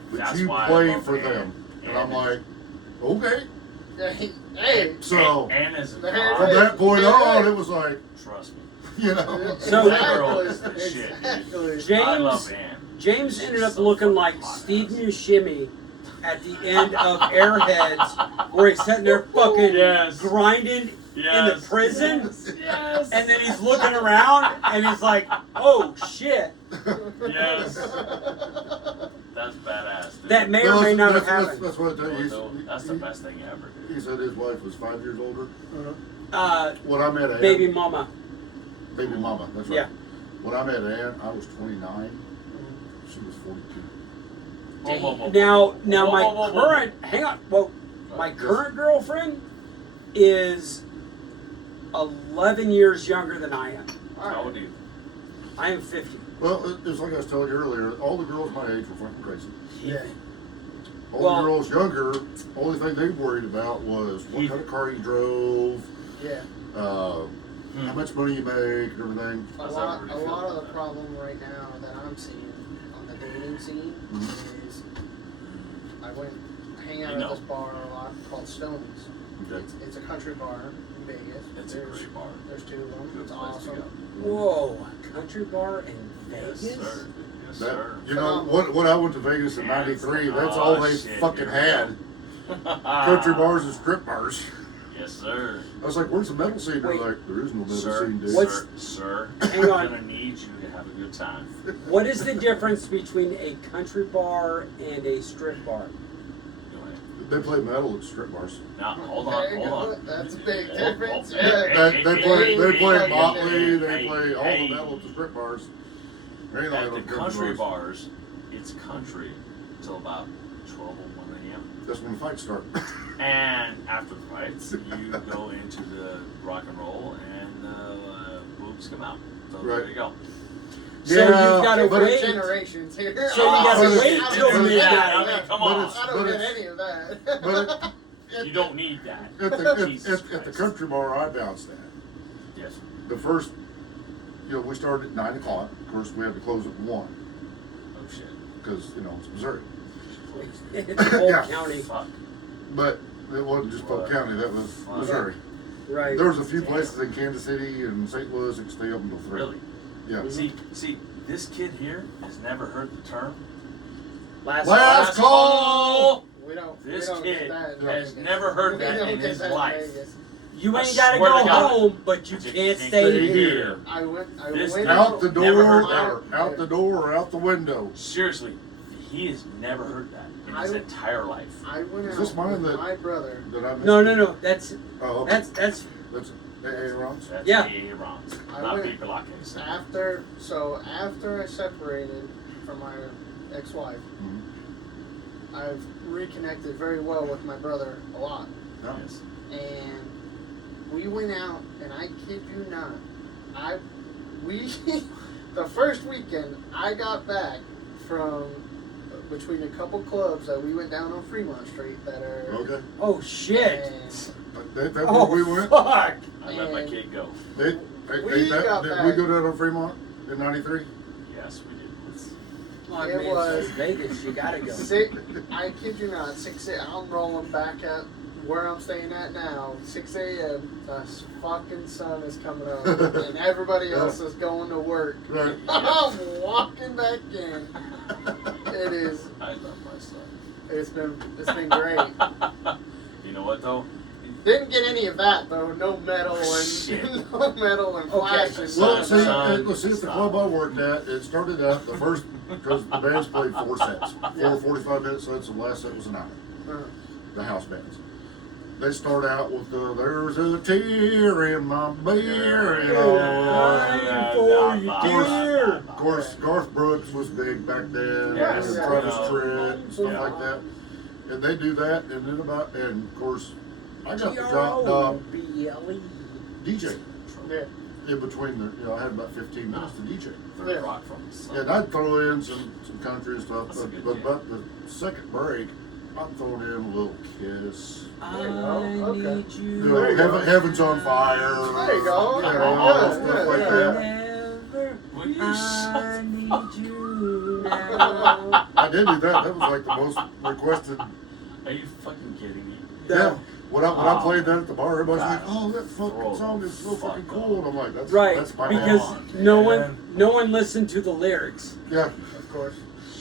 but That's you why I play love for Ann. them." And I'm Ann like, "Okay." Hey. So Ann is a There god. from that point Yeah. on, it was like, Trust me. you know. So- That girl is the shit, dude. Exactly. I love James, Ann. James She's ended up so looking fucking like hot Steve ass. Buscemi at the end of Airheads, where he's sitting there fucking Yes. grinding in the Yes. prison, Yes. and then he's looking around and he's like, "Oh shit, Yes. That's badass, dude. that may or may not have that's, happened." that's what I tell you. That's the best thing ever, dude. He said his wife was 5 years older. Uh, When I met Ann, baby mama, baby mama, that's right. yeah. When I met Ann, I was 29, She was 42. Now my current hang on. Well, my current girlfriend is 11 years younger than I am. How old are you? I am 50. Well, it's like I was telling you earlier. All the girls my age were fucking crazy. Yeah. All Well- the girls younger, only thing they worried about was what kind of car you drove, Yeah. how much money you make, and everything. A How's lot everybody feel of about the that? problem right now that I'm seeing on the dating scene is I went hang out You at know. this bar a lot called Stoney's. Okay. It's a country bar in Vegas. It's a great bar. There's two of them. Good It's place to awesome. go. Whoa, country bar in Vegas? Yes, sir. Yes, That, sir. you know, when I went to Vegas in '93, that's all they shit, fucking here we had. Country bars and strip bars. Yes, sir. I was like, "Where's the metal scene?" They're Wait. like, "There is no metal Sir, scene, dude." What's- sir, Hang I'm on. gonna need you to have a good time. What is the difference between a country bar and a strip bar? Go ahead. They play metal at strip bars. Now, hold There you on, hold go. on. That's a big Oh, difference. oh, Yeah. hey, They play hey, Motley. hey, They hey, play all hey. the metal at the strip bars. There ain't no At metal the at country bars. bars, it's country till about 12 or 1 a.m. That's when the fights start. And after the fights, you go into the rock and roll, and boobs come out. So Right. there you go. So Yeah, you've got to but wait. Generations here. So you gotta But it's- wait I till don't but get it's- midnight. I mean, come on. it's- I don't but get it's- any of that. But You don't need that. Jesus at the Christ. country bar I bounced at, Yes. the first, we started at 9 o'clock. Of course, we had to close at 1 Oh shit. because, it's Missouri. It's Polk Yeah. County. Fuck. But it wasn't just Polk County, that was Missouri. Right. There was a few places in Kansas City and St. Louis that could stay up until 3. Really? Yeah. See, this kid here has never heard the term. Last call! We don't. This we don't kid get that in has Vegas. never heard We that don't in get his that life. Vegas. You I ain't got to swear go to God. home, but you can't stay here. I went. I This went guy- Out the Never heard door, that. out the door, or out the window. Seriously, he has never heard that in his I- entire life. I went Is out this mine with that- my brother. Did I miss No, it? no. That's Oh, okay. that's That's Ron's? That's Yeah. Ron's, I not went- Pete Velazquez. After I separated from my ex-wife, Mhm. I've reconnected very well with my brother a lot, Yes. and we went out, and I kid you not, we the first weekend I got back from between a couple clubs that we went down on Fremont Street that are Okay. oh shit. and That Oh where we went? fuck. I let my kid go. Did We got we back. go down on Fremont in '93? Yes, we did. Come on, It man, was- it's Vegas. You gotta go. I kid you not, 6 a.m. I'm rolling back at where I'm staying at now. 6 a.m. The fucking sun is coming up, and everybody else is going to work. Right. I'm walking back in. It is. I love my son. It's been great. You know what though? Didn't get any of that though. No metal Shit. and no metal and Okay. flash and Well, stuff. see, at the club I worked at, it started out the first because the bands played 4 sets, 45-minute sets, and the last set was an hour. The house bands. They start out with the "There's a tear in my beer," Of course, Garth Brooks was big back then, Yes. and Travis Yeah. Tritt and stuff Yeah. like that. And they do that, and then and of course, I got the job T-R-O-B-L-E. DJ. Yeah. In between I had about 15 minutes to DJ. Third rock from the sun. And I'd throw in some country and stuff, That's a good but gig. about the second break, I'm throwing in a little Kiss. I There you go. Okay. need you. There you go. Heaven's on Fire. There you go. Yeah, Okay, all good, stuff good, like yeah. that. Never. Will you I shut need you now. I did do that. That was like the most requested. Are you fucking kidding me? Yeah. When I Oh. played that at the bar, everybody's God. like, "Oh, that fucking Throw song is so fuck fucking cool." And I'm like, Right, that's my because band." no man. one listened to the lyrics. Yeah, Of course.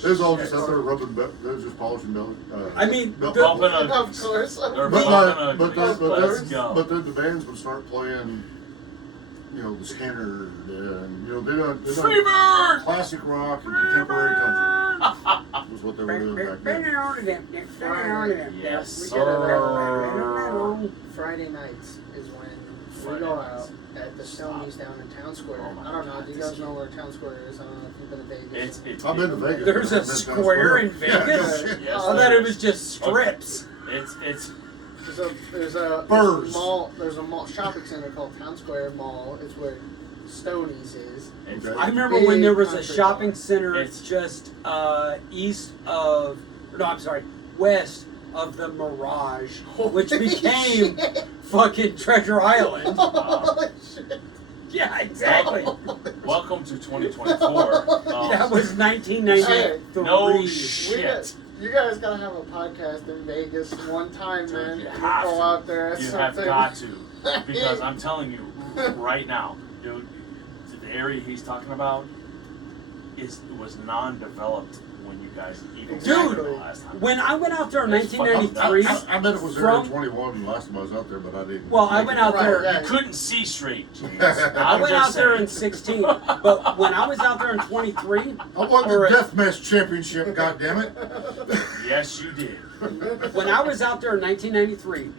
it was all just out there rubbing, they was just polishing belly. I mean, belt the- buckles. Bumping Of course. They're But, bumping but, ugly. Let's go. but then the bands would start playing, the Skinner, and they done Freebird! classic rock and contemporary country was what they were doing back then. Yes, We sir. Friday nights is when We go out at the Stoney's down in Town Square. Oh my I don't know. God, Do you this guys know where Town Square is? I don't know if you've been to Vegas. I've been to Vegas. There's but a I've been down square in Yeah, Vegas? no shit. Yes, I thought there it is. was just strips. It's There's a Birds. mall. There's a mall shopping center called Town Square Mall. It's where Stoney's is. Okay. I remember when there was a Big shopping country center It's- just east of, no, I'm sorry, west of the Mirage, which Holy became shit. fucking Treasure Island. Holy shit. Yeah, exactly. welcome to 2024. That was 1993. No We shit. got, you guys gotta have a podcast in Vegas one time, Dude, man. you You have go to. out there. That's You something. have got to, because I'm telling you right now, dude, the area he's talking about was non-developed when you guys even Dude, went there last time. When I went out there in It's fucking 1993, I bet it was there From- in 21 last time I was out there, but I didn't. well, I make went it. out Right, there. yeah. You couldn't see straight. James. I I'm went just out there in saying. 16, but when I was out there in 23, I won the or- Deathmatch Championship, goddammit. Yes, you did. when I was out there in 1993,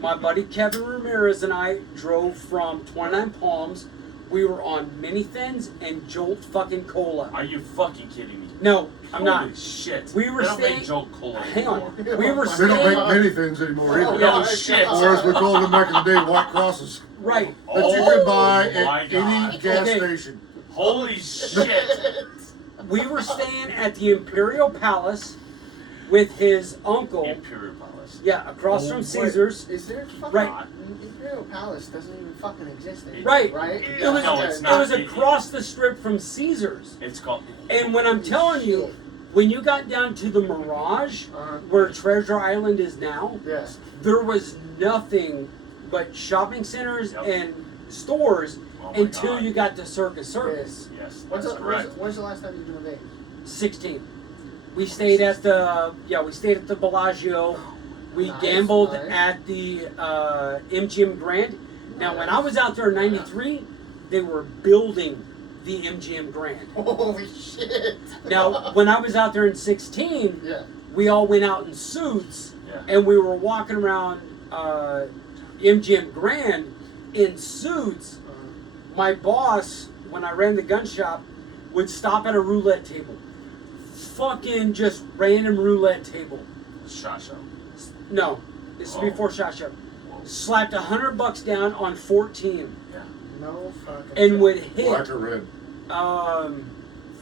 my buddy Kevin Ramirez and I drove from 29 Palms. We were on Mini Thins and Jolt fucking Cola. Are you fucking kidding me? No, I'm not. Holy shit. We were They don't staying- make Jolt Cola Hang on. anymore. We were They don't staying. make many things anymore either. No my shit. God. Or as we called them back in the day, White Crosses. Right. That you could buy Oh my at any God. gas Okay. station. Holy shit. We were staying at the Imperial Palace with his uncle. Imperial Palace. Yeah, across Oh, from wait. Caesars. Is there fucking Right. Imperial Palace doesn't even fucking exist anymore. Right. Right. It was, No, it's it not. was across the strip from Caesars. It's called. And when I'm telling you, when you got down to the Mirage, where Treasure Island is now, Yes. there was nothing but shopping centers Yep. and stores Oh my until God. you got to Circus Circus. Yes, When's that's correct. when's the last time you've been to Vegas? 16. We stayed at the Bellagio. We Nice, gambled nice. at the MGM Grand. Now, when I was out there in '93, they were building the MGM Grand. Holy shit. Now, when I was out there in 16, Yeah. we all went out in suits Yeah. and we were walking around MGM Grand in suits. My boss, when I ran the gun shop, would stop at a roulette table. Fucking just random roulette table. Shot show. No, this is Oh. before Shot Show. Whoa. Slapped $100 down on 14 Yeah. No fucking. and shit. would hit. Black or red?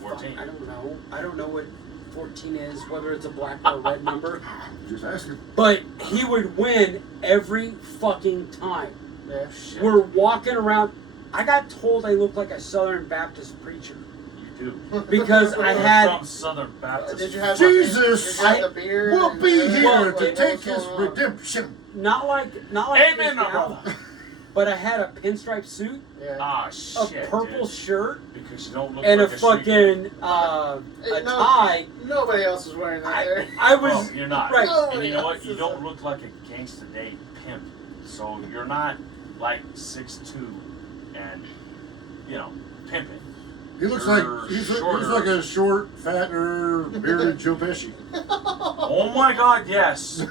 14. I don't know. I don't know what 14 is, whether it's a black or a red number. Just asking. But he would win every fucking time. Yeah. Shit. We're walking around. I got told I looked like a Southern Baptist preacher You do. because I You're had. from Southern Baptist. Did you have Jesus, Did you have the beard? We'll and be everything? here Well, to What take was his going on? redemption. Not like Amen, my now, brother. but I had a pinstripe suit, Yeah. Ah, a shit. purple dude. shirt, Because you don't look and like a street fucking Hey, a no, tie. Nobody else is wearing that there. I was Oh, you're not. right. And you know what? You Nobody don't else look like a gangsta day pimp. So you're not like 6'2" and, you know, pimping. He looks like You're he's shorter. like a short, fatter, bearded Joe Pesci. Oh my God, yes.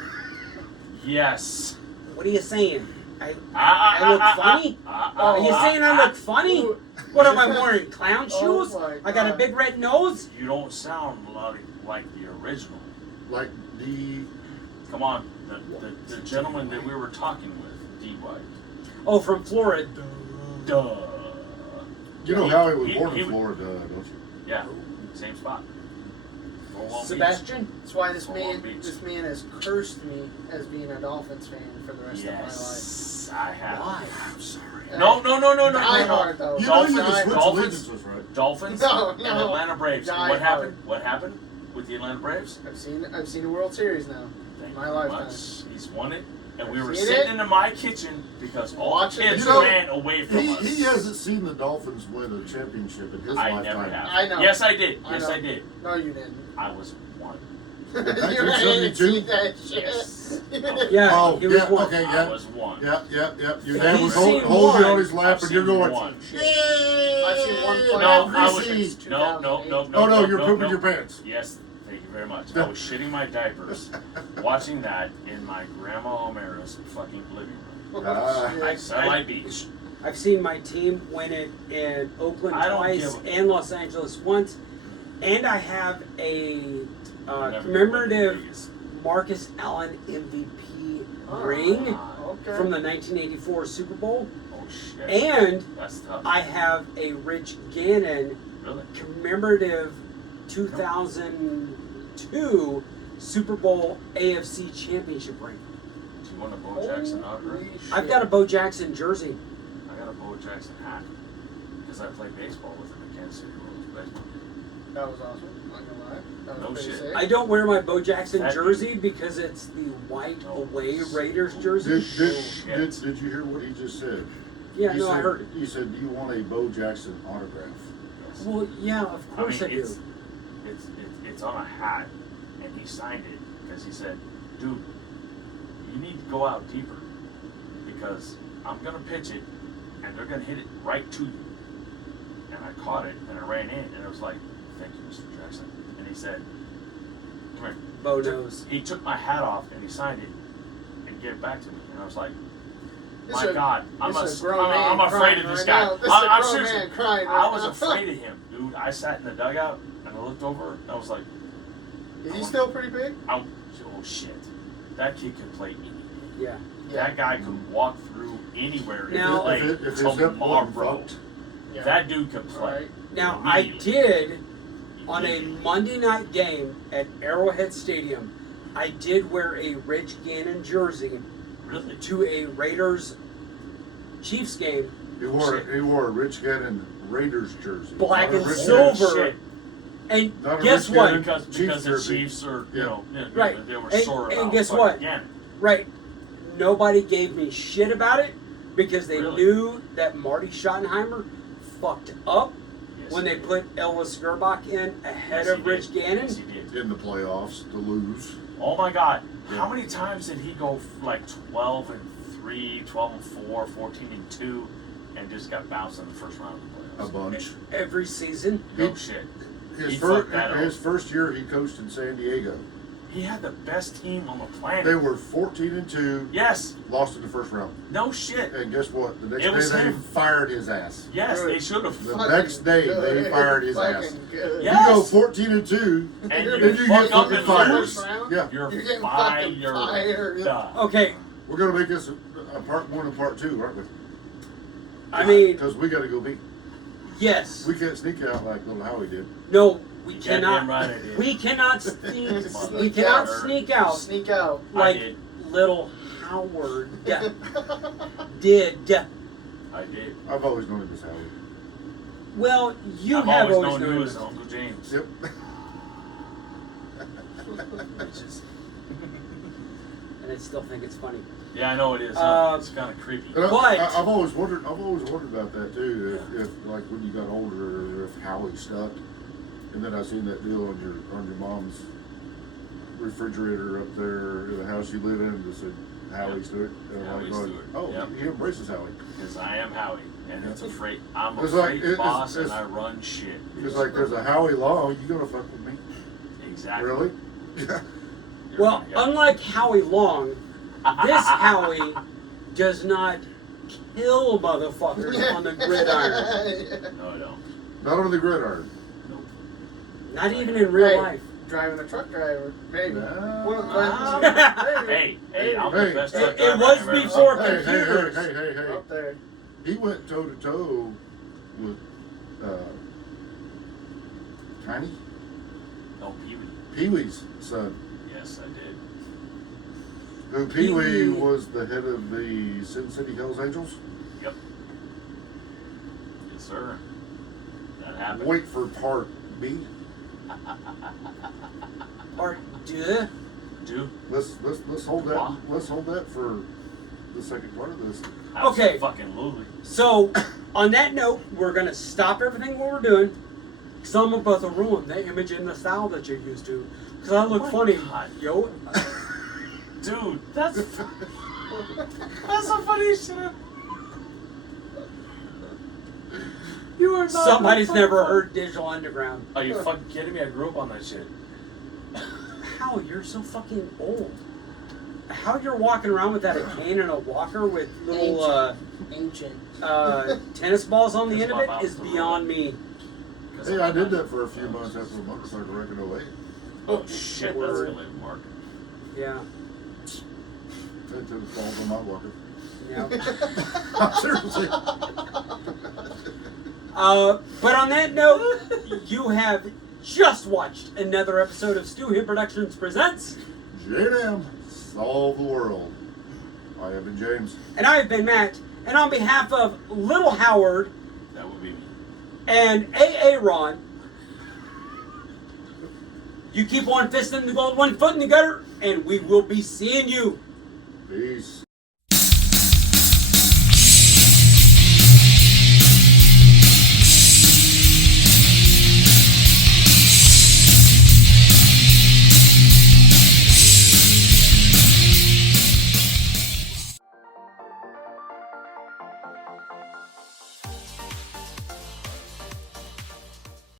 Yes. What are you saying? I look funny? Oh, Are you saying I look funny? What am I wearing? Clown Oh shoes? my I got a God. big red nose? You don't sound like the original. Like the Come on, the gentleman that we were talking with, D. White. Oh, from Florida. Duh. you know He- how he was he- born he in was- Florida, don't you? Yeah, same spot. Fort Walton Beach. Sebastian? That's why this Fort Walton man, Beach. this man has cursed me as being a Dolphins fan for the rest Yes, I have. Why? I'm sorry. of No, my life. Die Die hard though. You know you Dolphins- can switch Dolphins- allegiances, right? Dolphins No, and no. Atlanta Braves. Die What hard. happened? What happened with the Atlanta Braves? I've seen a World Series now. Thank My you lifetime. much. He's won it, and we I've were seen sitting it. in my kitchen because all Watching the kids it. You know, ran away from He us. hasn't seen the Dolphins win a championship in his I lifetime. never have. I know. Yes, I did. I Yes, know. I did. No, you didn't. I was one. You ain't 1972? seen that shit. Yes. Yeah, Oh, he was yeah, one. okay, I yeah. was one. Your He's dad was seen holding one. on his lap, I've and you're seen going, one. "Yay!" I've seen one play. No, I was. Greasy. No, no, no, no. Oh no, you're no, pooping no. your pants. Yes, thank you very much. I was shitting my diapers, watching that in my grandma O'Mara's fucking living room. Satellite Beach. I've seen my team win it in Oakland I don't twice give and Los Angeles once, and I have a Never commemorative been to Vegas. Marcus Allen MVP ring Okay. from the 1984 Super Bowl, Oh shit. and That's tough. I have a Rich Gannon Really? commemorative 2002 Super Bowl AFC Championship ring. Do you want a Bo Jackson autograph? I've got a Bo Jackson jersey. I got a Bo Jackson hat because I played baseball with him at Kansas City Royals baseball. That was awesome. Not gonna lie. That was No pretty shit. sick. I don't wear my Bo Jackson That- jersey because it's the white away Raiders jersey. Did you hear what he just said? Yeah, He no, I said- heard it. He said, "Do you want a Bo Jackson autograph?" Yes. Well, yeah, of course I do. It's on a hat, and he signed it because he said, "Dude, you need to go out deeper because I'm gonna pitch it, and they're gonna hit it right to you." And I caught it, and I ran in, and I was like, "Thank you, Mr. Jackson." And he said, "Come here." Bo knows. He took my hat off and he signed it and gave it back to me, and I was like, This "My is a- God, I'm this is a grown man I'm afraid crying of this right guy." now. This is a I'm grown seriously, man crying I right was now. afraid of him, dude. I sat in the dugout and I looked over and I was like, Is he still pretty big? "Oh shit, that kid could play any day. Yeah. That guy could walk through anywhere Now- and If play his hip wasn't tomorrow. fucked, Yeah. That dude could play." Right. Now, I did, on a Immediately. Monday night game at Arrowhead Stadium, I did wear a Rich Gannon jersey Really? to a Raiders Chiefs game. he wore a Rich Gannon Raiders jersey, Black Not a and Rich silver. Shit. And Not a guess Rich what? Gannon. Because Chiefs the jersey. Chiefs are, Yeah. Right. they were And- sore and about guess fucking what? Gannon. Right. Nobody gave me shit about it because they Really? knew that Marty Schottenheimer fucked up Yes, when he they did. put Elvis Gerbach in ahead Yes, of he Rich did. Gannon. Yes, he did. in the playoffs to lose. Oh my God! Yeah. How many times did he go like 12-3, 12-4, 14-2, and just got bounced in the first round of the A playoffs? bunch. Every season. No He- shit. His, He first, fucked that up. his first year, he coached in San Diego. He had the best team on the planet. They were 14-2, Yes. lost in the first round. No shit. And guess what? The It next was day, they him. fired his ass. Yes, Good. they should have. The Fucking next day, good. they fired his Fucking ass. good. Yeah. You go Yes. 14-2, And then you you get fuck up fucking and fired. lose. Yeah, You're You're getting fired. fucking fired. Okay. we're gonna make this a part 1 and part 2, aren't we? I mean, Because we gotta go beat. yes. We can't sneak out like little Howie did. No, we Yeah, cannot. damn right I did. We cannot sneak. we Sneak cannot out. sneak out Sneak out. I like did. little Howard did. I did. I've always known him as Howie. Well, you I've have always always known known you him. as Uncle James. Yep. Bitches. And I still think it's funny. Yeah, I know it is. Huh? It's kind of creepy. And But- I've always wondered about that too. If like when you got older, if Howie stuck. And then I seen that deal on your mom's refrigerator up there in the house you live in that said Howie Stewart. And I'm Howie like going, Stewart. oh, Yep. he embraces Howie. Because I am Howie, and it's a freight. I'm a It's like- freight it's- boss, and it's- I run shit. It's like there's a Howie Law. You gonna fuck with me? Exactly. Really? You're Well, right, yeah. unlike Howie Long, this Howie does not kill motherfuckers on the gridiron. No, I don't. Not on the gridiron. Nope. Not even in real Hey. life. Driving a truck driver. Maybe. Nah. Well, Hey, I'm Hey. the best It- truck it driver was I've ever before seen. computers. Hey. Up there. He went toe to toe with Tiny No, Pee-wee. Pee Wee's son. Yes, I did. Who Pee Wee Pee-wee. was the head of the Sin City Hells Angels. Yep. Yes, sir. That happened. Wait for part B. Or duh. Dude, Let's hold that. Wow. Let's hold that for the second part of this. Okay. Fucking Lulu. So, on that note, we're gonna stop everything what we're doing. Some of us will ruin the image and the style that you're used to. Because I look Oh my funny. God. Yo. Dude, that's the funniest shit. You are not. Somebody's that never fucking heard Digital Underground. Are you fucking kidding me? I grew up on that shit. How? You're so fucking old. how you're walking around without a cane and a walker with little Ancient. tennis balls on the end of it is beyond me. Hey, I did that for a few months after a motorcycle wreck in 08. Oh shit, that's related, Mark. Yeah. It took balls on my walker. Yeah. Seriously. But on that note, you have just watched another episode of Stu Hit Productions Presents. J&M, solve the world. I have been James. And I have been Matt. And on behalf of Little Howard That would be me. and AA Ron, you keep one fist in the gold, one foot in the gutter, and we will be seeing you. Peace.